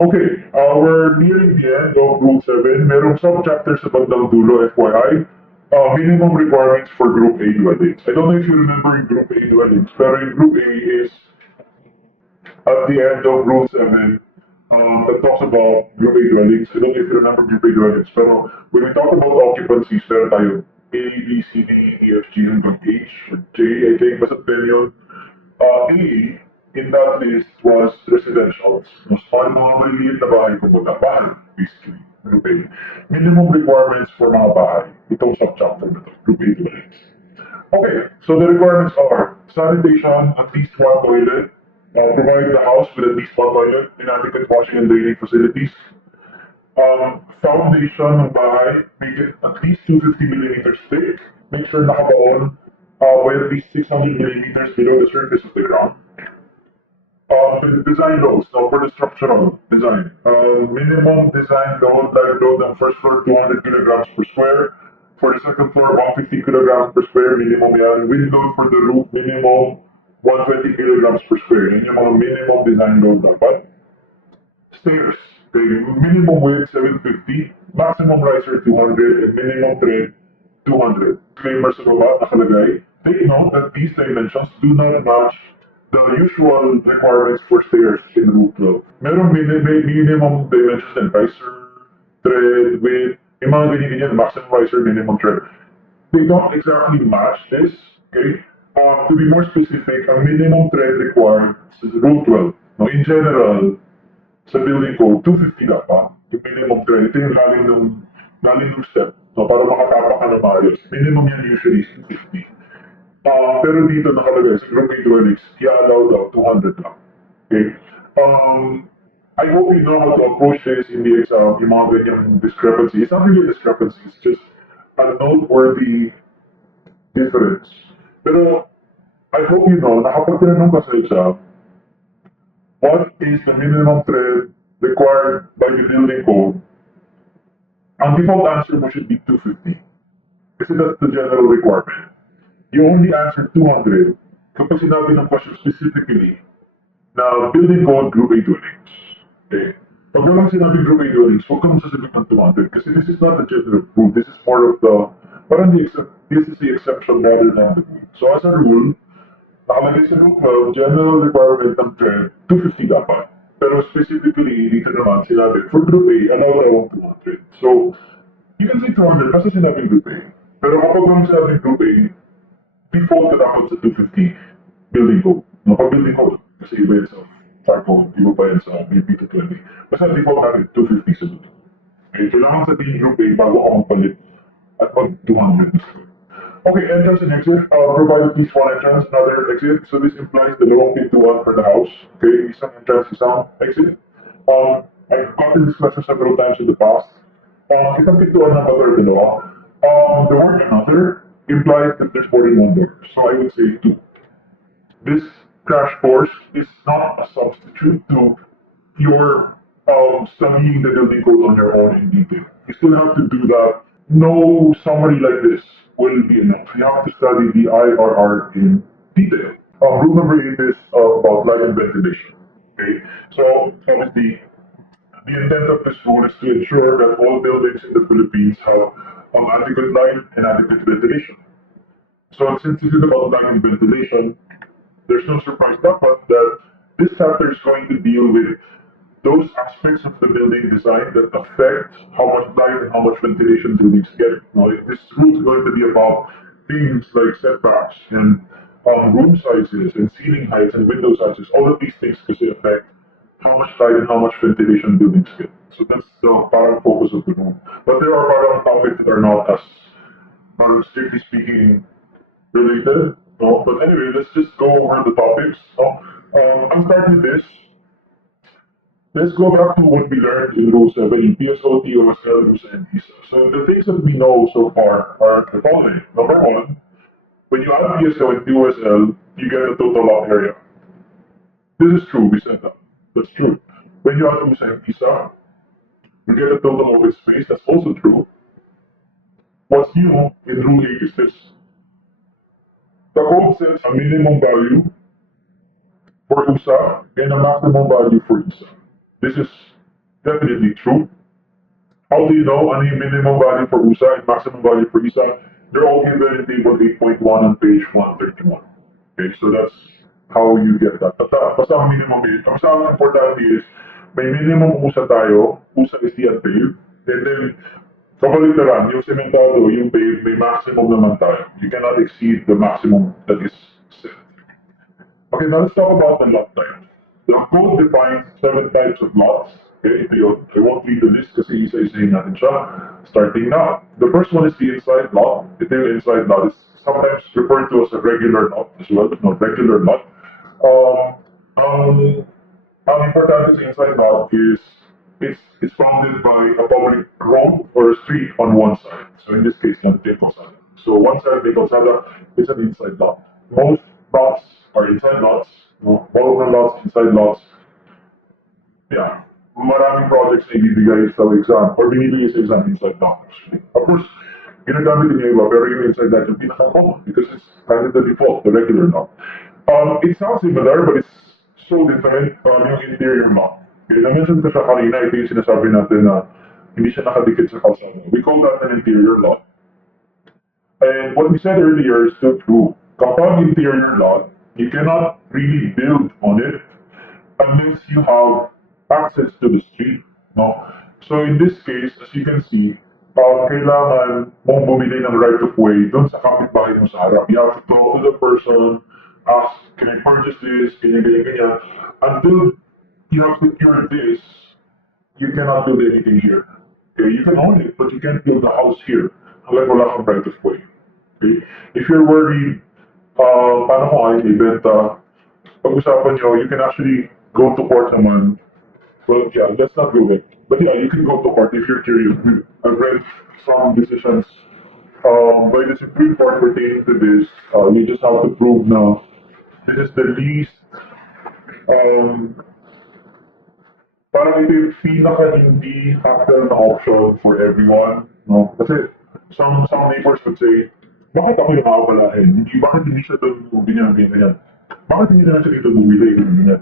Okay, we're nearing the end of Rule 7. Merong sub-chapters sa bandang dulo, FYI. Minimum requirements for Group A dwellings. I don't know if you remember yung Group A dwellings, pero yung Group A is at the end of Rule 7 that talks about Group A dwellings. I don't know if you remember Group A dwellings, pero when we talk about occupancies, meron tayo A, B, C, D, E, F, G, hanggang H, or J, I think, basta yun. A, in that list was residential. Mas parang mga maliliit na bahay, kumbaga bahay, basically, Group A. Minimum requirements for mga bahay. Itong sub-chapter na to, Group A dwellings. Okay, so the requirements are sanitation, at least one toilet, provide the house with at least one toilet, inadequate washing and draining facilities. Foundation ng bahay, make it at least 250 millimeters thick. Make sure nakabaon by at least 600 millimeters below the surface of the ground. The design loads, now for the structural design. Minimum design load, live load on first floor 200 kilograms per square. For the second floor, 150 kilograms per square, minimum yan. Wind load for the roof, minimum 120 kilograms per square. Yan yung mga minimum design load dapat. Stairs, okay, minimum width 750, maximum riser 200, and minimum tread 200. Disclaimer sa baba nakalagay. Take note that these dimensions do not match the usual requirements for stairs in Rule 12. Merong minimum dimensions and riser, tread, width, yung mga ganyan, maximum riser, minimum tread. They don't exactly match this, okay? To be more specific, ang minimum tread required is Rule 12. No, in general, sa building code, 250 dapat. Yung minimum tread. Ito yung lalim ng step. So, para makatapak ka na maayos. Minimum yan usually is 250. Pero dito nakalagay sa Group A dwellings, i-allow daw 200 lang. Okay? I hope you know how to approach this in the exam, yung mga ganyang discrepancy. It's not really a discrepancy, it's just a noteworthy difference. Pero, I hope you know na kapag tinanong ka sa exam, what is the minimum tread required by the building code, ang default answer mo should be 250. Kasi that's the general requirement. You only answer 200 kapag sinabi ng question specifically na building code group A dwellings. Okay? Pag naman sinabi group A dwellings, huwag kang sasagot ng 200 kasi this is not the general rule. This is more of the, parang this is the exception rather than the rule. So as a rule, nakalagay sa Rule 12, general requirement ng trend, 250 dapat. Pero specifically, dito naman sinabi, for group A, allow daw ang 200. So, you can say 200 kasi sinabing group A. Pero kapag naman sinabing group A, default ka dapat sa 250 building code. No, pag building code, kasi iba yan sa fire code, iba pa yan sa BP 220. Basta default natin, 250 sa dito. Okay, kailangan sa team group A bago ka magpalit at mag 200 na sila. Okay, entrance and exit. Provide at least one entrance, another exit. So this implies the long pintuan for the house. Okay, isang entrance, isang exit. I've gotten this lesson several times in the past. Isang pintuan ng other dalawa. The word another implies that there's more than one door. So I would say two. This crash course is not a substitute to your studying the building code on your own in detail. You still have to do that. No summary like this will be enough. You have to study the IRR in detail. Rule number 8 is about light and ventilation. Okay, so obviously the intent of this rule is to ensure that all buildings in the Philippines have adequate light and adequate ventilation. So since this is about light and ventilation, there's no surprise that this chapter is going to deal with those aspects of the building design that affect how much light and how much ventilation buildings get. Now, this rule is going to be about things like setbacks and room sizes and ceiling heights and window sizes. All of these things can affect how much light and how much ventilation buildings get. So that's the parang focus of the room. But there are parang topics that are not as, parang strictly speaking, related. No? But anyway, let's just go over the topics. I'm starting with this. Let's go back to what we learned in Rule 7 in PSO, TOSL, RUSA, and VISA. So the things that we know so far are the following. Number one, when you add PSO and TOSL, you get the total lot area. This is true, we said that. That's true. When you add RUSA and VISA, you get the total open space. That's also true. What's new in Rule 8 is this. The code sets a minimum value for USA and a maximum value for ISA. This is definitely true. How do you know ano yung minimum value for USA and maximum value for ISA? They're all given in table 8.1 on page 131. Okay, so that's how you get that. Basta ang minimum is, ang importante is, may minimum USA tayo, USA is the unpaved, and then kabalitaran, yung sementado, yung paved, may maximum naman tayo. You cannot exceed the maximum that is set. Okay, now let's talk about the lot type. The code defines 7 types of lots. Okay, I won't read the list kasi isa-isahin natin siya. Starting now. The first one is the inside lot. Ito yung inside lot is sometimes referred to as a regular lot as well. No, regular lot. Ang importante sa inside lot is it's bounded by a public road or a street on one side. So in this case, not the calzada. So one side of the calzada is an inside lot. Most lots are inside lots. No, borrowed lots, inside lots. Yeah, maraming projects na ibibigay sa exam or binibigay sa exam inside lot. Of course, ginagamit din yung iba, pero yung inside lot yung pinaka-common because it's kind of the default, the regular lot. It sounds similar, but it's so different yung interior lot. Okay, na-mention ko siya kanina, ito yung sinasabi natin na hindi siya nakadikit sa kalsada. We call that an interior lot. And what we said earlier is still true. Kapag interior lot, you cannot really build on it unless you have access to the street. No? So in this case, as you can see, kailangan mong bumili ng right of way dun sa kapitbahay mo sa harap. You have to talk to the person, ask, can I purchase this, ganyan. Until you have secured this, you cannot build anything here. Okay? You can own it, but you can't build a house here unless wala kang right of way. Okay? If you're worried, paano kung ayaw ibenta, pag-usapan nyo, you can actually go to court naman. Well, yeah, let's not do it. But yeah, you can go to court if you're curious. I've read some decisions by the Supreme Court pertaining to this. You just have to prove now this is the least parang ito yung pinaka hindi factor na option for everyone, no? Kasi some neighbors would say, bakit ako yung nakabalahin? Bakit hindi siya doon ganyan, ganyan, ganyan? Bakit hindi na siya dito bumili, ganyan, ganyan?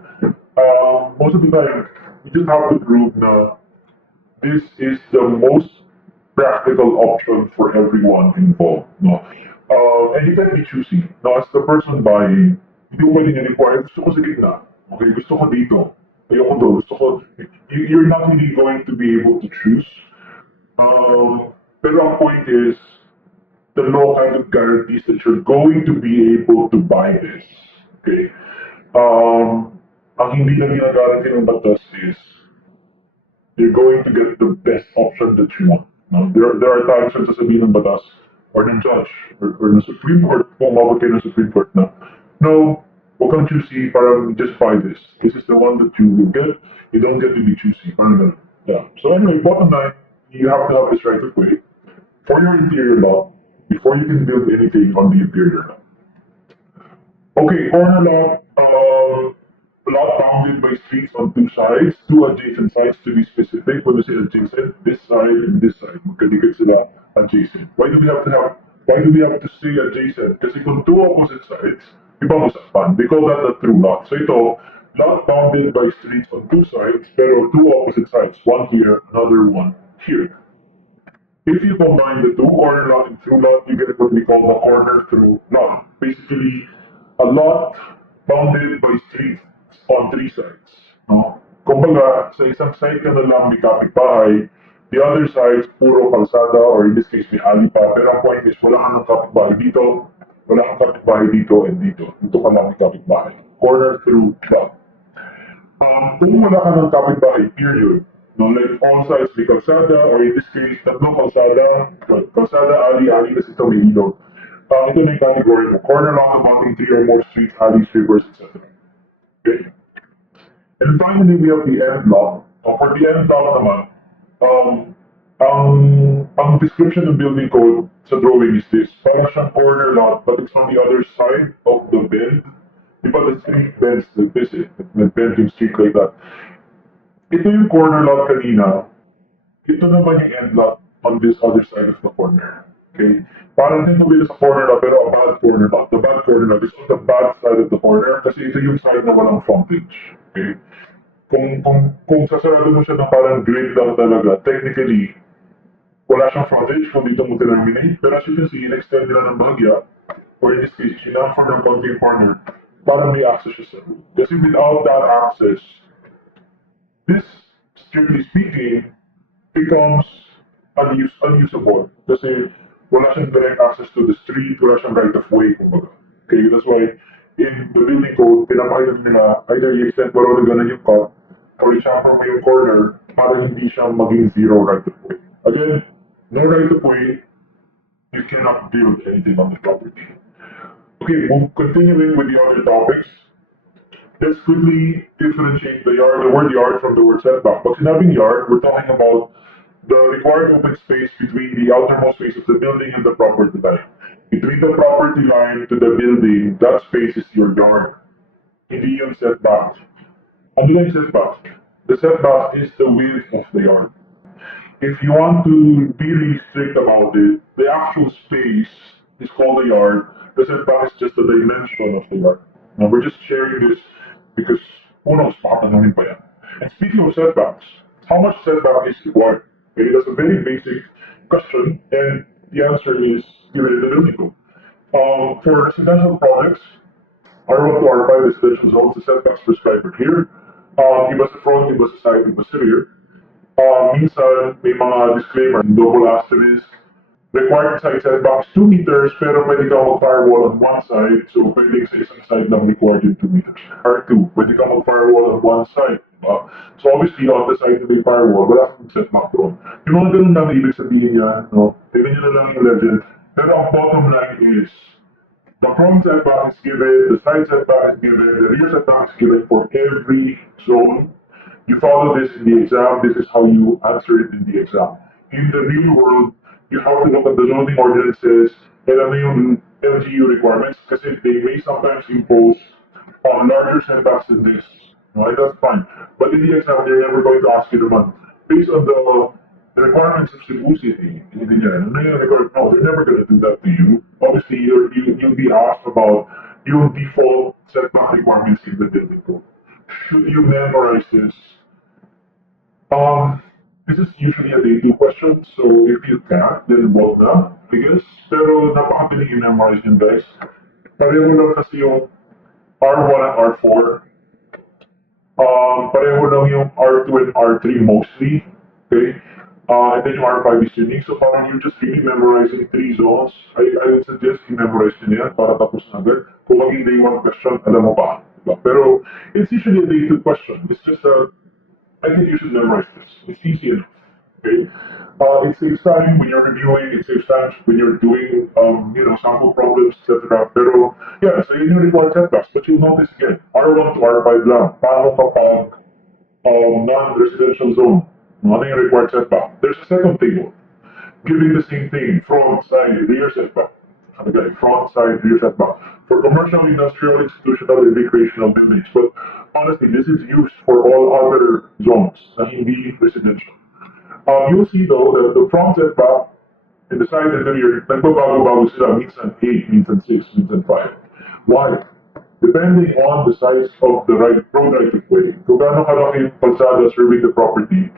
Most of the time, we just have to prove na this is the most practical option for everyone involved. No? And you can be choosy. Now, as the person buying, hindi mo pwedeng i-require, gusto ko sa gitna. Okay, gusto ko dito. Ayoko doon. Gusto ko, you're not really going to be able to choose. Pero ang point is, the law kind of guarantees that you're going to be able to buy this. Okay? Ang hindi na ginaguarantee ng batas is you're going to get the best option that you want. No? There are times when sasabihin ng batas or ng judge or ng Supreme Court, kung umabot kayo ng Supreme Court na, no, huwag kang choosy, parang just buy this. This is the one that you will get. You don't get to be choosy. Parang ganun. Yeah. So anyway, bottom line, you have to have this right of way for your interior lot before you can build anything on the interior lot. Okay, corner lot, lot bounded by streets on two sides, two adjacent sides to be specific. When we say adjacent, this side and this side, magkadikit sila adjacent. Why do we have to say adjacent? Kasi kung two opposite sides, ibang usapan. We call that a through lot. So ito, lot bounded by streets on two sides, pero two opposite sides, one here, another one here. If you combine the two, corner lot and through lot, you get what we call the corner through lot. Basically, a lot bounded by streets on three sides. No? Kumbaga, sa isang side ka na lang may kapitbahay, the other side, puro kalsada, or in this case, may alley pa. Pero ang point is, wala kang ng kapitbahay dito, wala kang kapitbahay dito, and dito. Dito ka lang may kapitbahay. Corner through lot. Kung wala ka ng kapitbahay, period, no, like all sides may kalsada, or in this case, tatlong kalsada, alley, kasi ito may ilog. Ito na yung category mo. Corner lot abutting three or more streets, alleys, rivers, etc. Okay? And finally, we have the end lot. For the end lot naman, ang description ng building code sa drawing is this. Parang siyang corner lot, but it's on the other side of the bend. Di ba the street bends like this, bend yung street like that. Ito yung corner lot kanina. Ito naman yung end lot on this other side of the corner. Okay? Parang dito din sa corner lot, pero a bad corner lot. The bad corner lot is on the bad side of the corner kasi ito yung side na walang frontage. Okay? Kung sasarado mo siya na parang grid lang talaga, technically, wala siyang frontage kung dito mo terminate. Pero as you can see, in-extend nila ng bahagya, or in this case, sinamfor ng konting corner, parang may access siya sa road. Kasi without that access, this, strictly speaking, becomes unusable. Kasi wala siyang direct access to the street, wala siyang right of way, kumbaga. Okay, that's why in the building code, pinapakita nila either i-extend mo rin ganun yung cut, or i-chamfer mo yung corner para hindi siya maging zero right of way. Again, no right of way, you cannot build anything on the property. Okay, continuing with the other topics. Let's quickly differentiate the word yard from the word setback. Pag sinabing yard, we're talking about the required open space between the outermost face of the building and the property line. Between the property line to the building, that space is your yard. Hindi yung setback. Ano yung setback? The setback is the width of the yard. If you want to be really strict about it, the actual space is called the yard. The setback is just the dimension of the yard. Now, we're just sharing this because who knows, papatanungin pa yan. And speaking of setbacks, how much setback is required? Okay, that's a very basic question, and the answer is given in the building code. For residential projects, R1 to R5 residential zones, the setbacks prescribed are here. Iba sa front, iba sa side, iba sa rear. Minsan, may mga disclaimer, double asterisk, required side setbacks 2 meters, pero pwede kang mag-firewall on one side, so pwede sa isang side lang required yung 2 meters. R2, pwede kang mag-firewall on one side. So obviously, on the side na may firewall, wala kang setback doon. Yung mga ganun lang ibig sabihin niya, no? Tignan nyo na lang yung legend. Pero ang bottom line is, the front setback is given, the side setback is given, the rear setback is given for every zone. You follow this in the exam, this is how you answer it in the exam. In the real world, you have to look at the zoning ordinances and ano yung LGU requirements kasi they may sometimes impose larger setbacks than this. Okay, that's fine. But in the exam, they're never going to ask you naman, based on the requirements of Cebu City, hindi yan, ano yung requirement? No, they're never going to do that to you. Obviously, you'll be asked about yung default setback requirements in the building code. Should you memorize this? Um, this is usually a day 2 question, so if you can't, then wag na, I guess. Pero napakabiling i-memorize yun, guys. Pareho lang kasi yung R1 and R4. Pareho lang yung R2 and R3 mostly. Okay? And then yung R5 is unique. So parang you're just really memorizing 3 zones. I would suggest you memorize nyo yan para tapos na agad. Kung maging day 1 question, alam mo ba? Diba? Pero it's usually a day 2 question. It's just a I think you should memorize this. It's easy enough. Okay. It saves time when you're reviewing. It saves time when you're doing, sample problems, etc. Pero yeah, so yun yung required setbacks. But you'll notice again, R1 to R5 lang. Paano kapag non-residential zone? Ano yung required setback? There's a second table giving the same thing: front, side, rear setback. Okay, front, side, rear setback for commercial, industrial, institutional, and recreational buildings. But honestly, this is used for all other zones na hindi residential. You'll see though that the front setback and the side and the rear, nagbabago-bago sila, minsan 8, minsan 6, minsan 5. Why? Depending on the size of the road right of way. Kung gaano kalaki yung kalsada serving the property,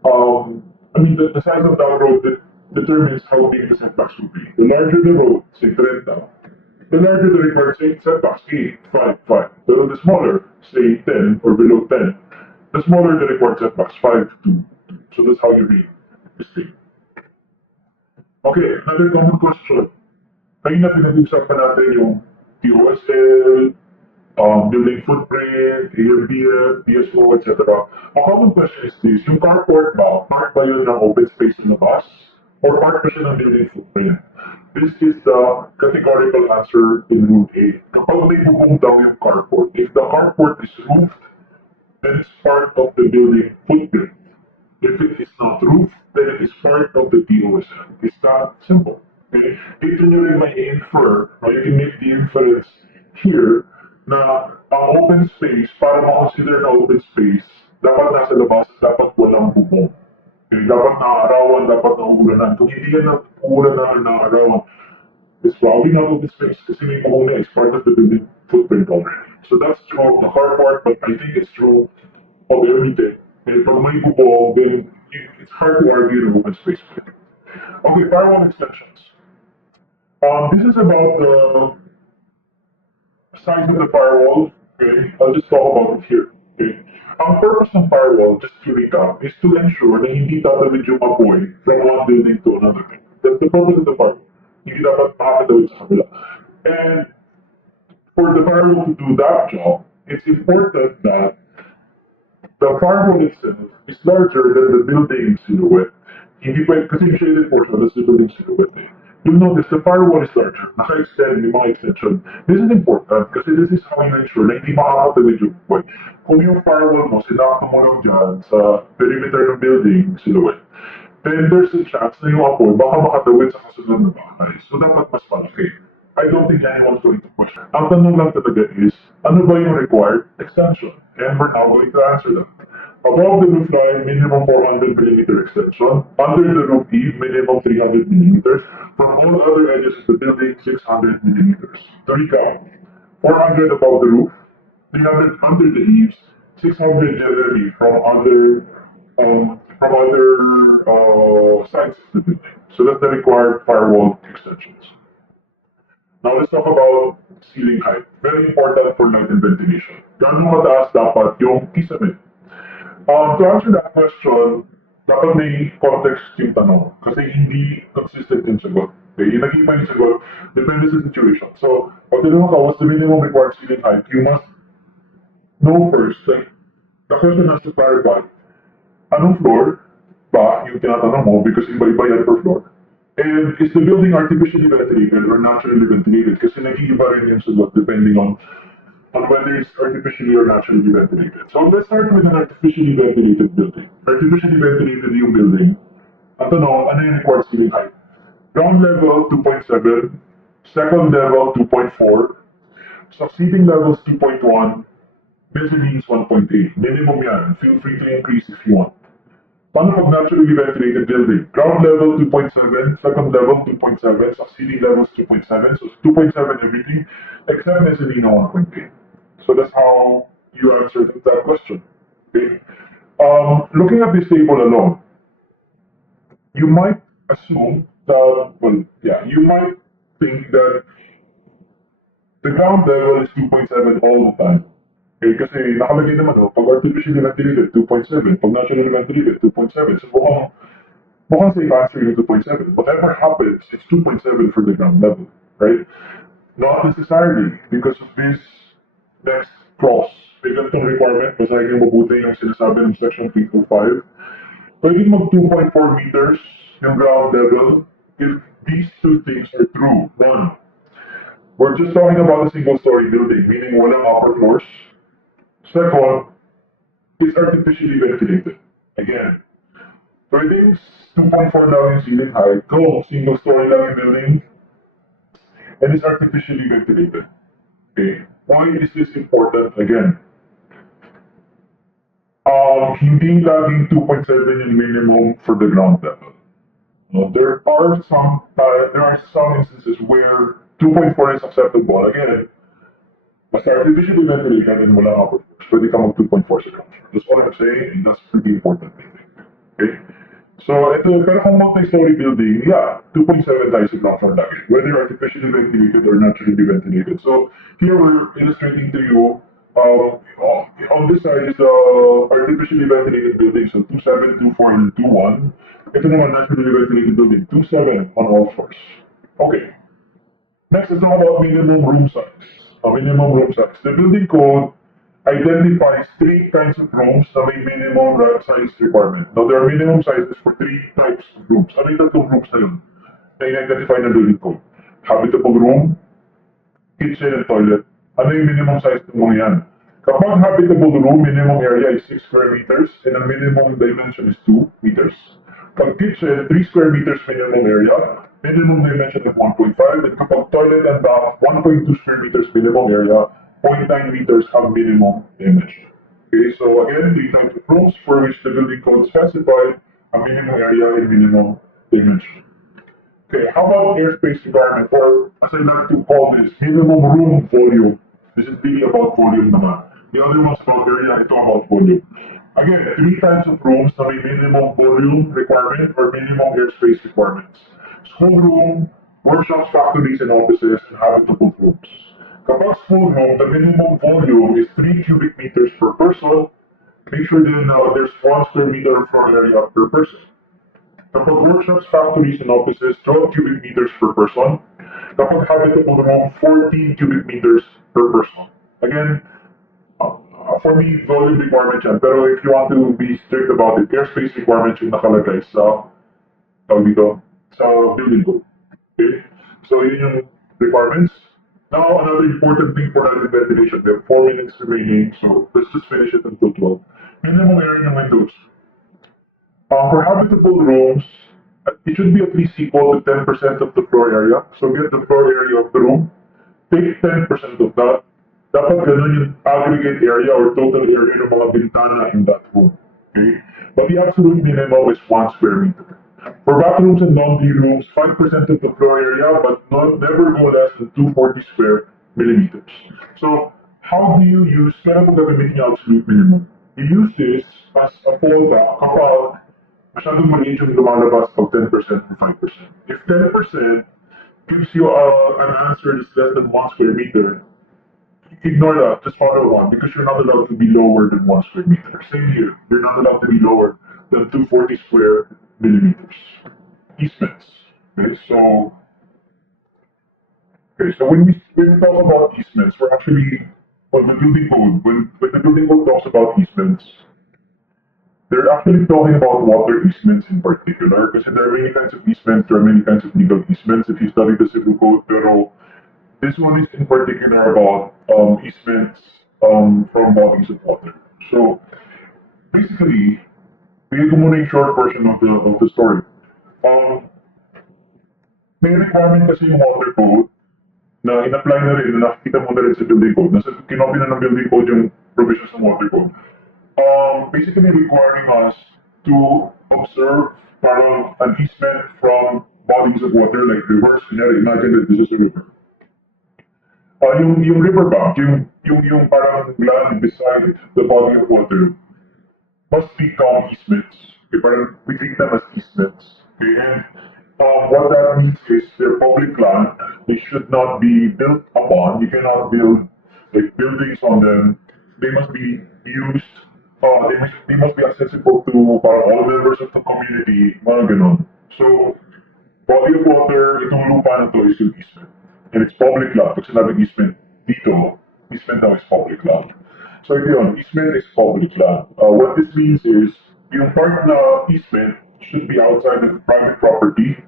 the size of that road determines how big the setbacks will be. The larger the road, say 30, the larger the required setbacks, 8, 5, 5. But the smaller, say 10 or below 10, the smaller the required setbacks, 5, 2. So that's how you read this thing. Okay, another common question. Kanina pinag-usapan natin yung TOSL, building footprint, ARBF, PSO, etc. A common question is this: yung carport ba, part ba yun ng open space in the bus? Or part ba siya ng building footprint? This is the categorical answer in Rule 8. Kapag may bubong daw yung carport, if the carport is roofed, then it's part of the building footprint. If it is not roofed, then it is part of the TOSL. It's that simple. Okay? Dito nyo rin may infer, or you can make the inference here, na ang open space, para ma-consider na open space, dapat nasa labas, dapat walang bubong. Okay? Dapat nakaarawan, dapat naugulanan. Kung hindi yan naugulanan, nakaarawan, it's probably not open space kasi may bubong na, it's part of the building footprint already. So that's true of the carport, but I think it's true of everything. And pag may bubong, then it's hard to argue the open space. Okay, firewall extensions. This is about the size of the firewall. Okay, I'll just talk about it here. Okay, ang purpose ng firewall, just to recap, is to ensure na hindi tatawid yung apoy from one building to another. That's the purpose of the firewall. Hindi dapat makakatawid sa kabila. And for the firewall to do that job, it's important that the firewall itself is larger than the building silhouette. Hindi pwede, kasi yung shaded portion, that's the building silhouette. You'll notice the firewall is larger. Naka-extend, may mga extension. This is important kasi this is how you ensure na hindi makakatawid yung apoy. Kung yung firewall mo, sinakto mo lang dyan sa perimeter ng building silhouette, then there's a chance na yung apoy baka makatawid sa kasunod na bahay. So dapat mas malaki. I don't think anyone's going to question. Ang tanong lang talaga is, ano ba yung required extension? And we're now going to answer that. Above the roof line, minimum 400 millimeter extension. Under the roof eave, minimum 300 millimeters. From all other edges of the building, 600 millimeters. To recap, 400 above the roof, 300 under the eaves, 600 generally from other sides of the building. So that's the required firewall extensions. Now let's talk about ceiling height. Very important for light and ventilation. Gaano kataas dapat yung kisame? To answer that question, dapat may context yung tanong. Kasi hindi consistent yung sagot. Okay, yung nag-iba yung sagot, depende sa situation. So, pag tinanong ka, what's the minimum required ceiling height? You must know first, like, the question has to clarify. Anong floor ba yung tinatanong mo? Because iba-iba yan per floor. And is the building artificially ventilated or naturally ventilated? Kasi nag-iiba rin yung sagot depending on whether it's artificially or naturally ventilated. So let's start with an artificially ventilated building. Artificially ventilated yung building. Ang tanong, ano yung required ceiling height? Ground level, 2.7. Second level, 2.4. Succeeding levels, 2.1. Mezzanine is 1.8. Minimum yan. Feel free to increase if you want. Paano pag naturally ventilated building? Ground level 2.7, second level 2.7, so ceiling level is 2.7, so 2.7 everything, except mezzanine 1.8. So that's how you answer that question. Okay? Looking at this table alone, you might assume that, well, yeah, you might think that the ground level is 2.7 all the time. Okay, kasi nakalagay naman, pag artificially ventilated, 2.7. Pag naturally ventilated, 2.7. So mukhang safe answer yung 2.7. Whatever happens, it's 2.7 for the ground level, right? Not necessarily, because of this next clause. May ganitong requirement, basahin yung mabuti yung sinasabi ng section 325. Pwede mag 2.4 meters yung ground level if these two things are true. One, we're just talking about a single-story building, meaning walang upper floors. Second, it's artificially ventilated. Again, pwedeng 2.4 lang yung ceiling height kung single-story lang yung building and it's artificially ventilated. Okay, why is this important? Again, hindi laging 2.7 yung minimum for the ground level. There are some instances where 2.4 is acceptable. Again, basta artificially ventilated and wala upper floors, pwede ka mag 2.4 sa ground floor. That's all I'm saying, and that's pretty important, I think. Okay? So, pero kung multi-story building, yeah, 2.7 tayo sa ground floor lagi, whether artificially ventilated or naturally ventilated. So, here we're illustrating to you, on this side is the artificially ventilated building, so 27, 24, and 21. Ito naman naturally ventilated building, 27 on all floors. Okay. Next is all about minimum room size. Minimum room size. The building code identifies three kinds of rooms na may minimum size requirement. Now, there are minimum sizes for three types of rooms. Ano yung tatlong rooms na yun na in-identify ng building code? Habitable room, kitchen, and toilet. Ano yung minimum size ng mga yan? Kapag habitable room, minimum area is 6 square meters and ang minimum dimension is 2 meters. Pag kitchen, 3 square meters minimum area, minimum dimension of 1.5, and kapag toilet and bath, 1.2 square meters minimum area, 0.9 meters have minimum dimension. Okay, so again, three types of rooms for which the building code specified a minimum area and minimum dimension. Okay, how about airspace requirement, or as I like to call this, minimum room volume? This is really about volume naman. The other one's about area, ito about volume. Again, three types of rooms na may minimum volume requirement or minimum airspace requirements. Schoolroom, workshops, factories, and offices, and habitable rooms. Kapag schoolroom, the minimum volume is 3 cubic meters per person. Make sure then there's 1 square meter floor area per person. Kapag workshops, factories, and offices, 12 cubic meters per person. Kapag habitable room, 14 cubic meters per person. Again, for me, volume requirement yan. Pero if you want to be strict about it, airspace requirements yung nakalagay sa, sa building code. Okay? So yun yung requirements. Now, another important thing for the ventilation. We have 4 minutes remaining, so let's just finish it until 12. Minimum area ng windows. For habitable rooms, it should be at least equal to 10% of the floor area. So get the floor area of the room, take 10% of that. Dapat ganun yung aggregate area or total area ng mga bintana in that room. Okay? But the absolute minimum is 1 square meter. For bathrooms and laundry rooms, 5% of the floor area, but never go less than 240 square millimeters. So, how do you use, kaya po gagamitin yung absolute minimum? You use this as a fallback kapag masyadong maliit yung lumalabas pag 10% or 5%. If 10% gives you an answer that's less than 1 square meter, ignore that, just follow one, because you're not allowed to be lower than 1 square meter. Same here, you're not allowed to be lower than 240 square millimeters. Easements. Okay, so when we talk about easements, we're actually, well, the building code, when the building code talks about easements, they're actually talking about water easements in particular, because there are many kinds of easements, there are many kinds of legal easements if you study the civil code, pero this one is in particular about easements from bodies of water. So basically, bigay ko muna yung short version of the story. May requirement kasi yung water code na in-apply na rin, na nakikita mo na rin sa building code, nasa kinopy na ng building code yung provisions ng water code. Basically requiring us to observe parang an easement from bodies of water like rivers. Kunyari, imagine that this is a river. Yung riverbank, yung parang land beside the body of water, must become easements. Okay, parang we treat them as easements. Okay, and what that means is they're public land. They should not be built upon. You cannot build like buildings on them. They must be used. They must be accessible to all members of the community. Mga ganon. So, body of water, itong lupa na to is yung easement. And it's public land. Pag sinabing easement dito, easement now is public land. So yun, easement is public land. What this means is, yung part na easement should be outside of private property,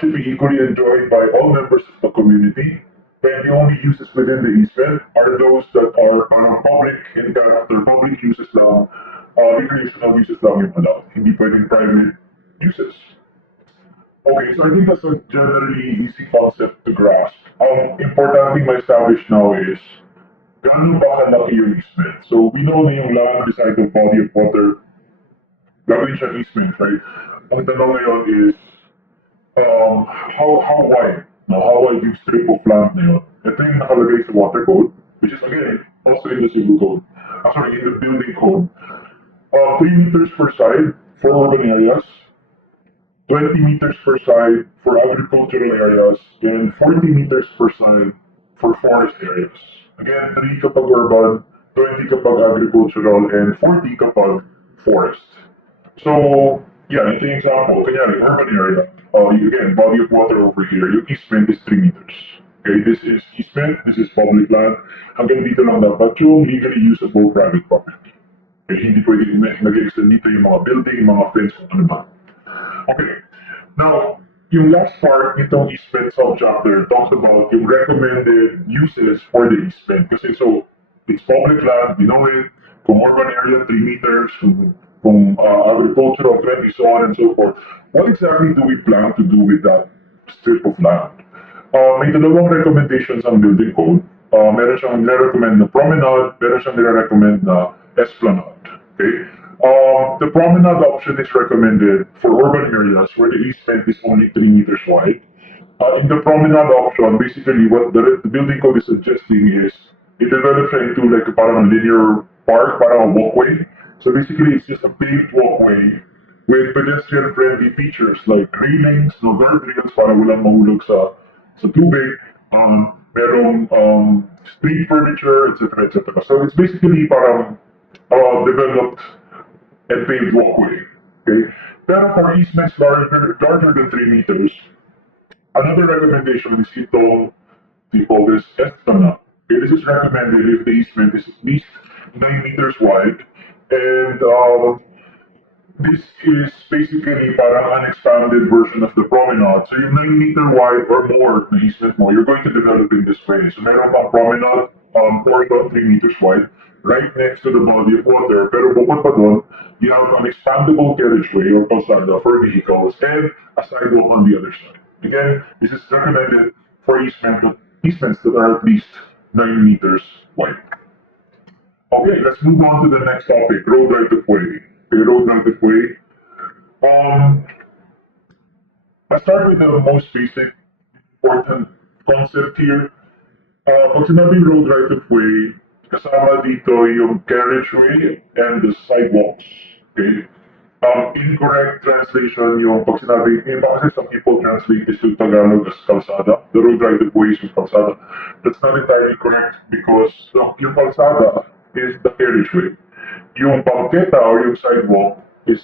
should be equally enjoyed by all members of the community, and the only uses within the easement are those that are public in character, public uses lang, recreational uses lang yung allowed. Hindi pwedeng private uses. Okay, so I think that's a generally easy concept to grasp. Important thing ma-establish now is, gaano ba kalaki yung easement? So, we know na yung land beside the body of water, gagawin siyang easement, right? Ang tanong ngayon is, how wide? No, how wide yung strip of land na yun? Ito yung nakalagay sa water code, which is again, also in the civil code. Sorry, in the building code. 3 meters per side for urban areas, 20 meters per side for agricultural areas, and 40 meters per side for forest areas. Again, 3 kapag urban, 20 kapag agricultural, and 40 kapag forest. So, yeah, ito yung example. Kanyari, urban area. Again, body of water over here. Yung easement is 3 meters. Okay, this is easement, this is public land. Hanggang dito lang dapat yung legally usable private property. Okay, hindi pwede nag-extend dito yung mga building, yung mga fence, kung ano ba. Okay, now, yung last part nitong easement subchapter talks about yung recommended uses for the easement. Kasi so, it's public land, we know it, kung urban area, 3 meters, kung agricultural, 20, so on and so forth. What exactly do we plan to do with that strip of land? May dalawang recommendations ang building code. Meron siyang nire-recommend na promenade, meron siyang nire-recommend na esplanade. Okay? The promenade option is recommended for urban areas where the easement is only 3 meters wide. In the promenade option, basically what the building code is suggesting is it develops into like parang a linear park, parang a walkway. So basically it's just a paved walkway with pedestrian-friendly features like railings, no guardrails para walang mahulog sa tubig, merong street furniture, etc. etc. So it's basically parang developed and paved walkway. Okay? Pero for easements larger than 3 meters, another recommendation is itong, we call this esplanade. Okay, this is recommended if the easement is at least 9 meters wide, and this is basically parang an expanded version of the promenade. So yung 9-meter wide or more na easement mo, you're going to develop in this way. So meron pang promenade, portion 3 meters wide, right next to the body of water. Pero bukod pa doon, you have an expandable carriageway or calzada for vehicles and a sidewalk on the other side. Again, this is recommended for easements that are at least 9 meters wide. Okay, let's move on to the next topic, road right-of-way. Okay, road right-of-way. Let's start with the most basic, important concept here. Pag sinabing road right-of-way, kasama dito yung carriageway and the sidewalks. Okay? Incorrect translation yung pag sinabi, yung kasi some people translate this to Tagalog as kalsada. The road right-of-way is yung kalsada. That's not entirely correct because yung kalsada is the carriageway. Yung bangketa or yung sidewalk is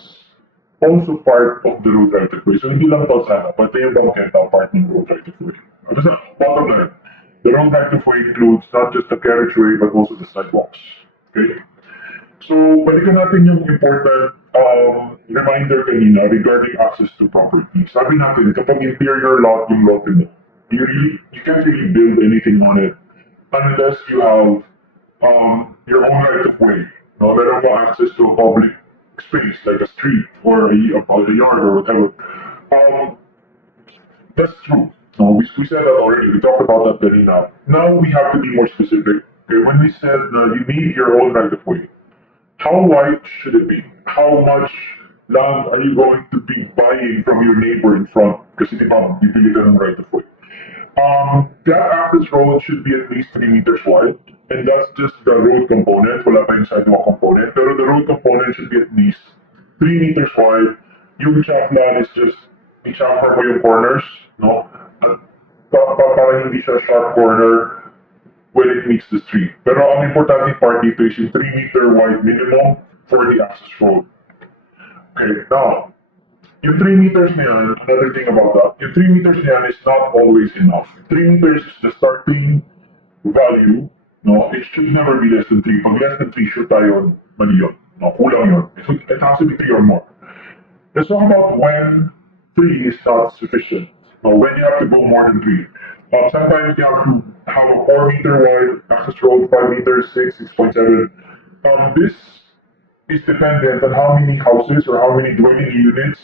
also part of the road right-of-way. So hindi lang kalsada, pati yung bangketa part ng road right-of-way. Basta, bottom line, the road right-of-way includes not just the carriageway but also the sidewalks. Okay? So, balikan natin yung important reminder kanina regarding access to property. Sabi natin, kapag interior lot yung lot mo, you can't really build anything on it unless you have your own right of way. No, meron ka access to a public space like a street or a yard or whatever. That's true. No, we said that already. We talked about that very now. Now we have to be more specific. Okay, when we said you need your own right of way, how wide should it be? How much land are you going to be buying from your neighbor in front? Kasi di ba, bibili ka ng right of way. That access road should be at least 3 meters wide, and that's just the road component. Wala pa yung sidewalk component. Pero the road component should be at least 3 meters wide. Yung shaft land is just, i-chamfer mo yung corners, no? At para hindi siya sharp corner when it meets the street. Pero ang importante part dito is yung 3 meter wide minimum for the access road. Okay, now, yung 3 meters na yan, another thing about that, yung 3 meters na yan is not always enough. 3 meters is the starting value, no? It should never be less than 3. Pag less than 3, sure tayo, mali yun. No, kulang yun. It has to be 3 or more. Let's talk about when 3 is not sufficient. No, when you have to go more than 3. Sometimes you have to have a 4 meter wide access road, 5 meters, 6, 6.7. This is dependent on how many houses or how many dwelling units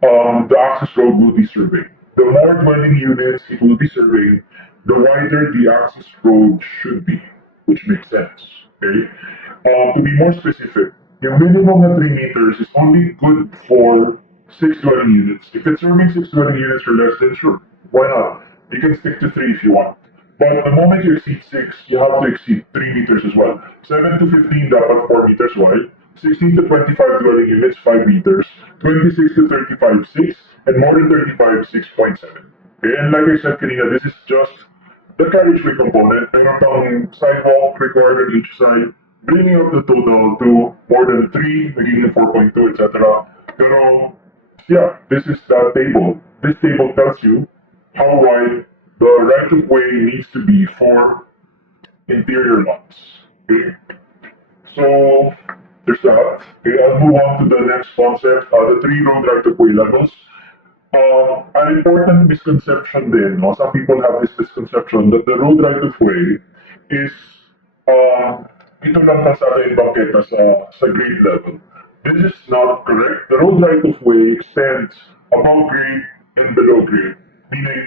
the access road will be surveyed. The more dwelling units it will be surveyed, the wider the access road should be, which makes sense. Okay? To be more specific, the minimum of 3 meters is only good for 6 dwelling units. If it's serving 6 dwelling units or less, then sure, why not? You can stick to 3 if you want. But the moment you exceed 6, you have to exceed 3 meters as well. 7 to 15 dapat 4 meters wide. 16 to 25 dwelling units, 5 meters. 26 to 35, 6. And more than 35, 6.7. Okay, and like I said kanina, this is just the carriageway component. Meron pang sidewalk required on each side, bringing up the total to more than 3, magiging 4.2, etc. Pero, yeah, this is the table. This table tells you how wide the right-of-way needs to be for interior lots. Okay? So, there's that. Okay, I'll move on to the next concept, the 3 road right-of-way levels. An important misconception din, no? Some people have this misconception that the road right-of-way is ito lang kalsada yung bangketa sa grade level. This is not correct. The road right-of-way extends above grade and below grade, meaning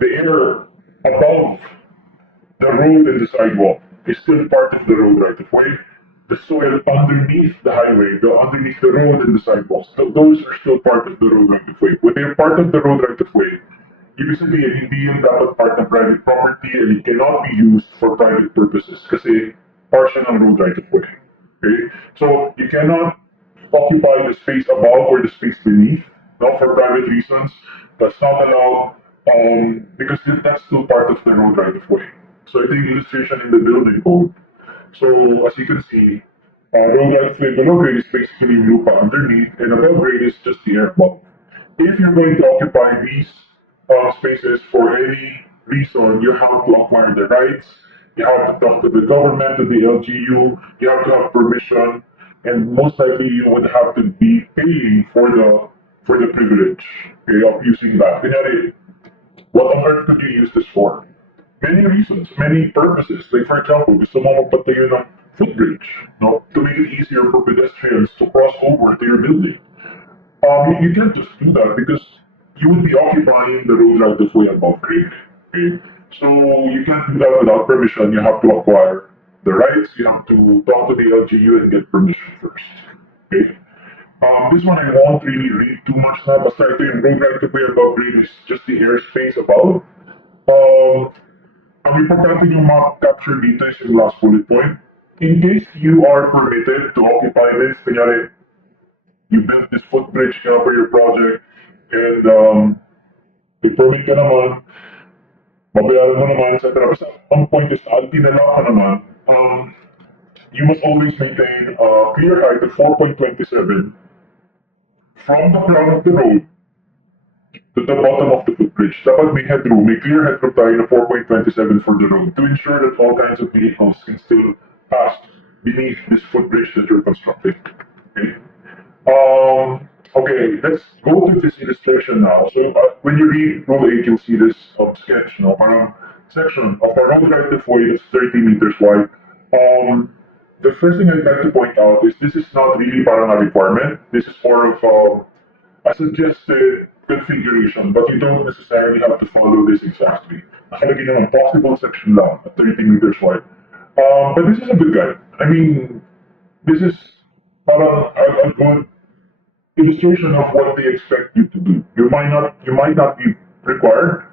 the area above the road and the sidewalk is still part of the road right-of-way. The soil underneath the highway, underneath the road and the sidewalks, those are still part of the road right-of-way. When they're part of the road right-of-way, ibig sabihin, hindi yun dapat part of private property and it cannot be used for private purposes kasi portion ng road right-of-way. Okay? So, you cannot occupy the space above or the space beneath, no, for private reasons. That's not allowed because that's still part of the road right-of-way. So, ito yung illustration in the building code. So, as you can see, road right-of-way below grade is basically lupa underneath, and above grade is just the air above. If you're going to occupy these spaces for any reason, you have to acquire the rights, you have to talk to the government, to the LGU, you have to have permission, and most likely you would have to be paying for the privilege, okay, of using that. Kunyari, what on earth could you use this for? Many reasons, many purposes. Like for example, gusto mo magpatayo ng footbridge, no, to make it easier for pedestrians to cross over to your building. You can't just do that because you would be occupying the road right-of-way above grade. Okay? So you can't do that without permission. You have to acquire the rights. You have to talk to the LGU and get permission first. Okay? This one I won't really read too much now, but ito yung road right-of-way above grade is just the airspace above. Ang importante yung capture dito is yung last bullet point. In case you are permitted to occupy this, kunyari, you built this footbridge for your project, and may permit ka naman, babayaran mo naman, etc. Basta ang point is, tinala ka naman, you must always maintain a clear height of 4.27 from the crown of the road to the bottom of the footbridge. Dapat may headroom, may clear headroom tayo na 4.27 for the road to ensure that all kinds of vehicles can still pass beneath this footbridge that you're constructing. Okay? Okay, let's go to this illustration now. So when you read Rule 8, you'll see this sketch, no? Parang section of a road right-of-way that's 30 meters wide. The first thing I'd like to point out is this is not really parang a requirement. This is more of a suggested configuration, but you don't necessarily have to follow this exactly. Nakalagay naman, possible section lang at 30 meters wide. But this is a good guide. I mean, this is parang a good illustration of what they expect you to do. You might not be required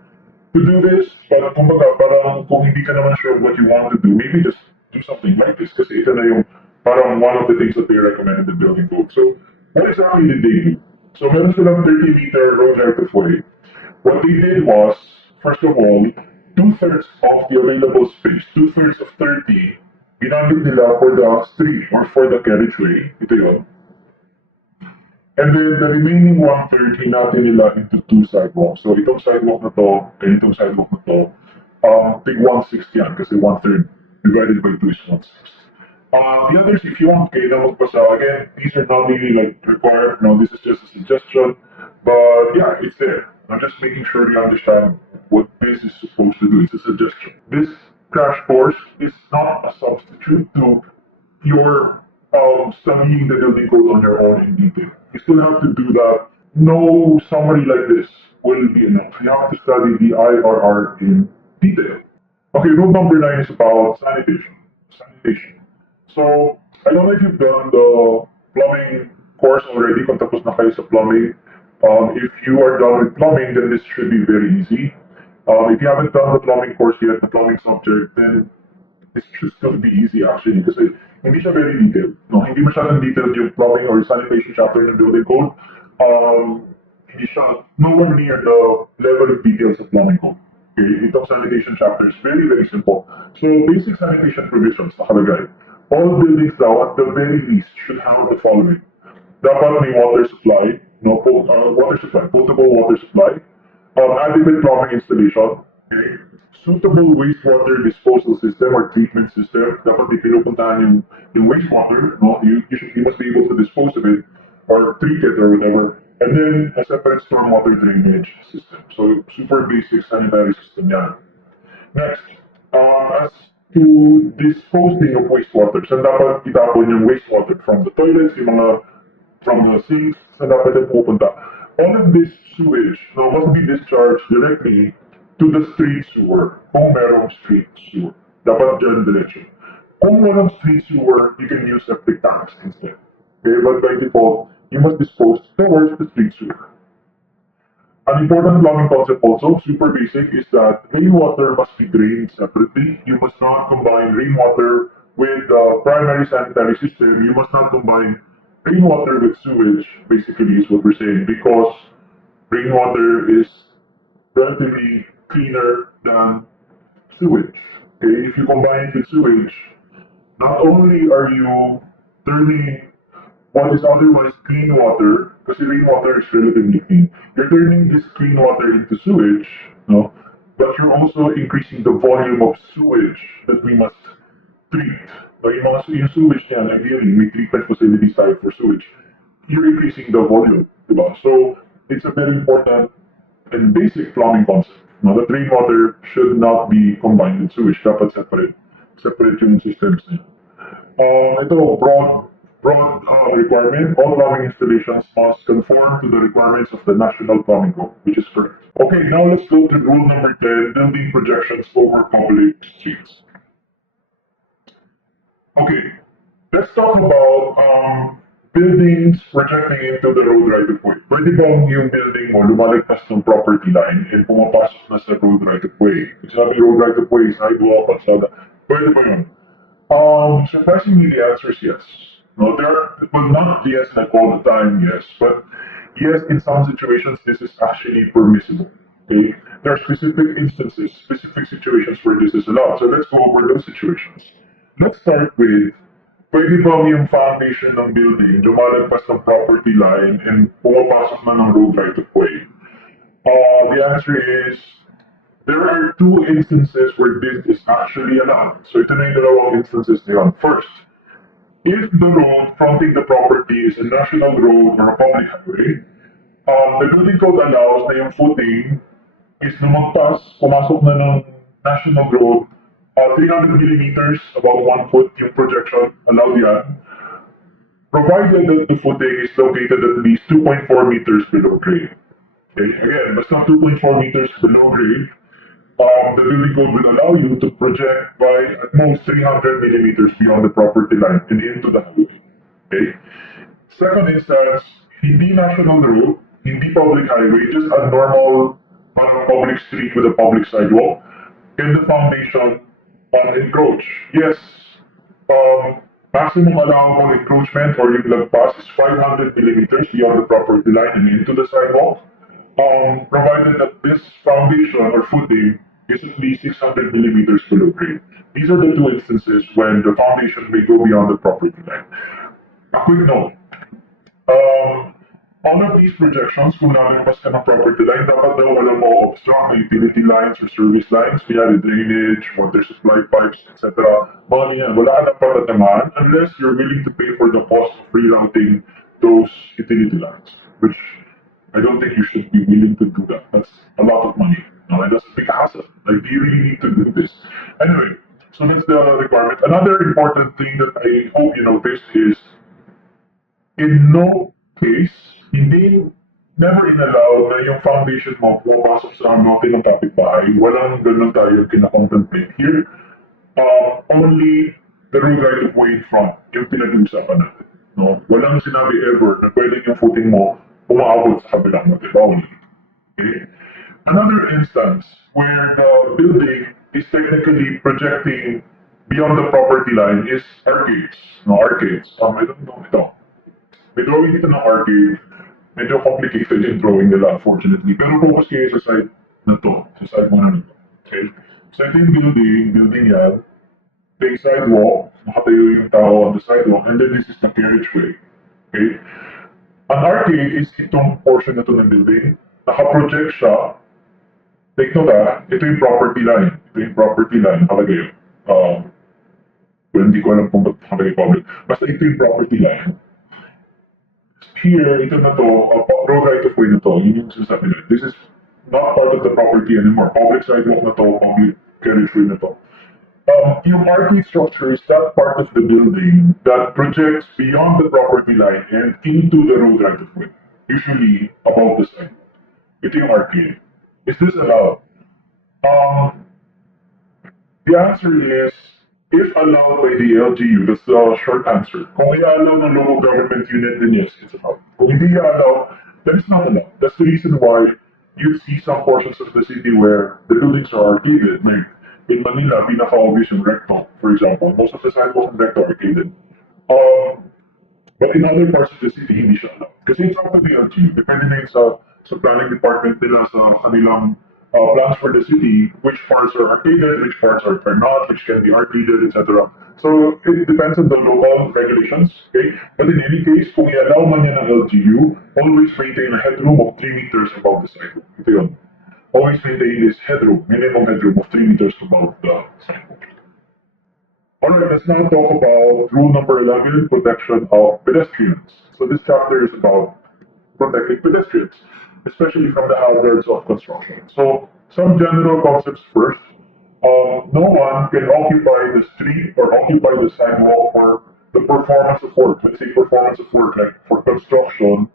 to do this, but kumbaga, parang kung hindi ka naman sure what you want to do, maybe just do something like this kasi ito na yung parang one of the things that they recommend in the building code. So, what exactly did they do? So, meron silang 30-meter road right of way. What they did was, first of all, two-thirds of the available space, two-thirds of 30, ginamit nila for the street or for the carriageway. Ito yun. And then the remaining one-third, hinati nila into two sidewalks. So itong sidewalk na to, and itong sidewalk na to, take 1/6 yan kasi one-third divided by 2 is 1/6. The others, if you want kayo na magpasa, again, these are not really like required. No, this is just a suggestion. But yeah, it's there. I'm just making sure you understand what this is supposed to do. It's a suggestion. This crash course is not a substitute to your studying the building code on your own in detail. You still have to do that. No summary like this will be enough. You have to study the IRR in detail. Okay, rule number 9 is about sanitation. Sanitation. So, I don't know if you've done the plumbing course already, kung tapos na kayo sa plumbing. If you are done with plumbing, then this should be very easy. If you haven't done the plumbing course yet, the plumbing subject, then this should still be easy actually kasi hindi siya very detailed. No, hindi masyadong detailed yung plumbing or sanitation chapter ng building code. Hindi siya nowhere near the level of details of plumbing code. Okay, itong sanitation chapter is very, very simple. So basic sanitation provisions nakalagay. All buildings now at the very least should have the following. Dapat may water supply, no, water supply, potable water supply, adequate plumbing installation, okay? Suitable wastewater disposal system or treatment system. Dapat di pinupuntahan yung wastewater, no? You must be able to dispose of it or treat it or whatever. And then a separate stormwater drainage system. So super basic sanitary system yan. Next, as to disposing of wastewater, saan dapat itapon yung wastewater from the toilets, yung mga from the sinks, saan dapat yan pupunta. All of this sewage now must be discharged directly to the street sewer, kung merong street sewer. Dapat dyan diretso. Kung walang street sewer, you can use septic tanks instead. Okay, but by default, you must dispose towards the street sewer. An important plumbing concept also, super basic, is that rainwater must be drained separately. You must not combine rainwater with the primary sanitary system. You must not combine rainwater with sewage, basically, is what we're saying, because rainwater is relatively cleaner than sewage. Okay, if you combine it with sewage, not only are you turning what is otherwise clean water, because rainwater is relatively clean, you're turning this clean water into sewage, no? But you're also increasing the volume of sewage that we must treat. So yung sewage niyan, ideally, may treatment facilities tayo for sewage. You're increasing the volume, diba? So it's a very important and basic plumbing concept. No, that rainwater should not be combined with sewage. Dapat separate yung systems niya. Ito, broad requirement. All plumbing installations must conform to the requirements of the National Plumbing Code, which is correct. Okay, now let's go to rule number 10, building projections over public streets. Okay, let's talk about buildings projecting into the road right of way. Pwede bang yung building mo lumalagpas ng property line and pumapasok na sa road right of way? Sabi road right of way, sidewalk, kalsada. Pwede ba yun? Surprisingly, the answer is yes. No, well, not yes like all the time, yes, but yes, in some situations, this is actually permissible. Okay? There are specific instances, specific situations where this is allowed. So let's go over those situations. Let's start with, pwede bang yung foundation ng building lumalagpas ng property line and pumapasok na ng road right of way? The answer is, there are two instances where this is actually allowed. So ito na yung dalawang instances na yun. First, if the road fronting the property is a national road or a public highway, the building code allows na yung footing is lumagpas, pumasok na ng national road, 300 millimeters, about 1 foot yung projection, allowed yan, provided that the footing is located at least 2.4 meters below grade. Okay, again, basta 2.4 meters below grade, the building code will allow you to project by at most 300 millimeters beyond the property line and into the highway. Okay? Second instance, hindi national road, hindi public highway, just a normal public street with a public sidewalk, can the foundation encroach? Yes, maximum allowable encroachment or yung lagpas is 500 millimeters beyond the property line and into the sidewalk, provided that this foundation or footing is at least 600 millimeters below grade. These are the two instances when the foundation may go beyond the property line. A quick note, um, all of these projections, kung lalagpas ka ng property line, dapat daw walang ma-obstruct na utility lines or service lines, kaya drainage, water supply pipes, etc. Mga ganyan, wala ka dapat tatamaan unless you're willing to pay for the cost of rerouting those utility lines, which I don't think you should be willing to do that. That's a lot of money. No, and that's a big hassle. Like, do you really need to do this? Anyway, so that's the requirement. Another important thing that I hope you notice is in no case, hindi, never inallow na yung foundation mo pumapasok sa mountain ng kapitbahay. Walang ganun tayo kinakontemplate here. Only the road right of way in front, yung pinag-uusapan natin. No? Walang sinabi ever na pwede yung footing mo umaabot sa kabilang mountain. Only. Okay? Another instance where the building is technically projecting beyond the property line is arcades. No, arcades. I don't know ito. May drawing dito ng arcade. Medyo complicated yung drawing nila, unfortunately. Pero focus kayo sa side na to. Sa side mo na nito. Okay? So ito yung building yan. May sidewalk, nakatayo yung tao on the sidewalk, and then this is the carriageway. Okay? Ang arcade is itong portion na to ng building. Nakaproject siya. Take note ito yung property line. Ito yung property line. Nakalagay yun. Well, hindi ko alam kung ba't nakalagay public. Basta ito yung property line. Here, ito na to, road right of way na to, yun yung sinasabi nila. This is not part of the property anymore. Public sidewalk na to, public carriageway na to. Yung arcade structure is that part of the building that projects beyond the property line and into the road right of way, usually above the sidewalk. Ito yung arcade. Is this allowed? The answer is, if allowed by the LGU, that's the short answer. Kung i-allow ng local government unit, then yes, it's allowed. Kung hindi i-allow, then it's not allowed. That's the reason why you see some portions of the city where the buildings are arcaded. Like in Manila, pinaka-obvious yung recto, for example. Most of the sidewalks in recto are arcaded. But in other parts of the city, hindi siya allowed. Kasi it's up to the LGU. Depende na yun sa planning department nila, sa kanilang plans for the city, which parts are arcaded, which parts are not, which can be arcaded, etc. So it depends on the local regulations, okay? But in any case, kung i-allow man yan ng LGU, always maintain a headroom of 3 meters above the sidewalk. Ito yun. Always maintain this headroom, minimum headroom of 3 meters above the sidewalk. Alright, let's now talk about rule number 11, protection of pedestrians. So this chapter is about protecting pedestrians, especially from the hazards of construction. So some general concepts first. No one can occupy the street or occupy the sidewalk for the performance of work. Let's say performance of work, like for construction,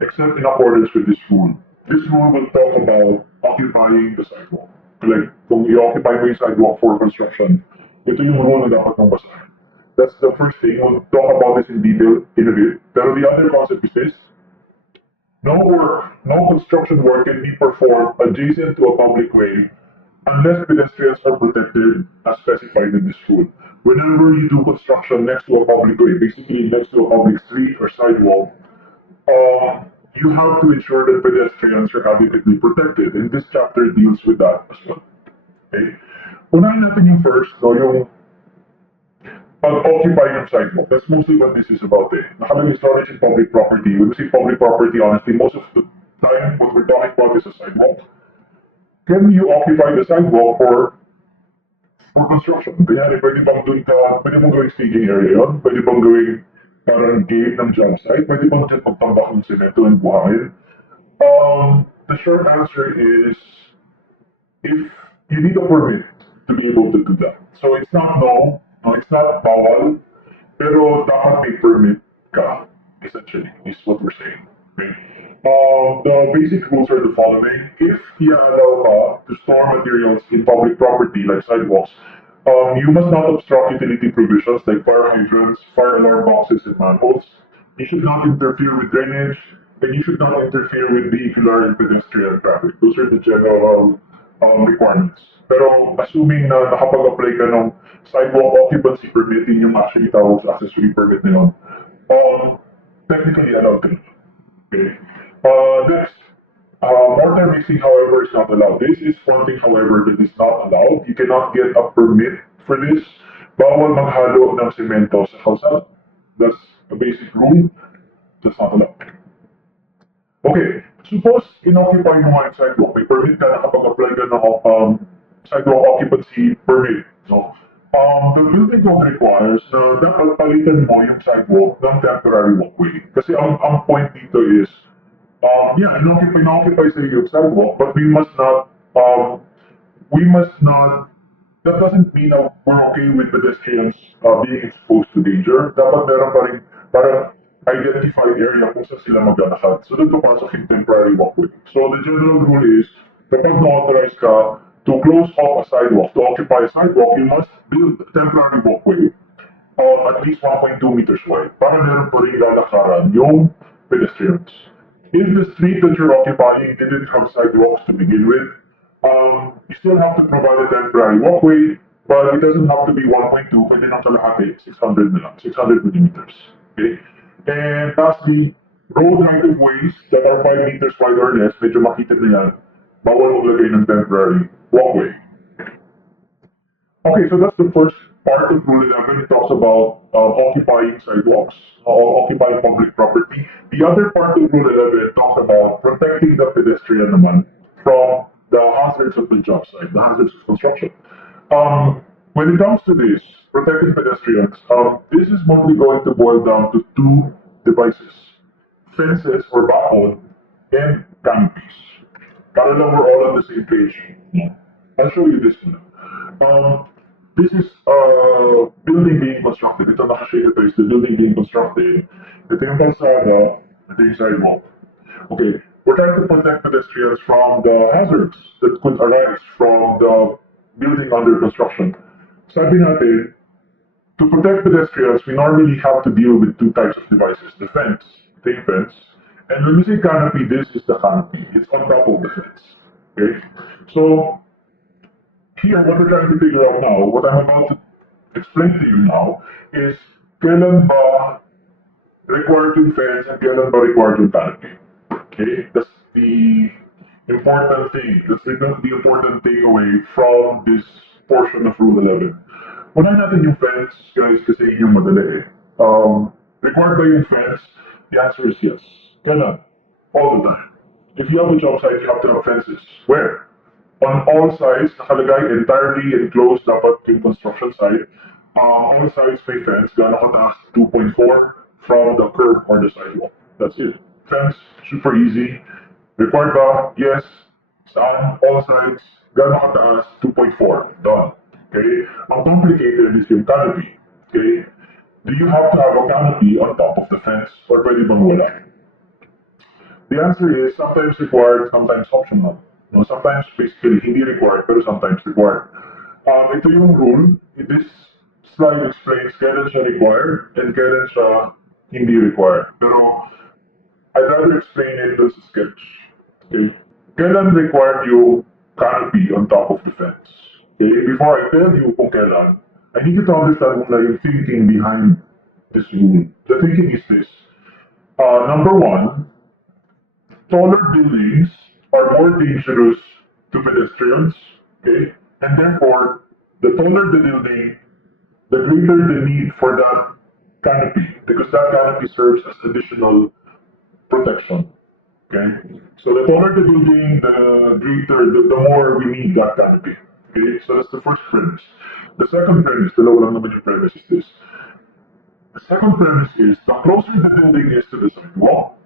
except in accordance with this rule. This rule will talk about occupying the sidewalk. Like, kung i-occupy mo yung sidewalk for construction, ito yung rule na dapat mong basahin. That's the first thing. We'll talk about this in detail in a bit. Pero the other concept is this. No construction work can be performed adjacent to a public way unless pedestrians are protected as specified in this rule. Whenever you do construction next to a public way, basically next to a public street or sidewalk, you have to ensure that pedestrians are adequately protected, and this chapter deals with that as well. Okay? Unahin natin yung first, yung pag-occupy ng sidewalk. That's mostly what this is about Nakalagay storage in public property. When we say public property, honestly, most of the time what we're talking about is a sidewalk. Can you occupy the sidewalk for construction? Kanyari, pwede bang gawing staging area yun? Pwede bang gawing parang gate ng job site? Pwede bang dyan pagtambak ng semento and buhangin? The short answer is, if you need a permit to be able to do that. So it's not no, it's not bawal, pero dapat may permit ka, essentially, is what we're saying. Okay? The basic rules are the following. If i-allow ka to store materials in public property like sidewalks, you must not obstruct utility provisions like fire hydrants, fire alarm boxes, and manholes. You should not interfere with drainage, and you should not interfere with vehicular and pedestrian traffic. Those are the general requirements. Pero assuming na nakapag-apply ka ng sidewalk occupancy permit, yun yung actually tawag sa accessory permit na yun, technically allowed to. Okay. Next, mortar mixing, however, is not allowed. This is one thing, however, that is not allowed. You cannot get a permit for this. Bawal maghalo ng semento sa kalsada. That's a basic rule. That's not allowed. Okay, suppose inoccupy mo nga yung sidewalk. May permit ka, nakapag-apply ka ng sidewalk occupancy permit. No? The building code requires na dapat palitan mo yung sidewalk ng temporary walkway. Kasi ang point dito is, yeah, inoccupy sa iyo yung sidewalk, but we must not, that doesn't mean that we're okay with pedestrians being exposed to danger. Dapat meron pa rin parang identified area kung saan sila maglalakad. So doon papasok yung temporary walkway. So the general rule is, kapag na-authorize ka to close off a sidewalk, to occupy a sidewalk, you must build a temporary walkway at least 1.2 meters wide para meron pa rin lalakaran yung pedestrians. If the street that you're occupying didn't have sidewalks to begin with, you still have to provide a temporary walkway, but it doesn't have to be 1.2, pwede nang kalahati, 600 na lang, 600 millimeters. Okay? And lastly, road right-of-ways that are 5 meters wide or less, medyo makita na yan, bawal maglagay ng temporary walkway. Okay, so that's the first part of Rule 11. It talks about occupying sidewalks, occupying public property. The other part of Rule 11 talks about protecting the pedestrian naman from the hazards of the job site, the hazards of construction. When it comes to this, protecting pedestrians, this is mostly going to boil down to two devices, fences or backbone, and canopies. Para lang we're all on the same page. I'll show you this one. This is building being constructed. Ito nakashade ito is the building being constructed. Ito yung kalsada, ito yung sidewalk. Okay, we're trying to protect pedestrians from the hazards that could arise from the building under construction. Sabi natin, to protect pedestrians, we normally have to deal with two types of devices. The fence, the fence, and when we say canopy, this is the canopy. It's on top of the fence. Okay? So, here, what we're trying to figure out now, what I'm about to explain to you now, is kailan ba required yung fence and kailan ba required yung canopy. Okay? That's the important thing. That's the important takeaway from this portion of Rule 11. Unahin natin yung fence, guys, kasi yun yung madali eh. Required ba yung fence? The answer is yes. Kailan? All the time. If you have a job site, you have to have fences. Where? On all sides, nakalagay entirely enclosed dapat yung construction site. All sides may fence, gaano kataas? 2.4 from the curb or the sidewalk. That's it. Fence, super easy. Required ba? Yes. Saan? All sides. Gaano kataas? 2.4. Done. Okay? Ang complicated is yung canopy. Okay? Do you have to have a canopy on top of the fence or pwede bang wala? The answer is sometimes required, sometimes optional. No, sometimes basically hindi required, pero sometimes required. Ito yung rule. This slide explains kailan siya required and kailan siya hindi required. Pero I'd rather explain it as a sketch. Okay? Kailan required yung canopy on top of the fence? Okay? Before I tell you kung kailan, I need you to understand muna yung thinking behind this rule. The thinking is this. Number one, taller buildings are more dangerous to pedestrians, okay? And therefore, the taller the building, the greater the need for that canopy, because that canopy serves as additional protection, okay? So the taller the building, the more we need that canopy, okay? So that's the first premise. The second premise, dalawa lang naman yung premise is this. The second premise is, the closer the building is to the sidewalk,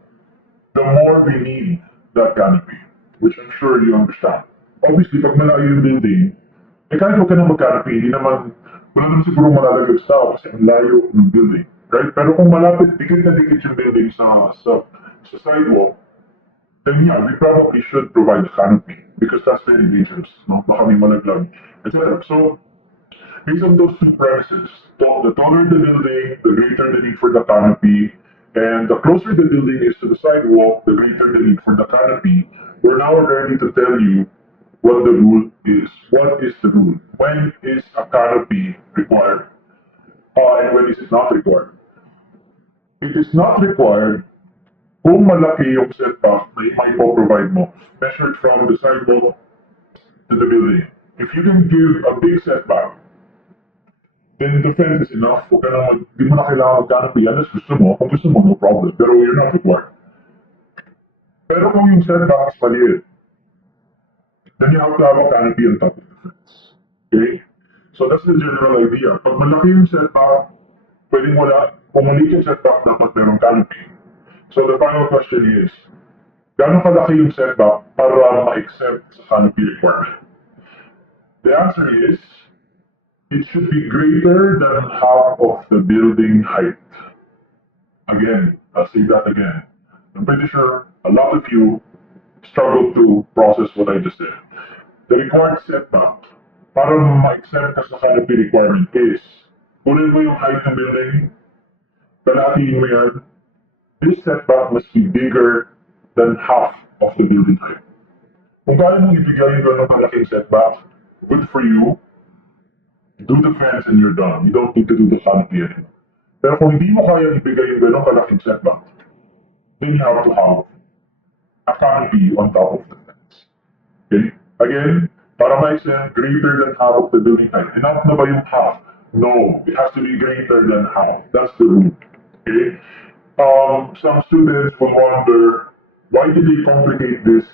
the more we need that canopy, which I'm sure you understand. Obviously, pag malayo yung building, kahit huwag ka na mag-canopy, hindi naman, wala naman siguro malalagay sa tao kasi ang layo ng building, right? Pero kung malapit, dikit na dikit yung building sa sa sidewalk, then yeah, we probably should provide a canopy because that's very dangerous, no? Baka may malaglag, etc. So, based on those two premises, the taller the building, the greater the need for the canopy, and the closer the building is to the sidewalk, the greater the need for the canopy. We're now ready to tell you what the rule is. What is the rule? When is a canopy required? And when is it not required? It is not required kung malaki yung setback na mai-provide mo, measured from the sidewalk to the building. If you can give a big setback, then the fence is enough. Huwag ka naman, di mo na kailangan mag-canopy unless gusto mo. Kung gusto mo, no problem. Pero you're not required. Pero kung yung setback is maliit, then you have to have a canopy on top of the fence. Okay? So that's the general idea. Pag malaki yung setback, pwedeng wala. Kung maliit yung setback, dapat merong canopy. So the final question is, gaano kalaki yung setback para ma-exempt sa canopy requirement? The answer is, it should be greater than half of the building height. Again, I'll say that again. I'm pretty sure a lot of you struggle to process what I just said. The required setback para ma-exempt ka sa canopy requirement is, kunin mo yung height ng building, kalahatiin mo yan, this setback must be bigger than half of the building height. Kung kaya mong ibigay yung ganong kalaking setback, good for you. Do the fence and you're done. You don't need to do the canopy anymore. Pero kung hindi mo kaya ibigay yung ganong kalaking setback, then you have to have a canopy on top of the fence. Okay? Again, para ma-exempt, greater than half of the building height. Enough na ba yung half? No, it has to be greater than half. That's the rule. Okay? Some students will wonder, why did they complicate this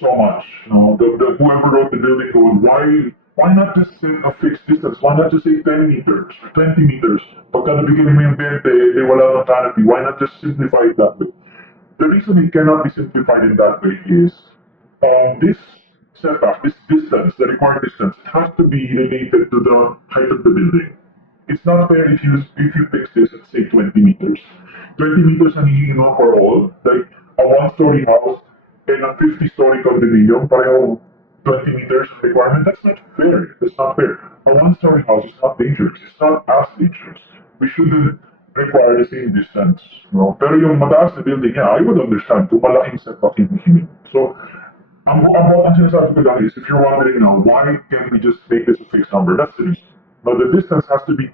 so much? No, whoever wrote the building code, why not just set a fixed distance? Why not just say 10 meters, 20 meters? Pagka nabigyan mo yung 20, wala ng canopy. Why not just simplify it that way? The reason it cannot be simplified in that way is this setback, this distance, the required distance, has to be related to the height of the building. It's not fair if you fix this at say 20 meters. 20 meters ang hihingin mo for all, like a one-story house and a 50-story condominium, pareho 20 meters requirement. That's not fair. That's not fair. A one-story house is not dangerous. It's not as dangerous. We shouldn't require the same distance. No? Pero yung mataas na building, yeah, I would understand kung malaking setback yung hihingin. So, ang sinasabi ko lang is, if you're wondering now, why can't we just make this a fixed number? That's the reason. But the distance has to be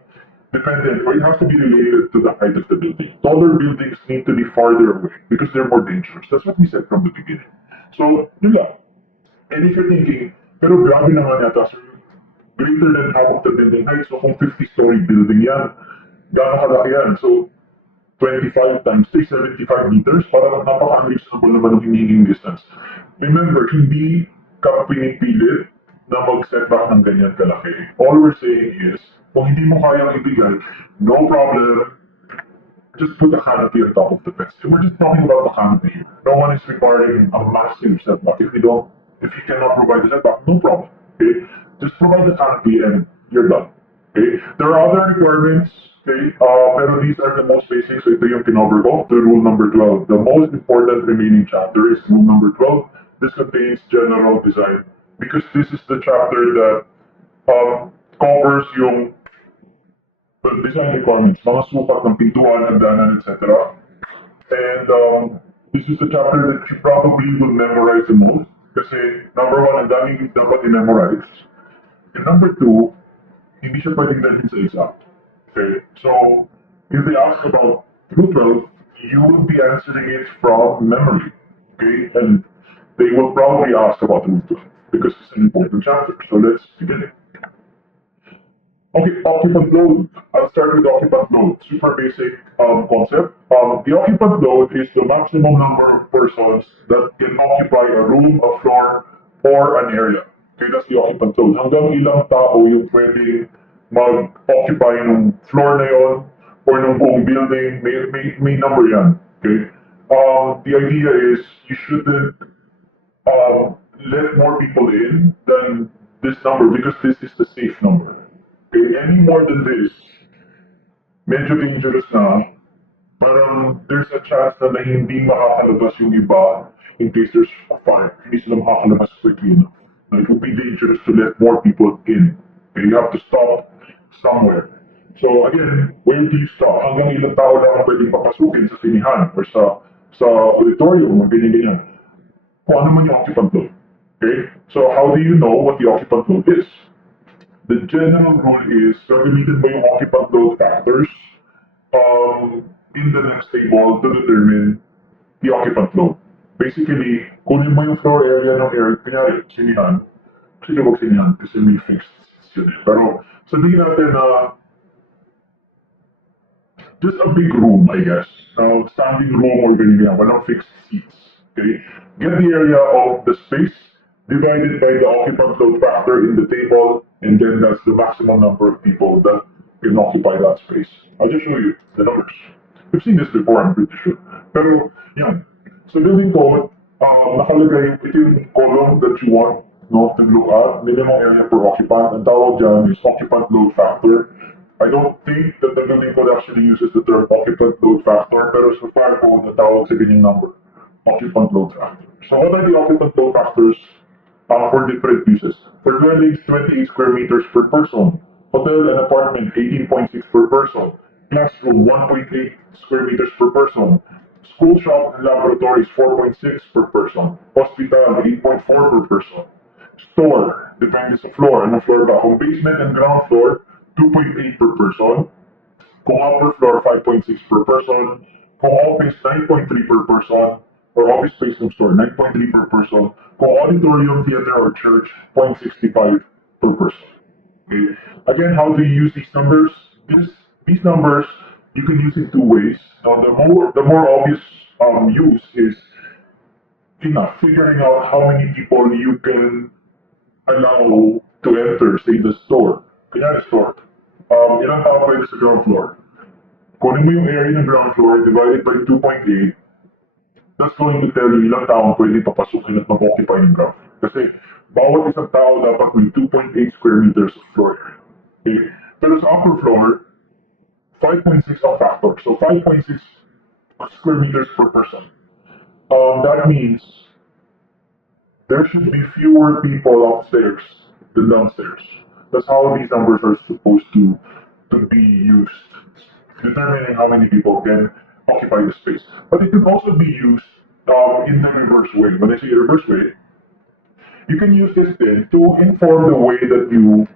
dependent, or it has to be related to the height of the building. Taller buildings need to be farther away because they're more dangerous. That's what we said from the beginning. So, yun lang. And if you're thinking, pero grabe naman yata, sir, greater than half of the building height, so kung 50-story building yan, gano'ng kalaki yan? So, 25 times 3, 75 meters, parang napaka-unreasonable naman ang hinihinging distance. Remember, hindi ka pinipilit na mag-setback ng ganyan kalaki. All we're saying is, kung hindi mo kayang ibigay, no problem, just put a canopy on top of the fence. We're just talking about the canopy. No one is requiring a massive setback. If you cannot provide the setback, no problem. Okay? Just provide the canopy and you're done. Okay? There are other requirements, okay? Pero these are the most basic, so ito yung kinover ko, the rule number 12. The most important remaining chapter is rule number 12. This contains general design, because this is the chapter that covers yung design requirements, mga sukat ng pintuan, hagdanan, etc. And this is the chapter that you probably will memorize the most. Kasi number one, ang daming dapat i-memorize. And number two, hindi siya pwedeng dalhin sa exam. Okay? So, if they ask about Rule 12, you will be answering it from memory. Okay? And they will probably ask about Rule 12 because it's an important chapter. So let's begin it. Okay, occupant load. I'll start with occupant load. Super basic concept. The occupant load is the maximum number of persons that can occupy a room, a floor, or an area. Okay, that's the occupant load. Hanggang ilang tao yung pwedeng mag-occupy ng floor na yon or ng buong building, may number yan. Okay? The idea is you shouldn't let more people in than this number because this is the safe number. Okay, any more than this, medyo dangerous na, parang there's a chance na hindi makakalabas yung iba in case there's a fire. Hindi sila makakalabas quickly enough. Now, it would be dangerous to let more people in. Okay, you have to stop somewhere. So again, where do you stop? Hanggang ilang tao lang ang pwedeng papasukin sa sinihan or sa auditorium, mga ganyan-ganyan. Kung ano man yung occupant load. Okay? So how do you know what the occupant load is? The general rule is gagamitin mo yung occupant load factors in the next table to determine the occupant load. Basically, kunin mo yung floor area ng area, kunyari, sinihan. Sige, wag sinihan kasi may fixed yun eh. Pero sabihin natin na just a big room, I guess. Standing room or ganyan, walang fixed seats. Okay? Get the area of the space divided by the occupant load factor in the table, and then that's the maximum number of people that can occupy that space. I'll just show you the numbers. We've seen this before, I'm pretty sure. Pero, yan. So building code, nakalagay, ito yung column that you want to look at, minimum area per occupant. Ang tawag dyan is occupant load factor. I don't think that the building code actually uses the term occupant load factor, pero sa fire code, natawag sa ganyang number, occupant load factor. So what are the occupant load factors for different uses? For dwellings, 28 square meters per person. Hotel and apartment, 18.6 per person. Classroom, 1.8 square meters per person. School, shop, and laboratories, 4.6 per person. Hospital, 8.4 per person. Store, depende sa floor. Ano floor ba? Kung basement and ground floor, 2.8 per person. Kung upper floor, 5.6 per person. Kung office, 9.3 per person. Or office space ng store, 9.3 per person. Kung auditorium, theater, or church, 0.65 per person. Okay. Again, how do you use these numbers? These numbers, you can use in two ways. Now, the more obvious use is figuring out how many people you can allow to enter, say, the store. Kanya store. Ilang tao pwede sa ground floor? Kunin mo yung area ng ground floor divided by 2.8, that's going to tell you ilang tao pwede papasukin at mag-occupy ng ground floor. Kasi bawat isang tao dapat may 2.8 square meters of floor area. Okay? Pero sa upper floor, 5.6 ang factor. So 5.6 square meters per person. That means there should be fewer people upstairs than downstairs. That's how these numbers are supposed to be used, determining how many people can occupy the space. But it can also be used in the reverse way. When I say reverse way, you can use this then to inform the way that you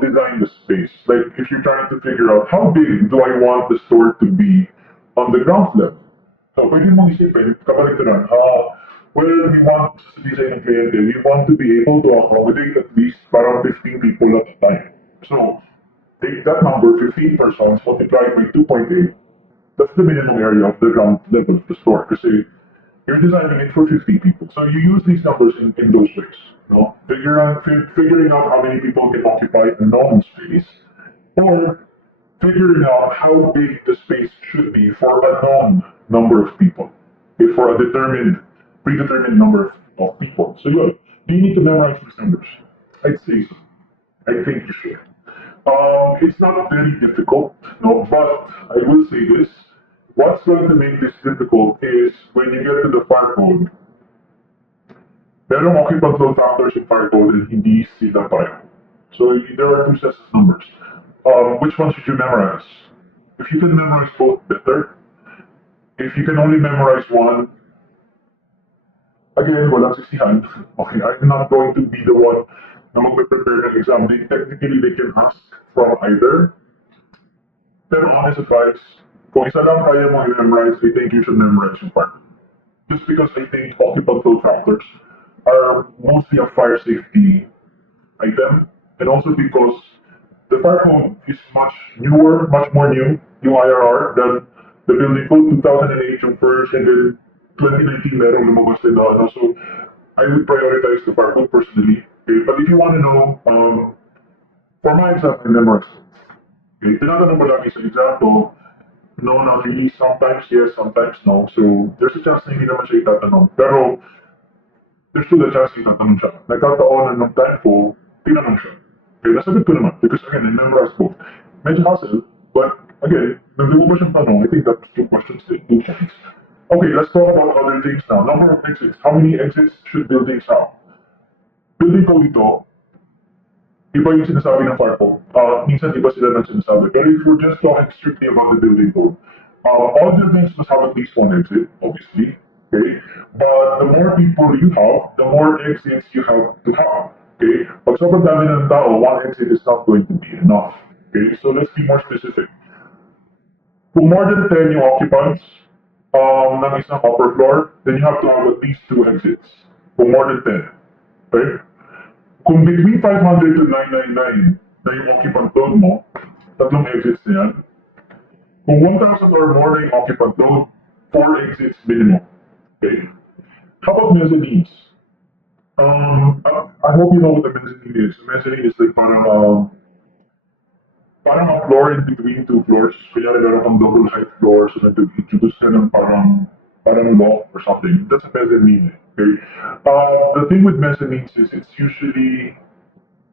design the space. Like if you're trying to figure out how big do I want the store to be on the ground level. So pwede mong isipin, kapag ito na, well, we want to design ng kliyente, we want to be able to accommodate at least parang 15 people at a time. So, take that number, 15 persons, multiply by 2.8, that's the minimum area of the ground level of the store. Kasi you're designing it for 50 people. So you use these numbers in those ways. Figuring out how many people can occupy a known space, or figuring out how big the space should be for a known number of people, for a predetermined number of people. So good. Do you need to memorize these numbers? I'd say so. I think you should. It's not very difficult, but I will say this. What's going to make this difficult is when you get to the fire code, merong occupant load factors in fire code and hindi sila pareho. So there are two sets of numbers. Which one should you memorize? If you can memorize both, better. If you can only memorize one, again, walang sisihan. Okay, I'm not going to be the one na magpe-prepare ng exam. Technically, they can ask from either. Pero honest advice, kung isa lang kaya mo i-memorize, I think you should memorize yung part. Just because I think occupant load factors are mostly a fire safety item, and also because the fire code is much newer, much more new, yung IRR, than the building code 2008 yung first, and then 2019 merong lumabas din na, so I would prioritize the fire code personally. Okay? But if you want to know, for my exam, I memorized it. Okay? Tinatanong ko lagi sa example, no, not really, sometimes yes, sometimes no. So there's a chance na hindi naman siya itatanong. Pero there's still a chance na itatanong siya. Nagkataon ng time ko, tinanong siya. Okay, nasagot ko naman. Because again, I memorized both. Medyo hassle, but again, nagdi mo ba siyang tanong? I think that's two questions there, 2 points. Okay, let's talk about other things now. Number of exits. How many exits should buildings have? Building code ito, iba yung sinasabi ng fire code. Minsan iba sila ng sinasabi. Pero if we're just talking strictly about the building code, all buildings must have at least one exit, obviously. Okay? But the more people you have, the more exits you have to have. Okay? Pag sobrang dami ng tao, one exit is not going to be enough. Okay? So let's be more specific. Kung more than 10 yung occupants ng isang upper floor, then you have to have at least two exits. Kung more than 10. Okay? Kung between 500 to 999 na yung occupant load mo, tatlong exits na yan. Kung 1,000 or more na yung occupant load, 4 exits minimum. Okay? How about mezzanines? I hope you know what the mezzanine is. Mezzanine is like parang a floor in between two floors. Kaya meron kang double height floor, so nag-introduce ka ng parang loft or something. That's a mezzanine. Okay? The thing with mezzanines is it's usually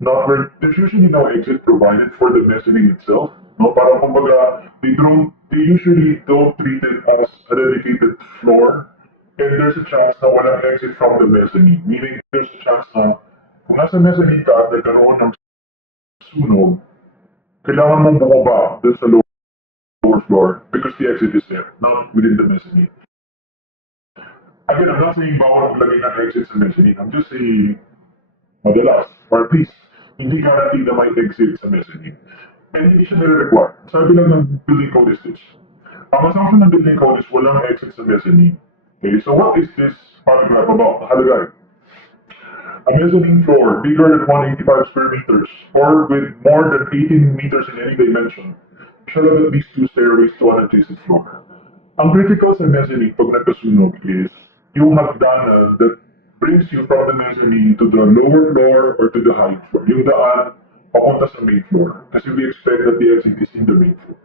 not very, there's usually no exit provided for the mezzanine itself. No, parang kumbaga, they usually don't treat it as a dedicated floor. And there's a chance na walang exit from the mezzanine. Meaning, there's a chance na kung nasa mezzanine ka at nagkaroon ng sunog, kailangan mong bumaba dun sa lower floor because the exit is there, not within the mezzanine. Again, I'm not saying bawal maglagay ng exit sa mezzanine. I'm just saying madalas, or at least, hindi guaranteed na may exit sa mezzanine. And hindi siya nire-require. Sabi lang ng building code is this. Ang assumption ng building code is walang exit sa mezzanine. Okay, so what is this paragraph about? Nakalagay. A mezzanine floor bigger than 185 square meters or with more than 18 meters in any dimension shall have at least two stairways to an adjacent floor. Ang critical sa mezzanine pag nagkasunog is yung hagdanan that brings you from the mezzanine to the lower floor or to the high floor. Yung daan papunta sa main floor. Kasi we expect that the exit is in the main floor.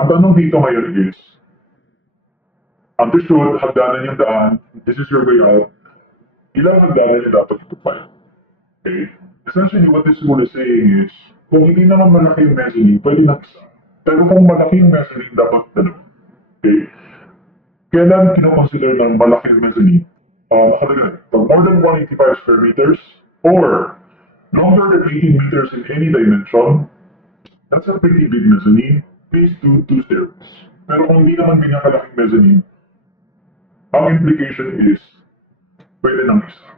Ang tanong dito ngayon is, understood, hagdanan yung daan, this is your way out, ilang hagdanan yung dapat itupayan? Okay? Essentially, what this rule is saying is, kung hindi naman malaki yung mezzanine, pwede na isa. Pero kung malaki yung mezzanine, dapat dalawa. Okay? Kailan kinoconsider ng malaki yung mezzanine? Nakalagay, pag more than 185 square meters, or longer than 18 meters in any dimension, that's a pretty big mezzanine. Please do two stairways. Pero kung hindi naman pinakalaking mezzanine, ang implication is, pwede ng isa.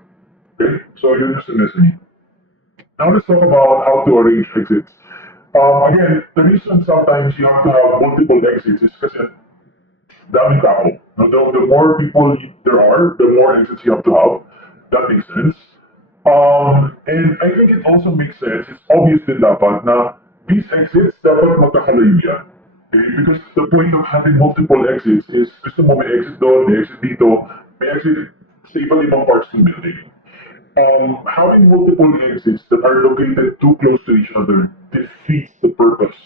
Okay? So, yun yung sa mezzanine. Now, let's talk about how to arrange exits. Again, the reason sometimes you have to have multiple exits is kasi daming tao. The more people there are, the more exits you have to have. That makes sense. And I think it also makes sense, it's obvious din dapat na these exits dapat magkakalayo yan. Okay? Because the point of having multiple exits is gusto mo may exit doon, may exit dito, may exit sa iba't ibang parts ng building. Having multiple exits that are located too close to each other defeats the purpose.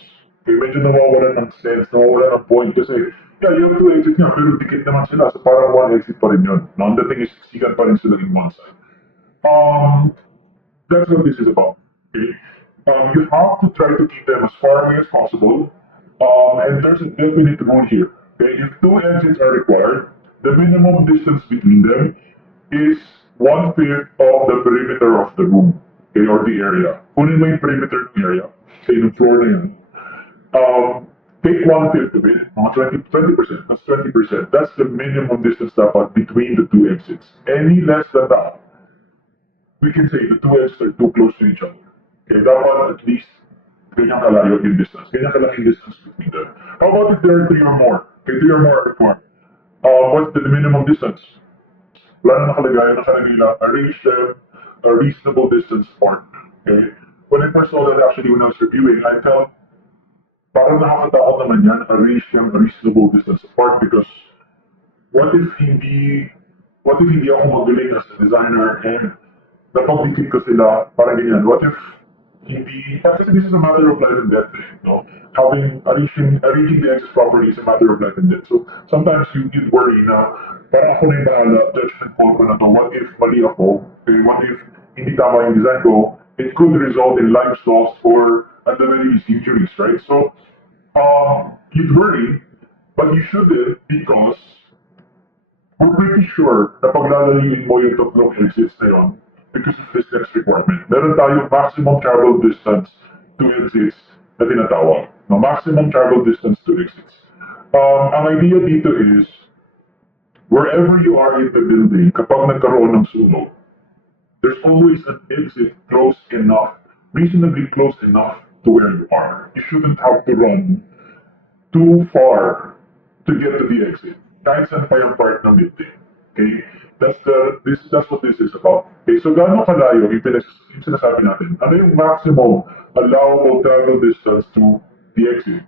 Okay, medyo nawawalan ng sense, nawawalan ng point kasi, yeah, you have two exits nga, pero dikit naman sila, so parang one exit pa rin yun. Now, the thing is, sigan pa rin sila in one side. That's what this is about. Okay? You have to try to keep them as far away as possible. And there's a definite rule here. Okay? If two exits are required, the minimum distance between them is 1/5 of the perimeter of the room. Okay? Or the area. Kunin mo yung perimeter area. Say, yung floor na yan. Take 1/5 of it, 20%. That's 20%. That's the minimum distance dapat between the two exits. Any less than that, we can say the two exits are too close to each other. Okay, dapat at least ganyan kalayo yung distance. Ganyan kalaking distance between them. How about if there are three or more? Okay, three or more are required. What's the minimum distance? Wala na nakalagay na arrange them a reasonable distance apart. Okay? When I first saw that actually when I was reviewing, I felt parang nakakatakot naman yan, arrange them a reasonable distance apart because what if hindi ako magaling as a designer and napag-decode ko sila, parang ganyan. What if hindi, kasi this is a matter of life and death, no? Arranging the exits properly is a matter of life and death. So, sometimes you'd worry na, parang ako na yung bahala, judgment call ko na to, what if mali ako? Okay, what if hindi tama yung design ko? It could result in life loss or at the very least injuries, right? So, You'd worry, but you shouldn't because we're pretty sure na paglalaliin mo yung tatlong exits na yun because of this next requirement. Meron tayong maximum travel distance to exits na tinatawag. No, maximum travel distance to exits. Ang idea dito is, wherever you are in the building, kapag nagkaroon ng sunog, there's always an exit close enough, reasonably close enough to where you are. You shouldn't have to run too far to get to the exit. Kahit saan pa yung part ng building. Okay? That's what this is about. Okay, so gaano kalayo yung sinasabi natin? Ano yung maximum allowable travel distance to the exit?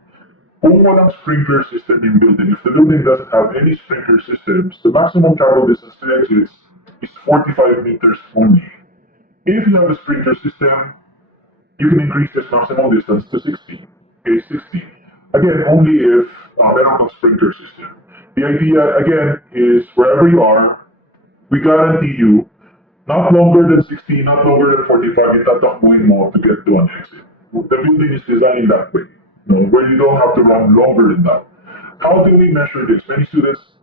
Kung walang sprinkler system in building, if the building doesn't have any sprinkler systems, the maximum travel distance to exits is 45 meters only. If you have a sprinkler system, you can increase this maximum distance to 60. Okay, 60. Again, only if meron kang sprinkler system. The idea, again, is wherever you are, we guarantee you not longer than 60, not longer than 45, itatakbuhin mo to get to an exit. The building is designed that way, where you don't have to run longer than that. How do we measure this? Many students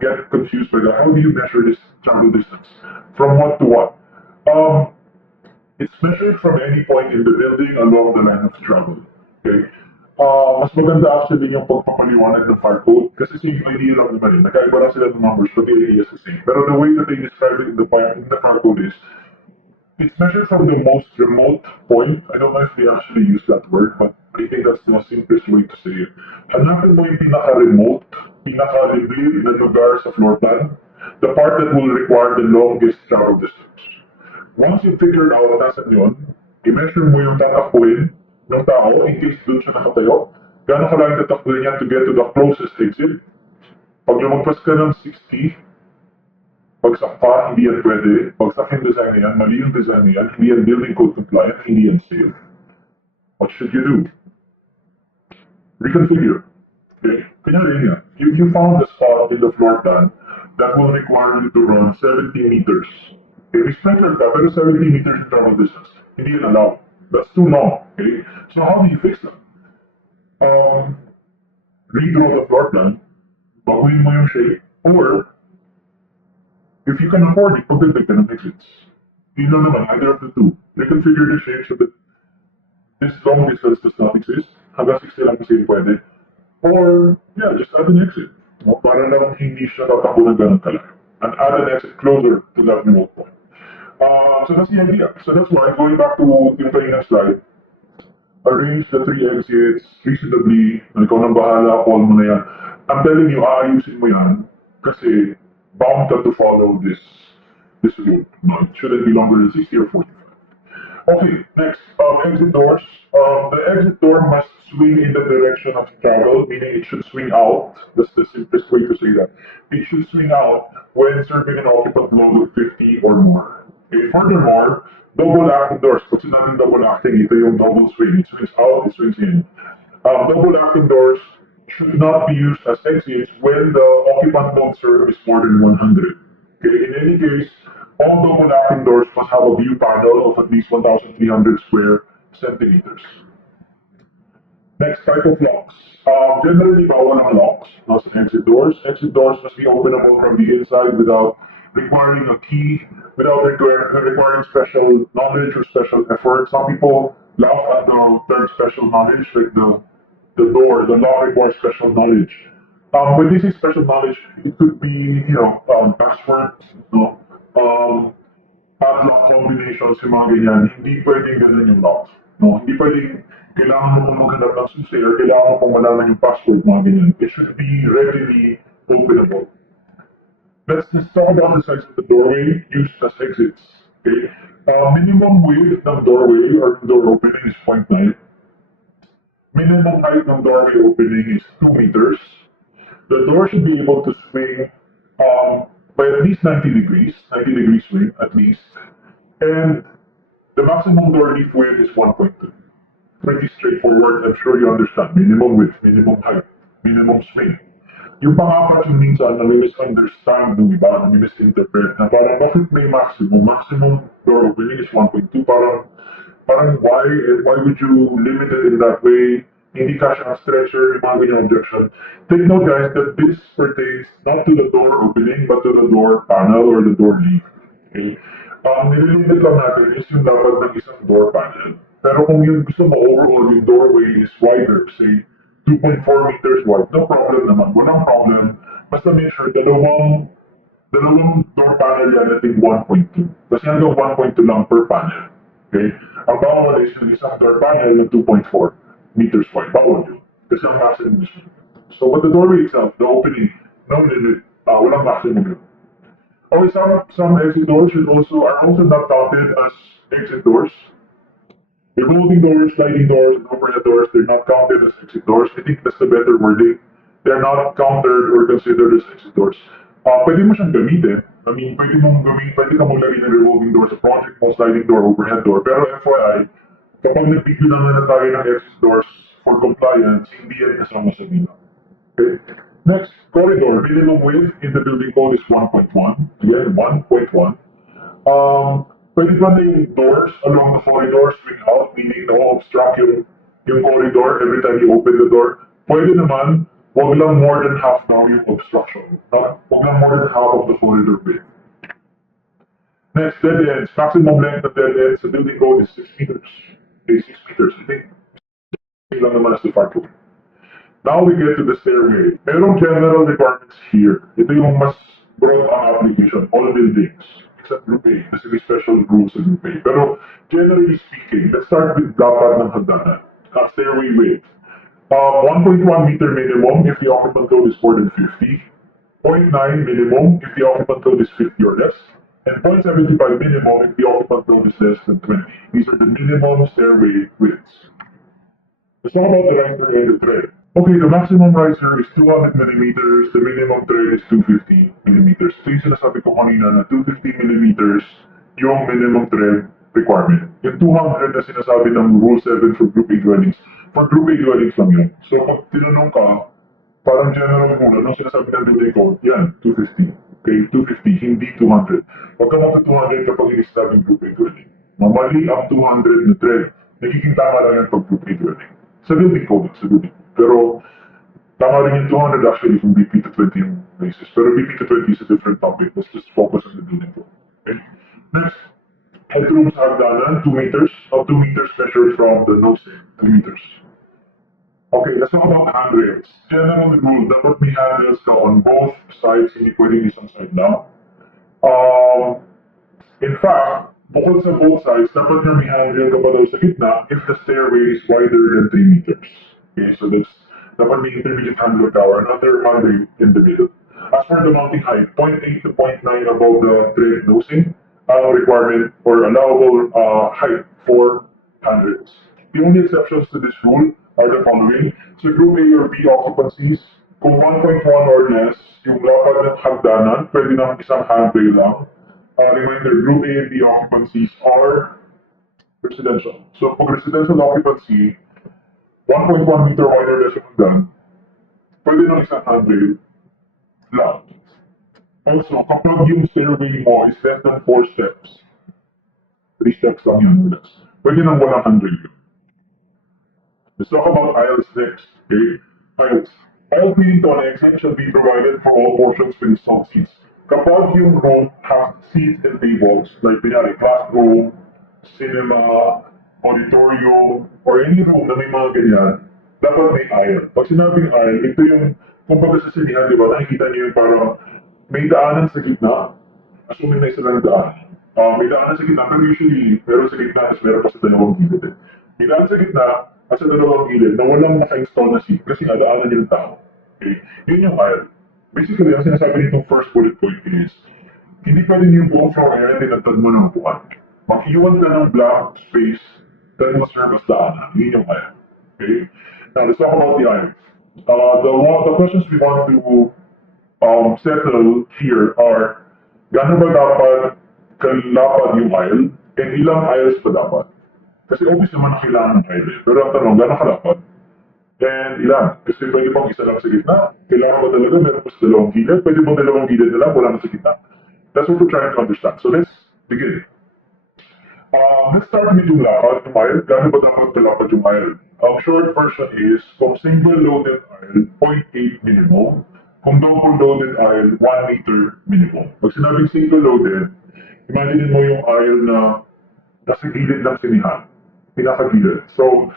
get confused by that. How do you measure this travel distance? From what to what? It's measured from any point in the building along the line of travel. Okay? Mas maganda actually yung pagpapaliwanag ng fire code kasi same idea lang naman eh. Nagkaiba lang sila ng numbers but the idea is the same. Pero the way that they describe it in the fire code is, it's measured from the most remote point. I don't know if they actually use that word, but I think that's the simplest way to say it. Hanapin mo yung pinaka-remote, pinaka-liblib na lugar sa floor plan, the part that will require the longest travel distance. Once you figured out nasan yun, i-measure mo yung tatakbuhin ng tao in case doon siya nakatayo. Gano'n kalaking tatakbuhin niya to get to the closest exit. Pag lumagpas ka ng 60, pagsak pa, hindi yan pwede. Pagsak yung design niyan, mali yung design niyan, hindi yan building code compliant, hindi yan safe. What should you do? Reconfigure. Okay, kunyari nga, if you found a spot in the floor plan that will require you to run 70 meters. Okay, may sprinkler ka, pero 70 meters in travel distance. Hindi yan allowed. That's too long. Okay, so how do you fix that? Redraw the floor plan, baguhin mo yung shape, or if you can afford it, pagdagdag ka ng exits. Yun lang naman, either of the two. Reconfigure the shape so that this long distance does not exist. Hanggang 60 lang kasi pwede. Or, yeah, just add an exit. No? Para lang hindi siya tatakbo ng ganun kalayo. And add an exit closer to that remote point. So that's the idea. So that's why, going back to yung kanina slide, arrange the 3 exits reasonably, ikaw nang bahala, call mo na yan. I'm telling you, aayusin mo yan kasi bound ka to follow this rule. No, it shouldn't be longer than 60 or 45. Okay, next, exit doors. The exit door must swing in the direction of travel, meaning it should swing out. That's the simplest way to say that. It should swing out when serving an occupant load of 50 or more. Okay, furthermore, double acting doors. Pag sinabing double acting, ito yung double swing. It swings out, it swings in. Double acting doors should not be used as exits when the occupant load served is more than 100. Okay, in any case, all double acting doors must have a view panel of at least 1,300 square centimeters. Next, type of locks. Generally, bawal ang locks, not exit doors. Exit doors must be openable from the inside without requiring a key, without requiring special knowledge or special effort. Some people laugh at the term special knowledge, like the lock requires special knowledge. When they say special knowledge, it could be, passwords, padlock combinations, yung mga ganyan. Hindi pwedeng ganun yung lock. No? Hindi pwedeng kailangan mo pong maghanap ng susi or kailangan mo pong malaman yung password, mga ganyan. It should be readily openable. Let's just talk about the size of the doorway used as exits. Okay? Minimum width ng doorway or door opening is 0.9. Minimum height ng doorway opening is 2 meters. The door should be able to swing by at least 90 degrees swing at least. And the maximum door leaf width is 1.2. Pretty straightforward. I'm sure you understand. Minimum width, minimum height, minimum swing. Yung pang-apat yung minsan na misunderstand ng iba, na misinterpret na parang bakit may maximum door opening is 1.2, parang why would you limit it in that way? hindi kasha ang stretcher, yung mga ganyan objection. Take note guys that this pertains not to the door opening but to the door panel or the door leaf. Okay? Nililimit lang natin is yung dapat ng isang door panel. Pero kung yung gusto mo overall yung doorway is wider, say 2.4 meters wide, no problem naman, walang problem. Basta make sure dalawang door panel yan natin 1.2. Kasi hanggang 1.2 lang per panel. Okay? Ang bawal is yung isang door panel na 2.4 meters wide. Bawal yun. Kasi ang maximum is yun. So with the doorway itself, the opening, no limit, walang maximum yun. Or some exit doors are also not counted as exit doors. Revolving doors, sliding doors, and overhead doors, they're not counted as exit doors. I think that's the better wording. They're not counted or considered as exit doors. Pwede mo siyang gamitin. I mean, pwede ka maglagay ng revolving door sa project mo, sliding door, overhead door. Pero FYI, kapag nagbibilang na tayo ng exit doors for compliance, hindi yan kasama sa bilang. Okay. Next, corridor. Minimum width in the building code is 1.1. Again, 1.1. Pwede pa na yung doors along the corridor swing out, meaning no obstruct yung corridor every time you open the door. Pwede naman, wag lang more than half now yung obstruction. Wag lang more than half of the corridor width. Next, dead ends. Maximum length of dead ends. The building code is 6 meters. Okay, 6 meters. I think, lang naman as the far point. Now we get to the stairway. Merong general requirements here. Ito yung mas broad on application. All buildings, except Group A. Kasi may special rules sa Group A. Pero generally speaking, let's start with dapat ng hagdanan. Stairway width. 1.1 meter minimum if the occupant code is more than 50. 0.9 minimum if the occupant code is 50 or less. And 0.75 minimum if the occupant code is less than 20. These are the minimum stairway widths. Let's talk about the riser and the thread. Okay, the maximum riser is 200 millimeters, the minimum thread is 250 millimeters. So yung sinasabi ko kanina na 250 millimeters yung minimum thread requirement. Yung 200 na sinasabi ng Rule 7 for Group A dwellings, for Group A dwellings lang yun. So pag tinanong ka, parang general muna, nung sinasabi ng building code, yan, 250. Okay, 250, hindi 200. Huwag ka magka 200 kapag hindi sinabing Group A dwelling. Mamali ang 200 na thread. Nagiging tama lang yan pag Group A dwelling. Sa building code, sa building. Pero, tama rin yung 200 actually kung BP to 20 yung basis. Pero BP to 20 is a different topic. Let's just focus on the building code. Okay? Next, headroom sa hagdanan, 2 meters. 2 meters measured from the nose end, 2 meters. Okay, let's talk about handrails. General rule, dapat may handrails ka on both sides, hindi pwedeng isang side lang. In fact, bukod sa both sides, dapat may handrail ka pa daw sa gitna if the stairway is wider than 3 meters. Okay, so that's dapat may intermediate handrail ka or another handrail in the middle. As for the mounting height, 0.8 to 0.9 above the thread nosing, requirement or allowable height for handrails. The only exceptions to this rule are the following. So Group A or B occupancies, kung 1.1 or less, yung lapad ng hagdanan, pwede nang isang handrail lang. Reminder, Group A and B occupancies are residential. So pag residential occupancy, 1.1 meter wider less yung hagdan, pwede nang isang handrail lang. Also, kapag yung stairway mo is less than 4 steps, 3 steps lang yun or less, pwede nang 100 yun. Let's talk about aisles next. Okay? Aisles. All cleaning to an exit shall be provided for all portions with installed seats. Kapag yung room has seats and tables, like classroom, cinema, auditorium, or any room na may mga ganyan, dapat may aisle. Pag sinabing aisle, ito yung, kumbaga sa sinihan, di ba, nakikita niyo yung parang may daanan sa gitna, assuming na isa lang daan. May daanan sa gitna, pero usually, meron sa gitna, meron pa sa dalawang gilid. May daanan sa gitna, at sa dalawang gilid, na walang naka-install na seat, kasi nga, daanan niyo ng tao. Okay? Yun yung aisle. Basically, ang sinasabi nitong first bullet point is, hindi pwede yung buong floor area tinagtad mo ng upuan. Mag-iwan ka ng blank space that will serve as daanan. Yun yung aisle. Okay? Now, let's talk about the aisle. The questions we want to settle here are, gaano ba dapat kalapad yung aisle, and ilang aisles pa dapat? Kasi obvious naman na kailangan ng aisle. Pero ang tanong, gaano kalapad? And ilan? Kasi pwede pang isa lang sa gitna. Kailangan ba talaga meron pa sa dalawang gilid? Pwede bang dalawang gilid na lang, wala na sa gitna? That's what we're trying to understand. So let's begin. Let's start with yung lapad, yung aisle. Gaano ba dapat kalapad yung aisle? Short version is, kung single loaded aisle, 0.8 minimum. Kung double loaded aisle, 1 meter minimum. Pag sinabing single loaded, imagine mo yung aisle na nasa gilid ng sinihan. Pinakagilid. So,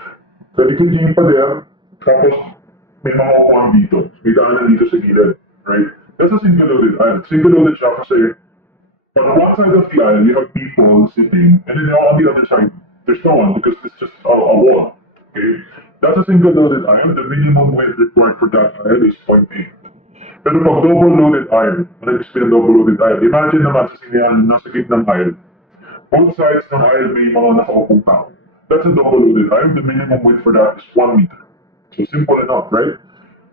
sa likod yung pader, tapos may mga upuan dito. May daanan dito sa gilid. Right? That's a single loaded aisle. Single loaded siya kasi on one side of the aisle, you have people sitting, and then on the other side, there's no one because it's just a wall. Okay? That's a single loaded aisle. The minimum weight required for that aisle is 0.8. Pero pag double loaded aisle, nag-explain ng double loaded aisle, imagine naman sa sinyahan nasa gitnang aisle. Both sides ng aisle may mga nakaupong tao. That's a double loaded aisle. The minimum weight for that is 1 meter. So simple enough, right?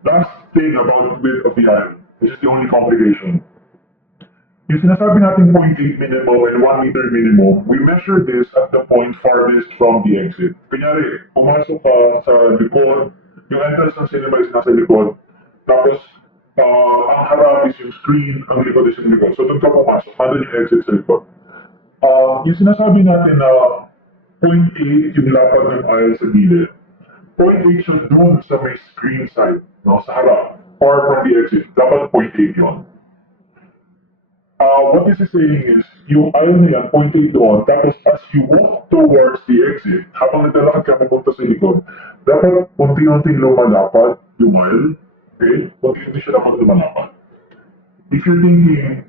Last thing about width of the aisle, this is the only complication. Yung sinasabi natin 0.8 minimum and 1 meter minimum, we measure this at the point farthest from the exit. Kunyari, pumasok ka sa likod, yung entrance ng cinema is nasa likod, tapos ang harap is yung screen, ang likod is yung likod. So doon ka pumasok, nandun yung exit sa likod. Yung sinasabi natin na 0.8 yung lapad ng aisle sa gilid, 0.8 siya doon sa may screen side, no, sa harap, far from the exit. Dapat 0.8 yun. What this is saying is, yung aisle na yan, 0.8 doon, tapos as you walk towards the exit, habang naglalakad kami punta sa likod, dapat unti-unting lumalapad yung aisle, okay? Unti-unti siya dapat lumalapad. If you're thinking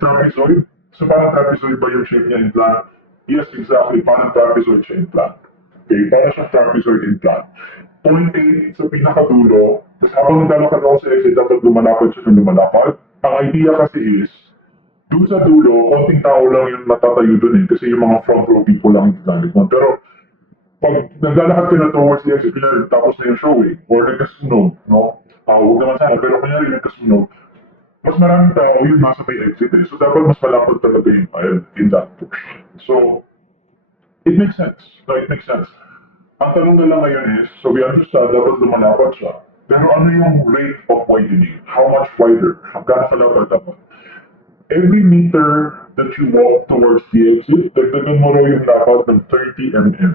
trapezoid, so parang trapezoid ba yung shape niya in plan? Yes, exactly, parang trapezoid siya in plan. Okay, parang siya trapezoid in plan. 0.8 sa pinakadulo, tapos habang naglalakad ako sa exit, dapat lumalapad siya ng lumalapad. Ang idea kasi is, doon sa dulo, konting tao lang yung natatayo doon kasi yung mga front row people lang yung galit mo. Pero, pag naglalakad ka na towards the exit, kunyari, tapos na yung show or nagkasunog, no? Huwag naman sana, pero kunyari nagkasunog, mas maraming tao yung nasa may exit So, dapat mas malapad talaga yung aisle in that portion. So, it makes sense. No, it makes sense. Ang tanong na lang ngayon is, so we understand, dapat lumalapad siya. Pero ano yung rate of widening? How much wider? Hanggang kalapad dapat? Every meter that you walk towards the exit, dagdagan mo raw yung lapad ng 30 mm.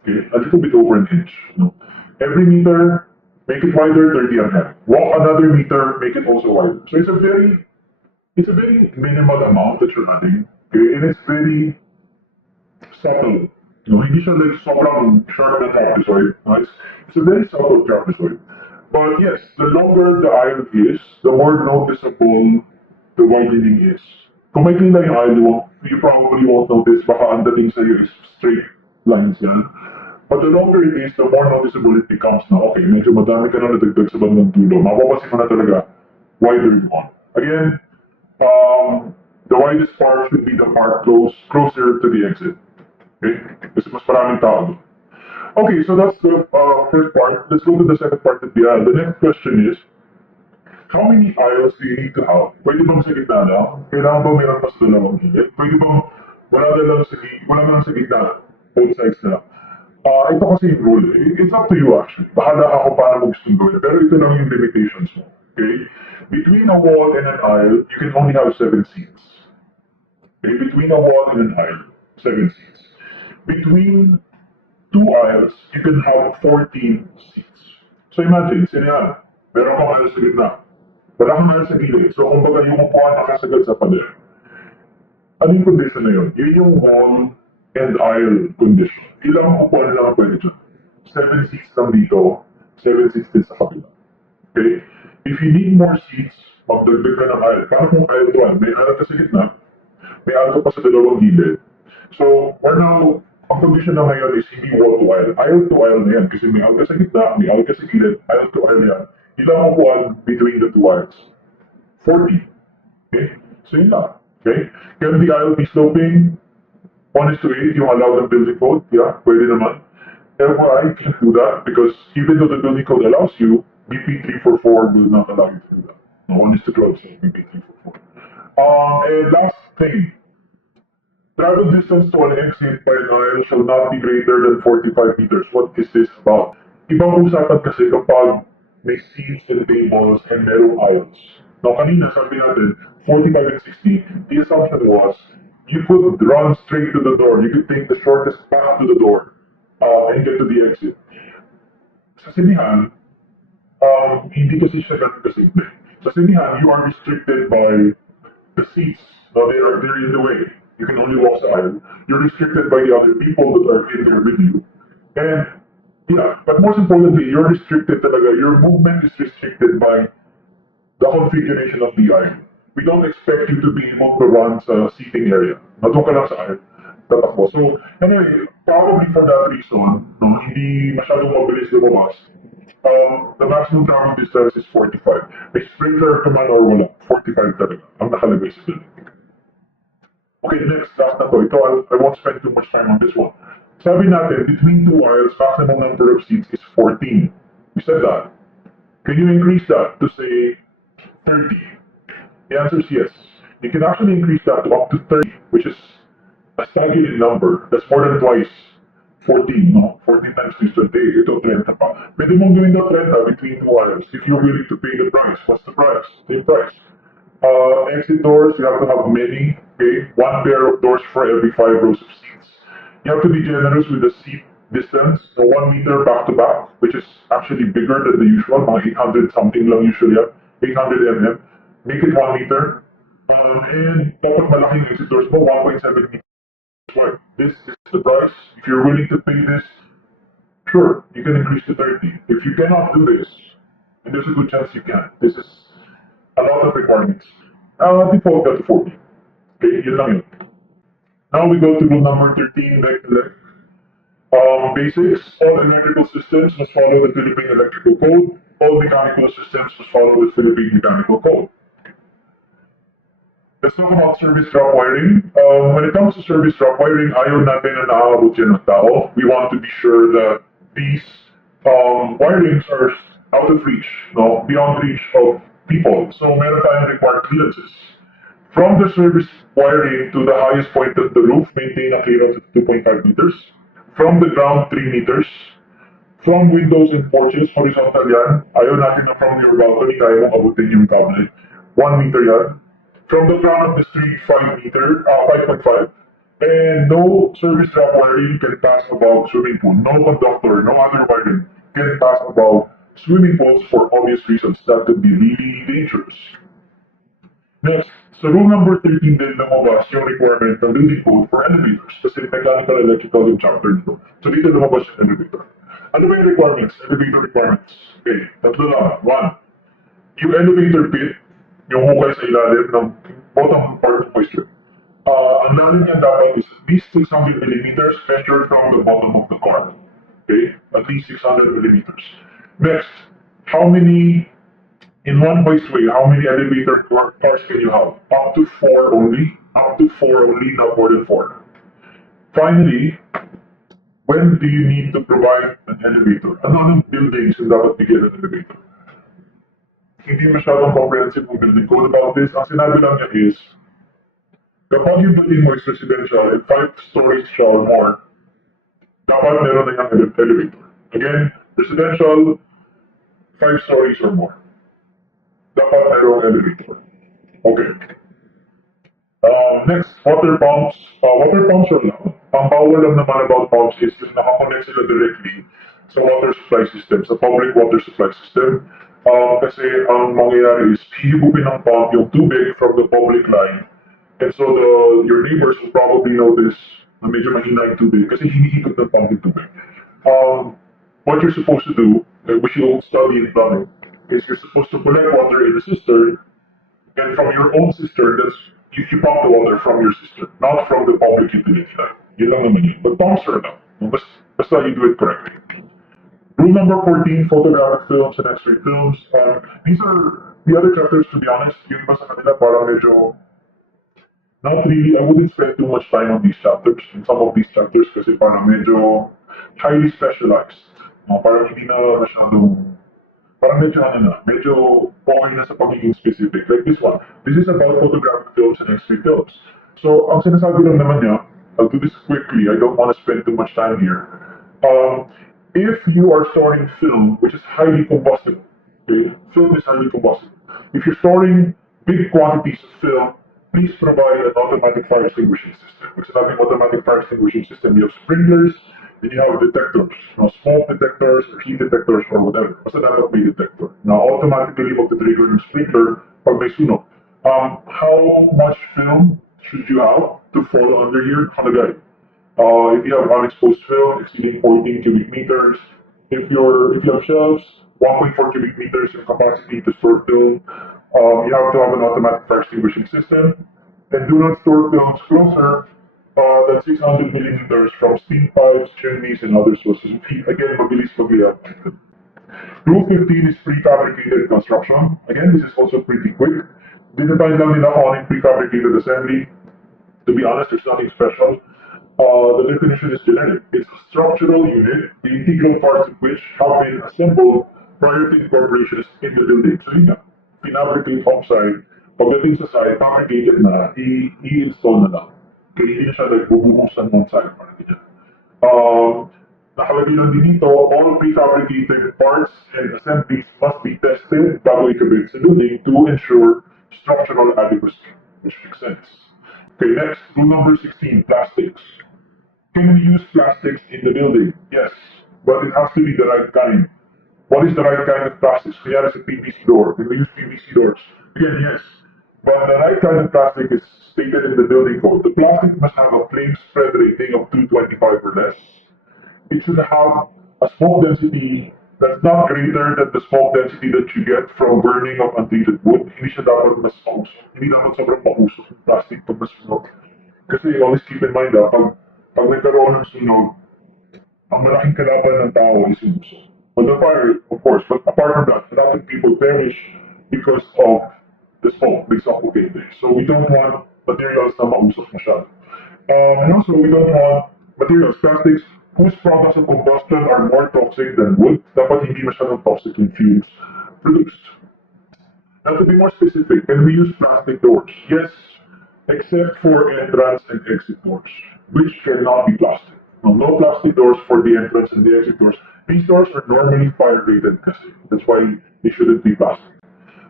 Okay, a little bit over an inch. No? Every meter, make it wider, 30 mm. Walk another meter, make it also wider. So it's a very minimal amount that you're adding. Okay, and it's very subtle. No, hindi siya like sobrang sharp na trapezoid. No? It's a very subtle trapezoid. But yes, the longer the aisle is, the more noticeable the widening is. Kung may clean na yung aisle, you probably won't notice, baka ang dating sa'yo is straight lines yan. But the longer it is, the more noticeable it becomes na, okay, medyo madami ka na nadagdag sa bandang dulo. Mapapasin mo na talaga, wider you want. Again, the widest part should be the part closer to the exit. Okay? Kasi mas maraming tao doon. Okay, so that's the first part. Let's go to the second part of the aisle. The next question is, how many aisles do you need to have? Pwede bang sa gitna lang? Kailangan ba mayroon pa sa dalawang gilid? Pwede bang wala na lang sa gitna? Both sides na lang. Ito kasi yung rule. It's up to you actually. Bahala ka kung paano mo gustong gawin. Pero ito lang yung limitations mo. Okay? Between a wall and an aisle, you can only have 7 seats. Okay? Between a wall and an aisle, 7 seats. Between two aisles, you can have 14 seats. So imagine, sino meron kang aisle sa gitna. Wala kang aisle sa gilid. So kumbaga yung upuan nakasagad sa pader. Anong condition na yun? Yun yung wall and aisle condition. Ilang upuan lang pwede dyan? 7 seats lang dito, 7 seats din sa kabila. Okay? If you need more seats, magdagdag ka ng aisle. Paano kung aisle to aisle? May aisle ka sa gitna, may aisle ka pa sa dalawang gilid. So, we're now, ang condition na ngayon is hindi wall to aisle. Aisle to aisle na yan kasi may aisle ka sa gitna, may aisle ka sa gilid, aisle to aisle na yan. Ilang upuan between the two aisles? 40. Okay? So yun lang. Okay? Can the aisle be sloping? 1:8 yung allowed ng building code? Yeah, pwede naman. FYI, can't do that because even though the building code allows you, BP 344 will not allow you to do that. No, 1:12 says BP 344. And last thing, travel distance to an exit by an aisle shall not be greater than 45 meters. What is this about? Ibang usapan kasi kapag may seats and tables and narrow aisles. Now, kanina sabi natin, 45 and 60, the assumption was, you could run straight to the door. You could take the shortest path to the door and get to the exit. sa sinihan, hindi kasi siya ganun kasimple. Sa sinihan, you are restricted by the seats. No, they're in the way. You can only walk sa aisle. You're restricted by the other people that are in there with you. And yeah, but most importantly, you're restricted talaga. Your movement is restricted by the configuration of the aisle. We don't expect you to be able to run sa seating area. Doon ka lang sa aisle. Tatakbo. So, anyway, probably for that reason, no, hindi masyadong mabilis lumabas. The maximum travel distance is 45. May sprinkler ka man or wala, 45 talaga ang nakalagay sa building. Okay, next, last na to. Ito, I won't spend too much time on this one. Sabi natin, between two aisles, maximum number of seats is 14. We said that. Can you increase that to say 30? The answer is yes. You can actually increase that to up to 30, which is a staggering number. That's more than twice 14, no? 14 times 6 to 20, ito 30 pa. Pwede mong gawin na 30 between two aisles if you're willing to pay the price. What's the price? Same price. Exit doors, you have to have many, okay? One pair of doors for every 5 rows of seats. You have to be generous with the seat distance, so 1 meter back to back, which is actually bigger than the usual, mga 800 something lang usually, 800 mm. Make it 1 meter. And dapat malaking exit doors mo, 1.7 meters wide. This is the price. If you're willing to pay this, sure, you can increase to 30. If you cannot do this, and there's a good chance you can, this is a lot of requirements. Default that to 40. Okay, yun lang yun. Now we go to rule number 13, basics. All electrical systems must follow the Philippine Electrical Code. All mechanical systems must follow the Philippine Mechanical Code. Let's talk about service drop wiring. When it comes to service drop wiring, ayaw natin na naaabot yan ng tao. We want to be sure that these wirings are out of reach, no, beyond reach of people. So meron tayong required clearances. From the service wiring to the highest point of the roof, maintain a clearance of 2.5 meters. From the ground, 3 meters. From windows and porches, horizontal yan. Ayaw natin na from your balcony, kaya mong abutin yung cable. 1 meter yan. From the front of the street, 5 meter, 5.5. And no service drop wiring can pass above swimming pool. No conductor, no other wiring can pass above swimming pools for obvious reasons. That could be really dangerous. Next, so rule number 13 din lumabas yung requirement ng building code for elevators. Kasi mechanical, electrical yung chapter nito. So dito lumabas yung elevator. Ano ba yung requirements? Elevator requirements. Okay, tatlo lang. One, yung elevator pit, yung hukay sa ilalim ng bottom part ng hoist. Ang lalim niya dapat is at least 600 millimeters measured from the bottom of the car. Okay? At least 600 millimeters. Next, how many, in one hoistway, how many elevator cars can you have? Up to 4 only. Up to 4 only, not more than 4. Finally, when do you need to provide an elevator? Ano ng buildings yung dapat bigyan ng elevator? Hindi masyadong comprehensive ng building code about this. Ang sinabi lang niya is, kapag yung building mo is residential and 5 stories siya or more, dapat meron na yung elevator. Again, residential, 5 stories or more. Dapat merong elevator. Okay. Next, water pumps. Water pumps are lang. Ang bawal lang naman about pumps is yung nakakonect sila directly sa water supply system, sa public water supply system. Kasi ang mangyayari is hihigupin ng pump yung tubig from the public line. And so your neighbors will probably notice na medyo mahina yung tubig kasi hiniikot ng pump yung tubig. What you're supposed to do, which you'll study in plumbing, is you're supposed to collect water in a cistern, and from your own cistern, you pump the water from your cistern, not from the public utility line. Yun lang naman yun. But pumps are enough. Basta you do it correctly. Rule number 14, photographic films and X-ray films. These are the other chapters, to be honest. Yung iba sa kanila parang medyo, not really, I wouldn't spend too much time on these chapters, in some of these chapters, kasi parang medyo highly specialized. Parang hindi na masyadong, parang medyo okay na sa pagiging specific. Like this one. This is about photographic films and X-ray films. So, ang sinasabi lang naman niya, I'll do this quickly, I don't want to spend too much time here. If you are storing film, which is highly combustible, okay? Film is highly combustible. If you're storing big quantities of film, please provide an automatic fire extinguishing system. Which is not an automatic fire extinguishing system. You have sprinklers, Then you have detectors, smoke detectors or heat detectors or whatever. Basta dapat may detector. Now, automatically magti-trigger ng sprinkler pag may sunog. How much film should you have to fall under here? Nakalagay. If you have unexposed film exceeding 14 cubic meters, if you have shelves, 1.4 cubic meters in capacity to store film, you have to have an automatic fire extinguishing system, and do not store films closer than 600 millimeters from steam pipes, chimneys, and other sources of heat. Again, mabilis magliyak. Rule 15 is prefabricated construction. Again, this is also pretty quick. Dinatay lang nila kung ano yung prefabricated assembly. To be honest, there's nothing special. The definition is generic. It's a structural unit, the integral parts of which have been assembled prior to incorporation in the building. So yun nga, pinabricate offsite, pagdating sa site, fabricated na, i-install na lang. Kaya hindi na siya like bubuhusan ng site. Parang ganyan. Nakalagay lang din dito, all prefabricated parts and assemblies must be tested bago ikabit sa building to ensure structural adequacy, which makes sense. Okay, next, rule number 16, plastics. Can we use plastics in the building? Yes, but it has to be the right kind. What is the right kind of plastics? Kaya sa PVC door. Can we use PVC doors? Again, yes. But the right kind of plastic is stated in the building code. The plastic must have a flame spread rating of 225 or less. It should have a smoke density that's not greater than the smoke density that you get from burning of untreated wood. Hindi siya dapat mas mausok. Hindi dapat sobrang mausok yung plastic pag masunog. Kasi always keep in mind pag nagkaroon ng sunog, ang malaking kalaban ng tao is yung usok. But the fire, of course, but apart from that, a lot of people perish because of the smoke. They suffocate there. So we don't want materials na mausok masyado. And also, we don't want materials, plastics, whose products of combustion are more toxic than wood. Dapat hindi masyadong toxic yung fumes produced. Now, to be more specific, can we use plastic doors? Yes, except for entrance and exit doors, which cannot be plastic. No plastic doors for the entrance and the exit doors. These doors are normally fire rated kasi. That's why they shouldn't be plastic.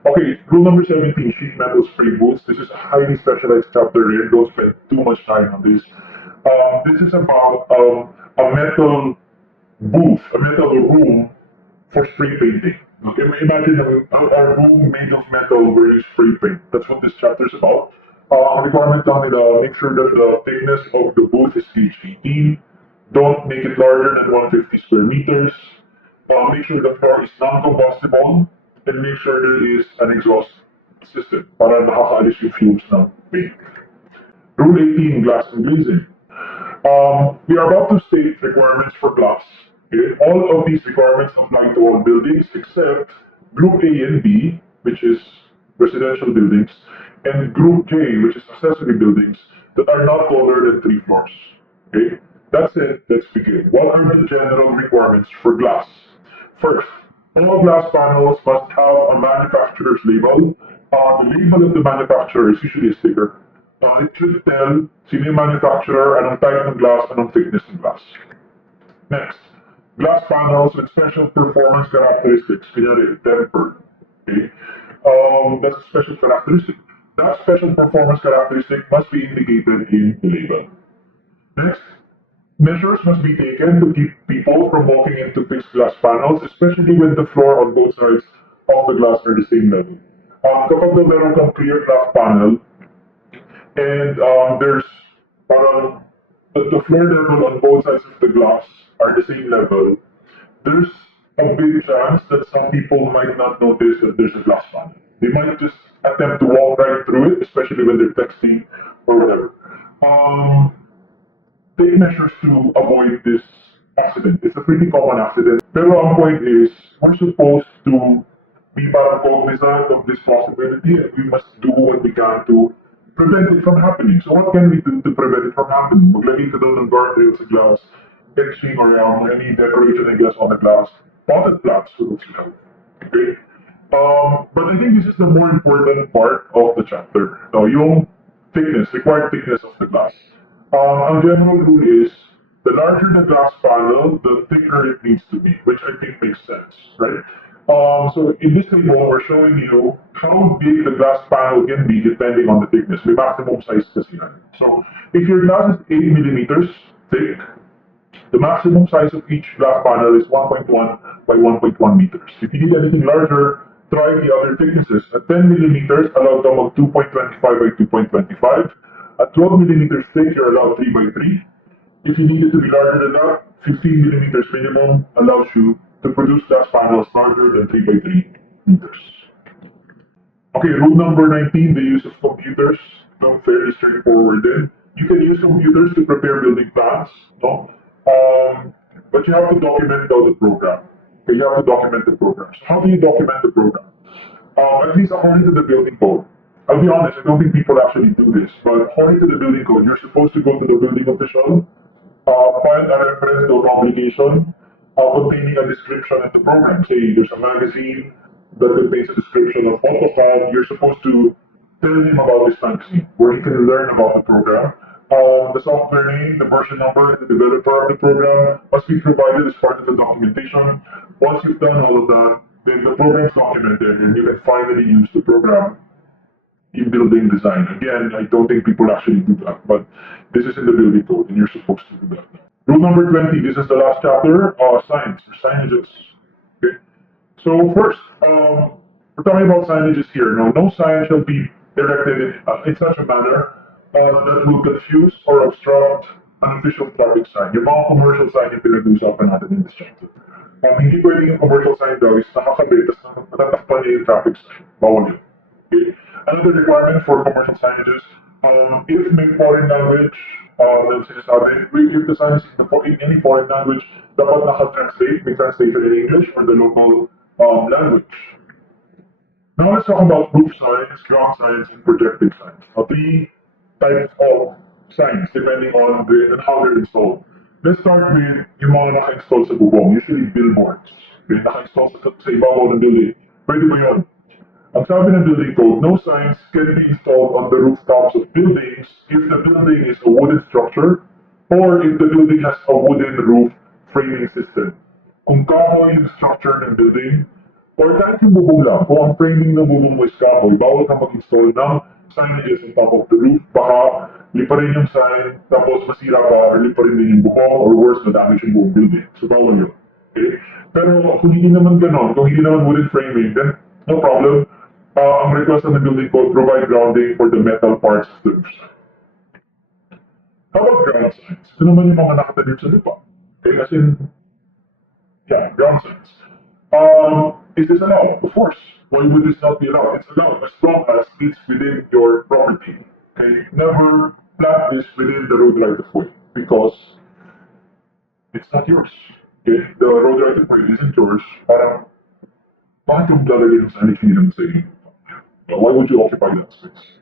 Okay, rule number 17, sheet metal spray booths. This is a highly specialized chapter here. Don't spend too much time on this. This is about a metal booth, a metal room for spray painting. Okay, imagine a room made of metal where you spray paint. That's what this chapter is about. Ang requirement lang nila, make sure that the thickness of the booth is gauge 18. Don't make it larger than 150 square meters. Make sure the floor is non-combustible. And make sure there is an exhaust system para nakakaalis yung fumes ng paint. Rule 18, glass and glazing. We are about to state requirements for glass. Okay? All of these requirements apply to all buildings except Group A and B, which is residential buildings, and Group J, which is accessory buildings that are not taller than 3 floors. Okay? That's it. Let's begin. What are the general requirements for glass? First, all glass panels must have a manufacturer's label. The label of the manufacturer is usually a sticker. It should tell sino yung manufacturer, anong type ng glass, anong thickness ng glass. Next, glass panels with special performance characteristics, kunyari, tempered. Okay? That's a special characteristic. That special performance characteristic must be indicated in the label. Next, measures must be taken to keep people from walking into fixed glass panels, especially when the floor on both sides of the glass are the same level. Kapag meron kang clear glass panel, and there's parang the floor level on both sides of the glass are the same level, there's a big chance that some people might not notice that there's a glass panel. They might just attempt to walk right through it, especially when they're texting or whatever. Take measures to avoid this accident. It's a pretty common accident. Pero ang point is, we're supposed to be parang cognizant of this possibility and we must do what we can to prevent it from happening. So what can we do to prevent it from happening? Maglagay ka doon ng guardrail sa glass, etching around any decoration I guess on the glass, potted plants would help. Okay? But I think this is the more important part of the chapter. Now, yung thickness, required thickness of the glass. Ang general rule is, the larger the glass panel, the thicker it needs to be, which I think makes sense, right? So in this table, we're showing you how big the glass panel can be depending on the thickness. May maximum size kasi yan. So if your glass is 8 millimeters thick, The maximum size of each glass panel is 1.1 by 1.1 meters. If you need anything larger, try the other thicknesses. At 10 millimeters, allow them of 2.25 by 2.25. At 12 millimeters thick, you're allowed 3 by 3. If you need it to be larger than that, 15 millimeters minimum allows you to produce glass panels larger than 3 by 3 meters. Okay, rule number 19, the use of computers. No, fairly straightforward then. You can use computers to prepare building plans, no? But you have to document all the program. Okay, you have to document the program. So how do you document the program? At least according to the building code. I'll be honest, I don't think people actually do this, but according to the building code, you're supposed to go to the building official, find a reference to a publication containing a description of the program. Say there's a magazine that contains a description of AutoCAD. You're supposed to tell him about this magazine, where he can learn about the program. The software name, the version number, and the developer of the program must be provided as part of the documentation. Once you've done all of that, then the program is documented and you can finally use the program in building design. Again, I don't think people actually do that, but this is in the building code and you're supposed to do that. Rule number 20, this is the last chapter, signs or signages. Okay. So first, we're talking about signages here. Now, no sign shall be erected in such a manner that will confuse or obstruct an official traffic sign. Yung mga commercial sign yung pinag-uusapan natin in this chapter. Hindi pwedeng yung commercial sign daw is nakakabit, tapos natatakpan niya yung traffic sign. Bawal yun. Okay. Another requirement for commercial signages, if may foreign language, then sinasabi, if the sign is in any foreign language, dapat naka-translate, may translation in English or the local language. Now let's talk about roof signs, ground signs, and projecting signs. Three types of signs depending on how they're installed. Let's start with yung mga naka-install sa bubong, usually billboards. Okay, naka-install sa ibabaw ng building. Pwede ba yun? Ang sabi ng building code, no signs can be installed on the rooftops of buildings if the building is a wooden structure or if the building has a wooden roof framing system. Kung kahoy yung structure ng building, or kahit yung bubong lang, kung ang framing ng bubong mo is kahoy, bawal ka mag-install ng signages on top of the roof, baka liparin yung sign, tapos masira pa, or liparin din yung bubong, or worse, na-damage yung buong building. So bawal yun. Okay? Pero kung hindi naman ganon, kung hindi naman wooden framing, then no problem. Ang request ng building code, provide grounding for the metal parts of the roof sign. How about ground signs? Ito naman yung mga nakatanim sa lupa. Okay, as in, yeah, ground signs. Is this allowed? Of course. Why would this not be allowed? It's allowed as long as it's within your property. Okay, never plant this within the road right of way because it's not yours. Okay, the road right of way isn't yours. Parang, bakit yung lalagay ng signage hindi naman sa inyo? Why would you occupy that space?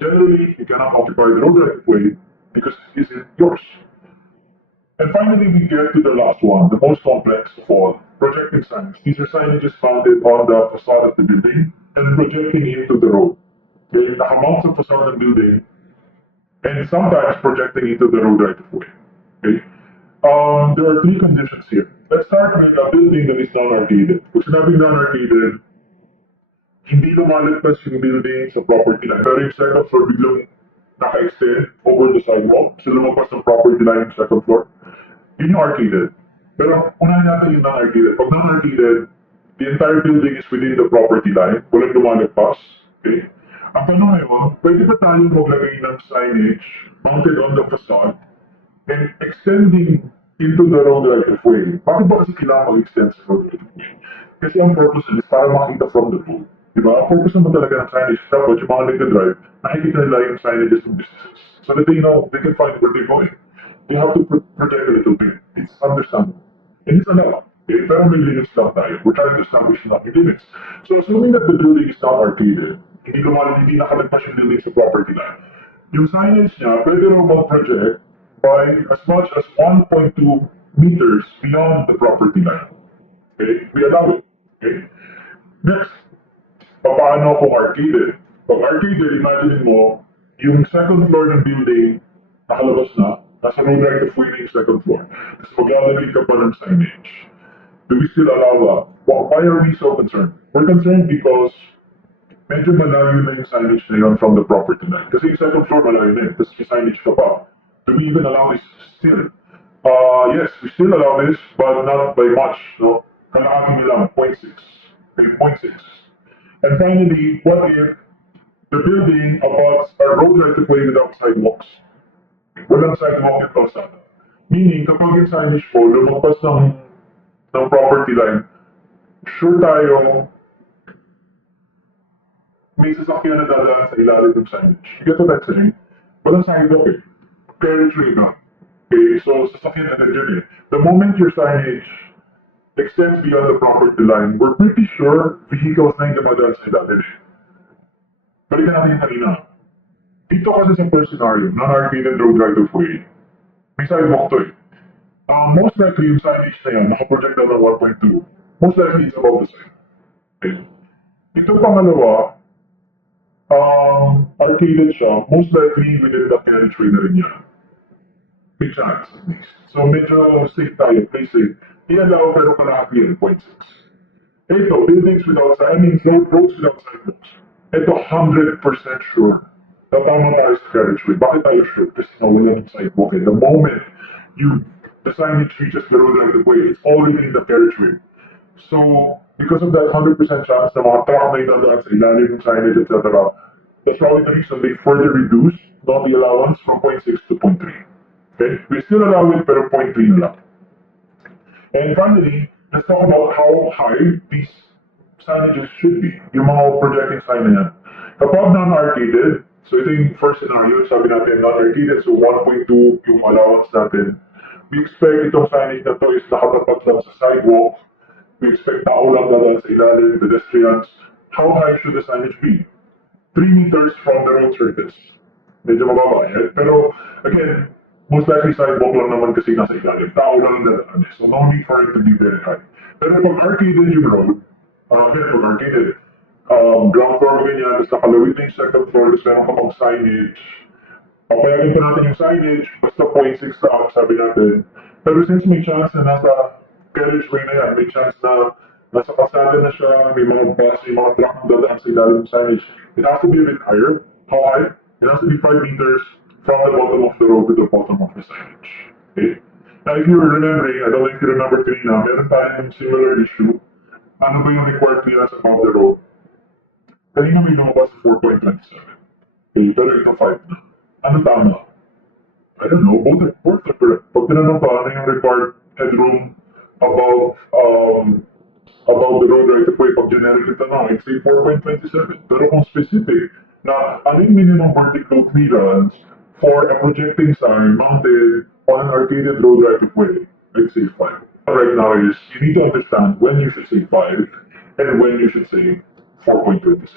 Generally, you cannot occupy the road right of way because it isn't yours. And finally, we get to the last one, the most complex of all, projecting signs. These are signages mounted on the facade of the building and projecting into the road. Okay, nakamount sa facade ng building and sometimes projecting into the road right of way. Okay? There are three conditions here. Let's start with a building that is non-arcaded. Kung sinabing non-arcaded, hindi lumalagpas yung building sa property line. Pero yung second floor biglang naka-extend over the sidewalk. So lumagpas ng property line yung second floor. Yun yung arcaded. Pero unahin natin yung non-arcaded. Pag non-arcaded, the entire building is within the property line. Walang lumalagpas. Okay? Ang tanong ngayon, pwede ba tayong maglagay ng signage mounted on the facade and extending into the road right of way? Bakit ba kasi kailangan mag-extend sa road right of way? Kasi ang purpose is para makita from the road. Diba? Ang purpose naman talaga ng signage, dapat yung mga nagka-drive, nakikita nila yung signages ng businesses. So that they know, they can find where they're going. They have to project a little bit. It's understandable. And it's allowed. Okay? Pero may limits lang tayo. We're trying to establish not yung limits. So assuming that the building is not arcaded, hindi nakalagpas yung building sa property line, yung signage niya, pwede raw mag-project by as much as 1.2 meters beyond the property line. Okay? We allow it. Okay? Next, paano kung arcaded? Pag arcaded, imagine mo, yung second floor ng building, nakalabas na, nasa road right of way na yung second floor. Tapos maglalagay ka pa ng signage. Do we still allow that? Why are we so concerned? We're concerned because medyo malayo na yung signage na yun from the property line. Kasi yung second floor malayo na yun, tapos yung signage ka pa. Do we even allow this still? Yes, we still allow this, but not by much, no? Kalahati nila, 0.6. Okay, 0.6. And finally, what if the building abuts a road right of way without sidewalks? Walang sidewalk yung kalsada. Meaning, kapag yung signage po, lumagpas ng property line, sure tayo may sasakyan na dadaan sa ilalim ng signage. You get what I'm saying? Walang sidewalk eh. Carriageway na. Okay, so sasakyan na dyan eh. The moment your signage extends beyond the property line, we're pretty sure vehicles na yung dumadaan sa ilalim. Balikan natin yung kanina. Dito kasi sa first scenario, non-arcaded road right of way, may sidewalk to eh. Most likely yung signage na yan, nakaproject na ng 1.2. Most likely it's above the sign. Okay. Ito pangalawa, arcaded siya, most likely within the carriageway na rin yan. May chance at least. So medyo safe tayo, play safe. I-allow pero kalahati yan, 0.6. Ito, buildings without, roads without sidewalks. Ito, 100% sure. Na tama tayo sa carriageway. Bakit tayo sure? Kasi nawala ng sidewalk eh. The moment the signage reaches the road right of way, it's already in the carriageway. So, because of that 100% chance na mga truck na idadaan sa ilalim ng signage, etc., that's probably the reason they further reduced the allowance from 0.6 to 0.3. Okay? We still allow it, pero 0.3 na lang. And finally, let's talk about how high these signages should be. Yung mga projecting sign na yan. Kapag non-arcaded, so ito yung first scenario, sabi natin non-arcaded, so 1.2 yung allowance natin. We expect itong signage na to is nakatapat lang sa sidewalk. We expect tao lang dadaan sa ilalim, pedestrians. How high should the signage be? 3 meters from the road surface. Medyo mababa eh. Pero, again, most likely sidewalk lang naman kasi nasa ilalim. Tao lang ang dadaan eh. So, no need for it to be very high. Pero pag arcaded yung road, again, pag arcaded, ground floor mo ganyan, tapos nakalawit na yung second floor, tapos meron ka pang signage. Papayagan pa natin yung signage, basta 0.6 na up, sabi natin. Pero since may chance na nasa carriageway na yan, may chance na nasa pasada na siya, may mga bus, may mga truck na dadaan sa ilalim ng signage. It has to be a bit higher. How high? It has to be 5 meters from the bottom of the road to the bottom of the signage. Okay? Now, if you're remembering, I don't know if you remember kanina, meron tayong similar issue. Ano ba yung required clearance above the road? Kanina may lumabas 4.27. Okay, pero ito 5 na. Ano tama? I don't know, both are correct. Pag tinanong pa, ano yung required headroom above the road right of way, pag generic ito na, I'd say 4.27. Pero kung specific, na ano yung minimum vertical clearance for a projecting sign mounted on an arcaded road right of way, I'd say 5. Right now is, you need to understand when you should say 5 and when you should say 4.27.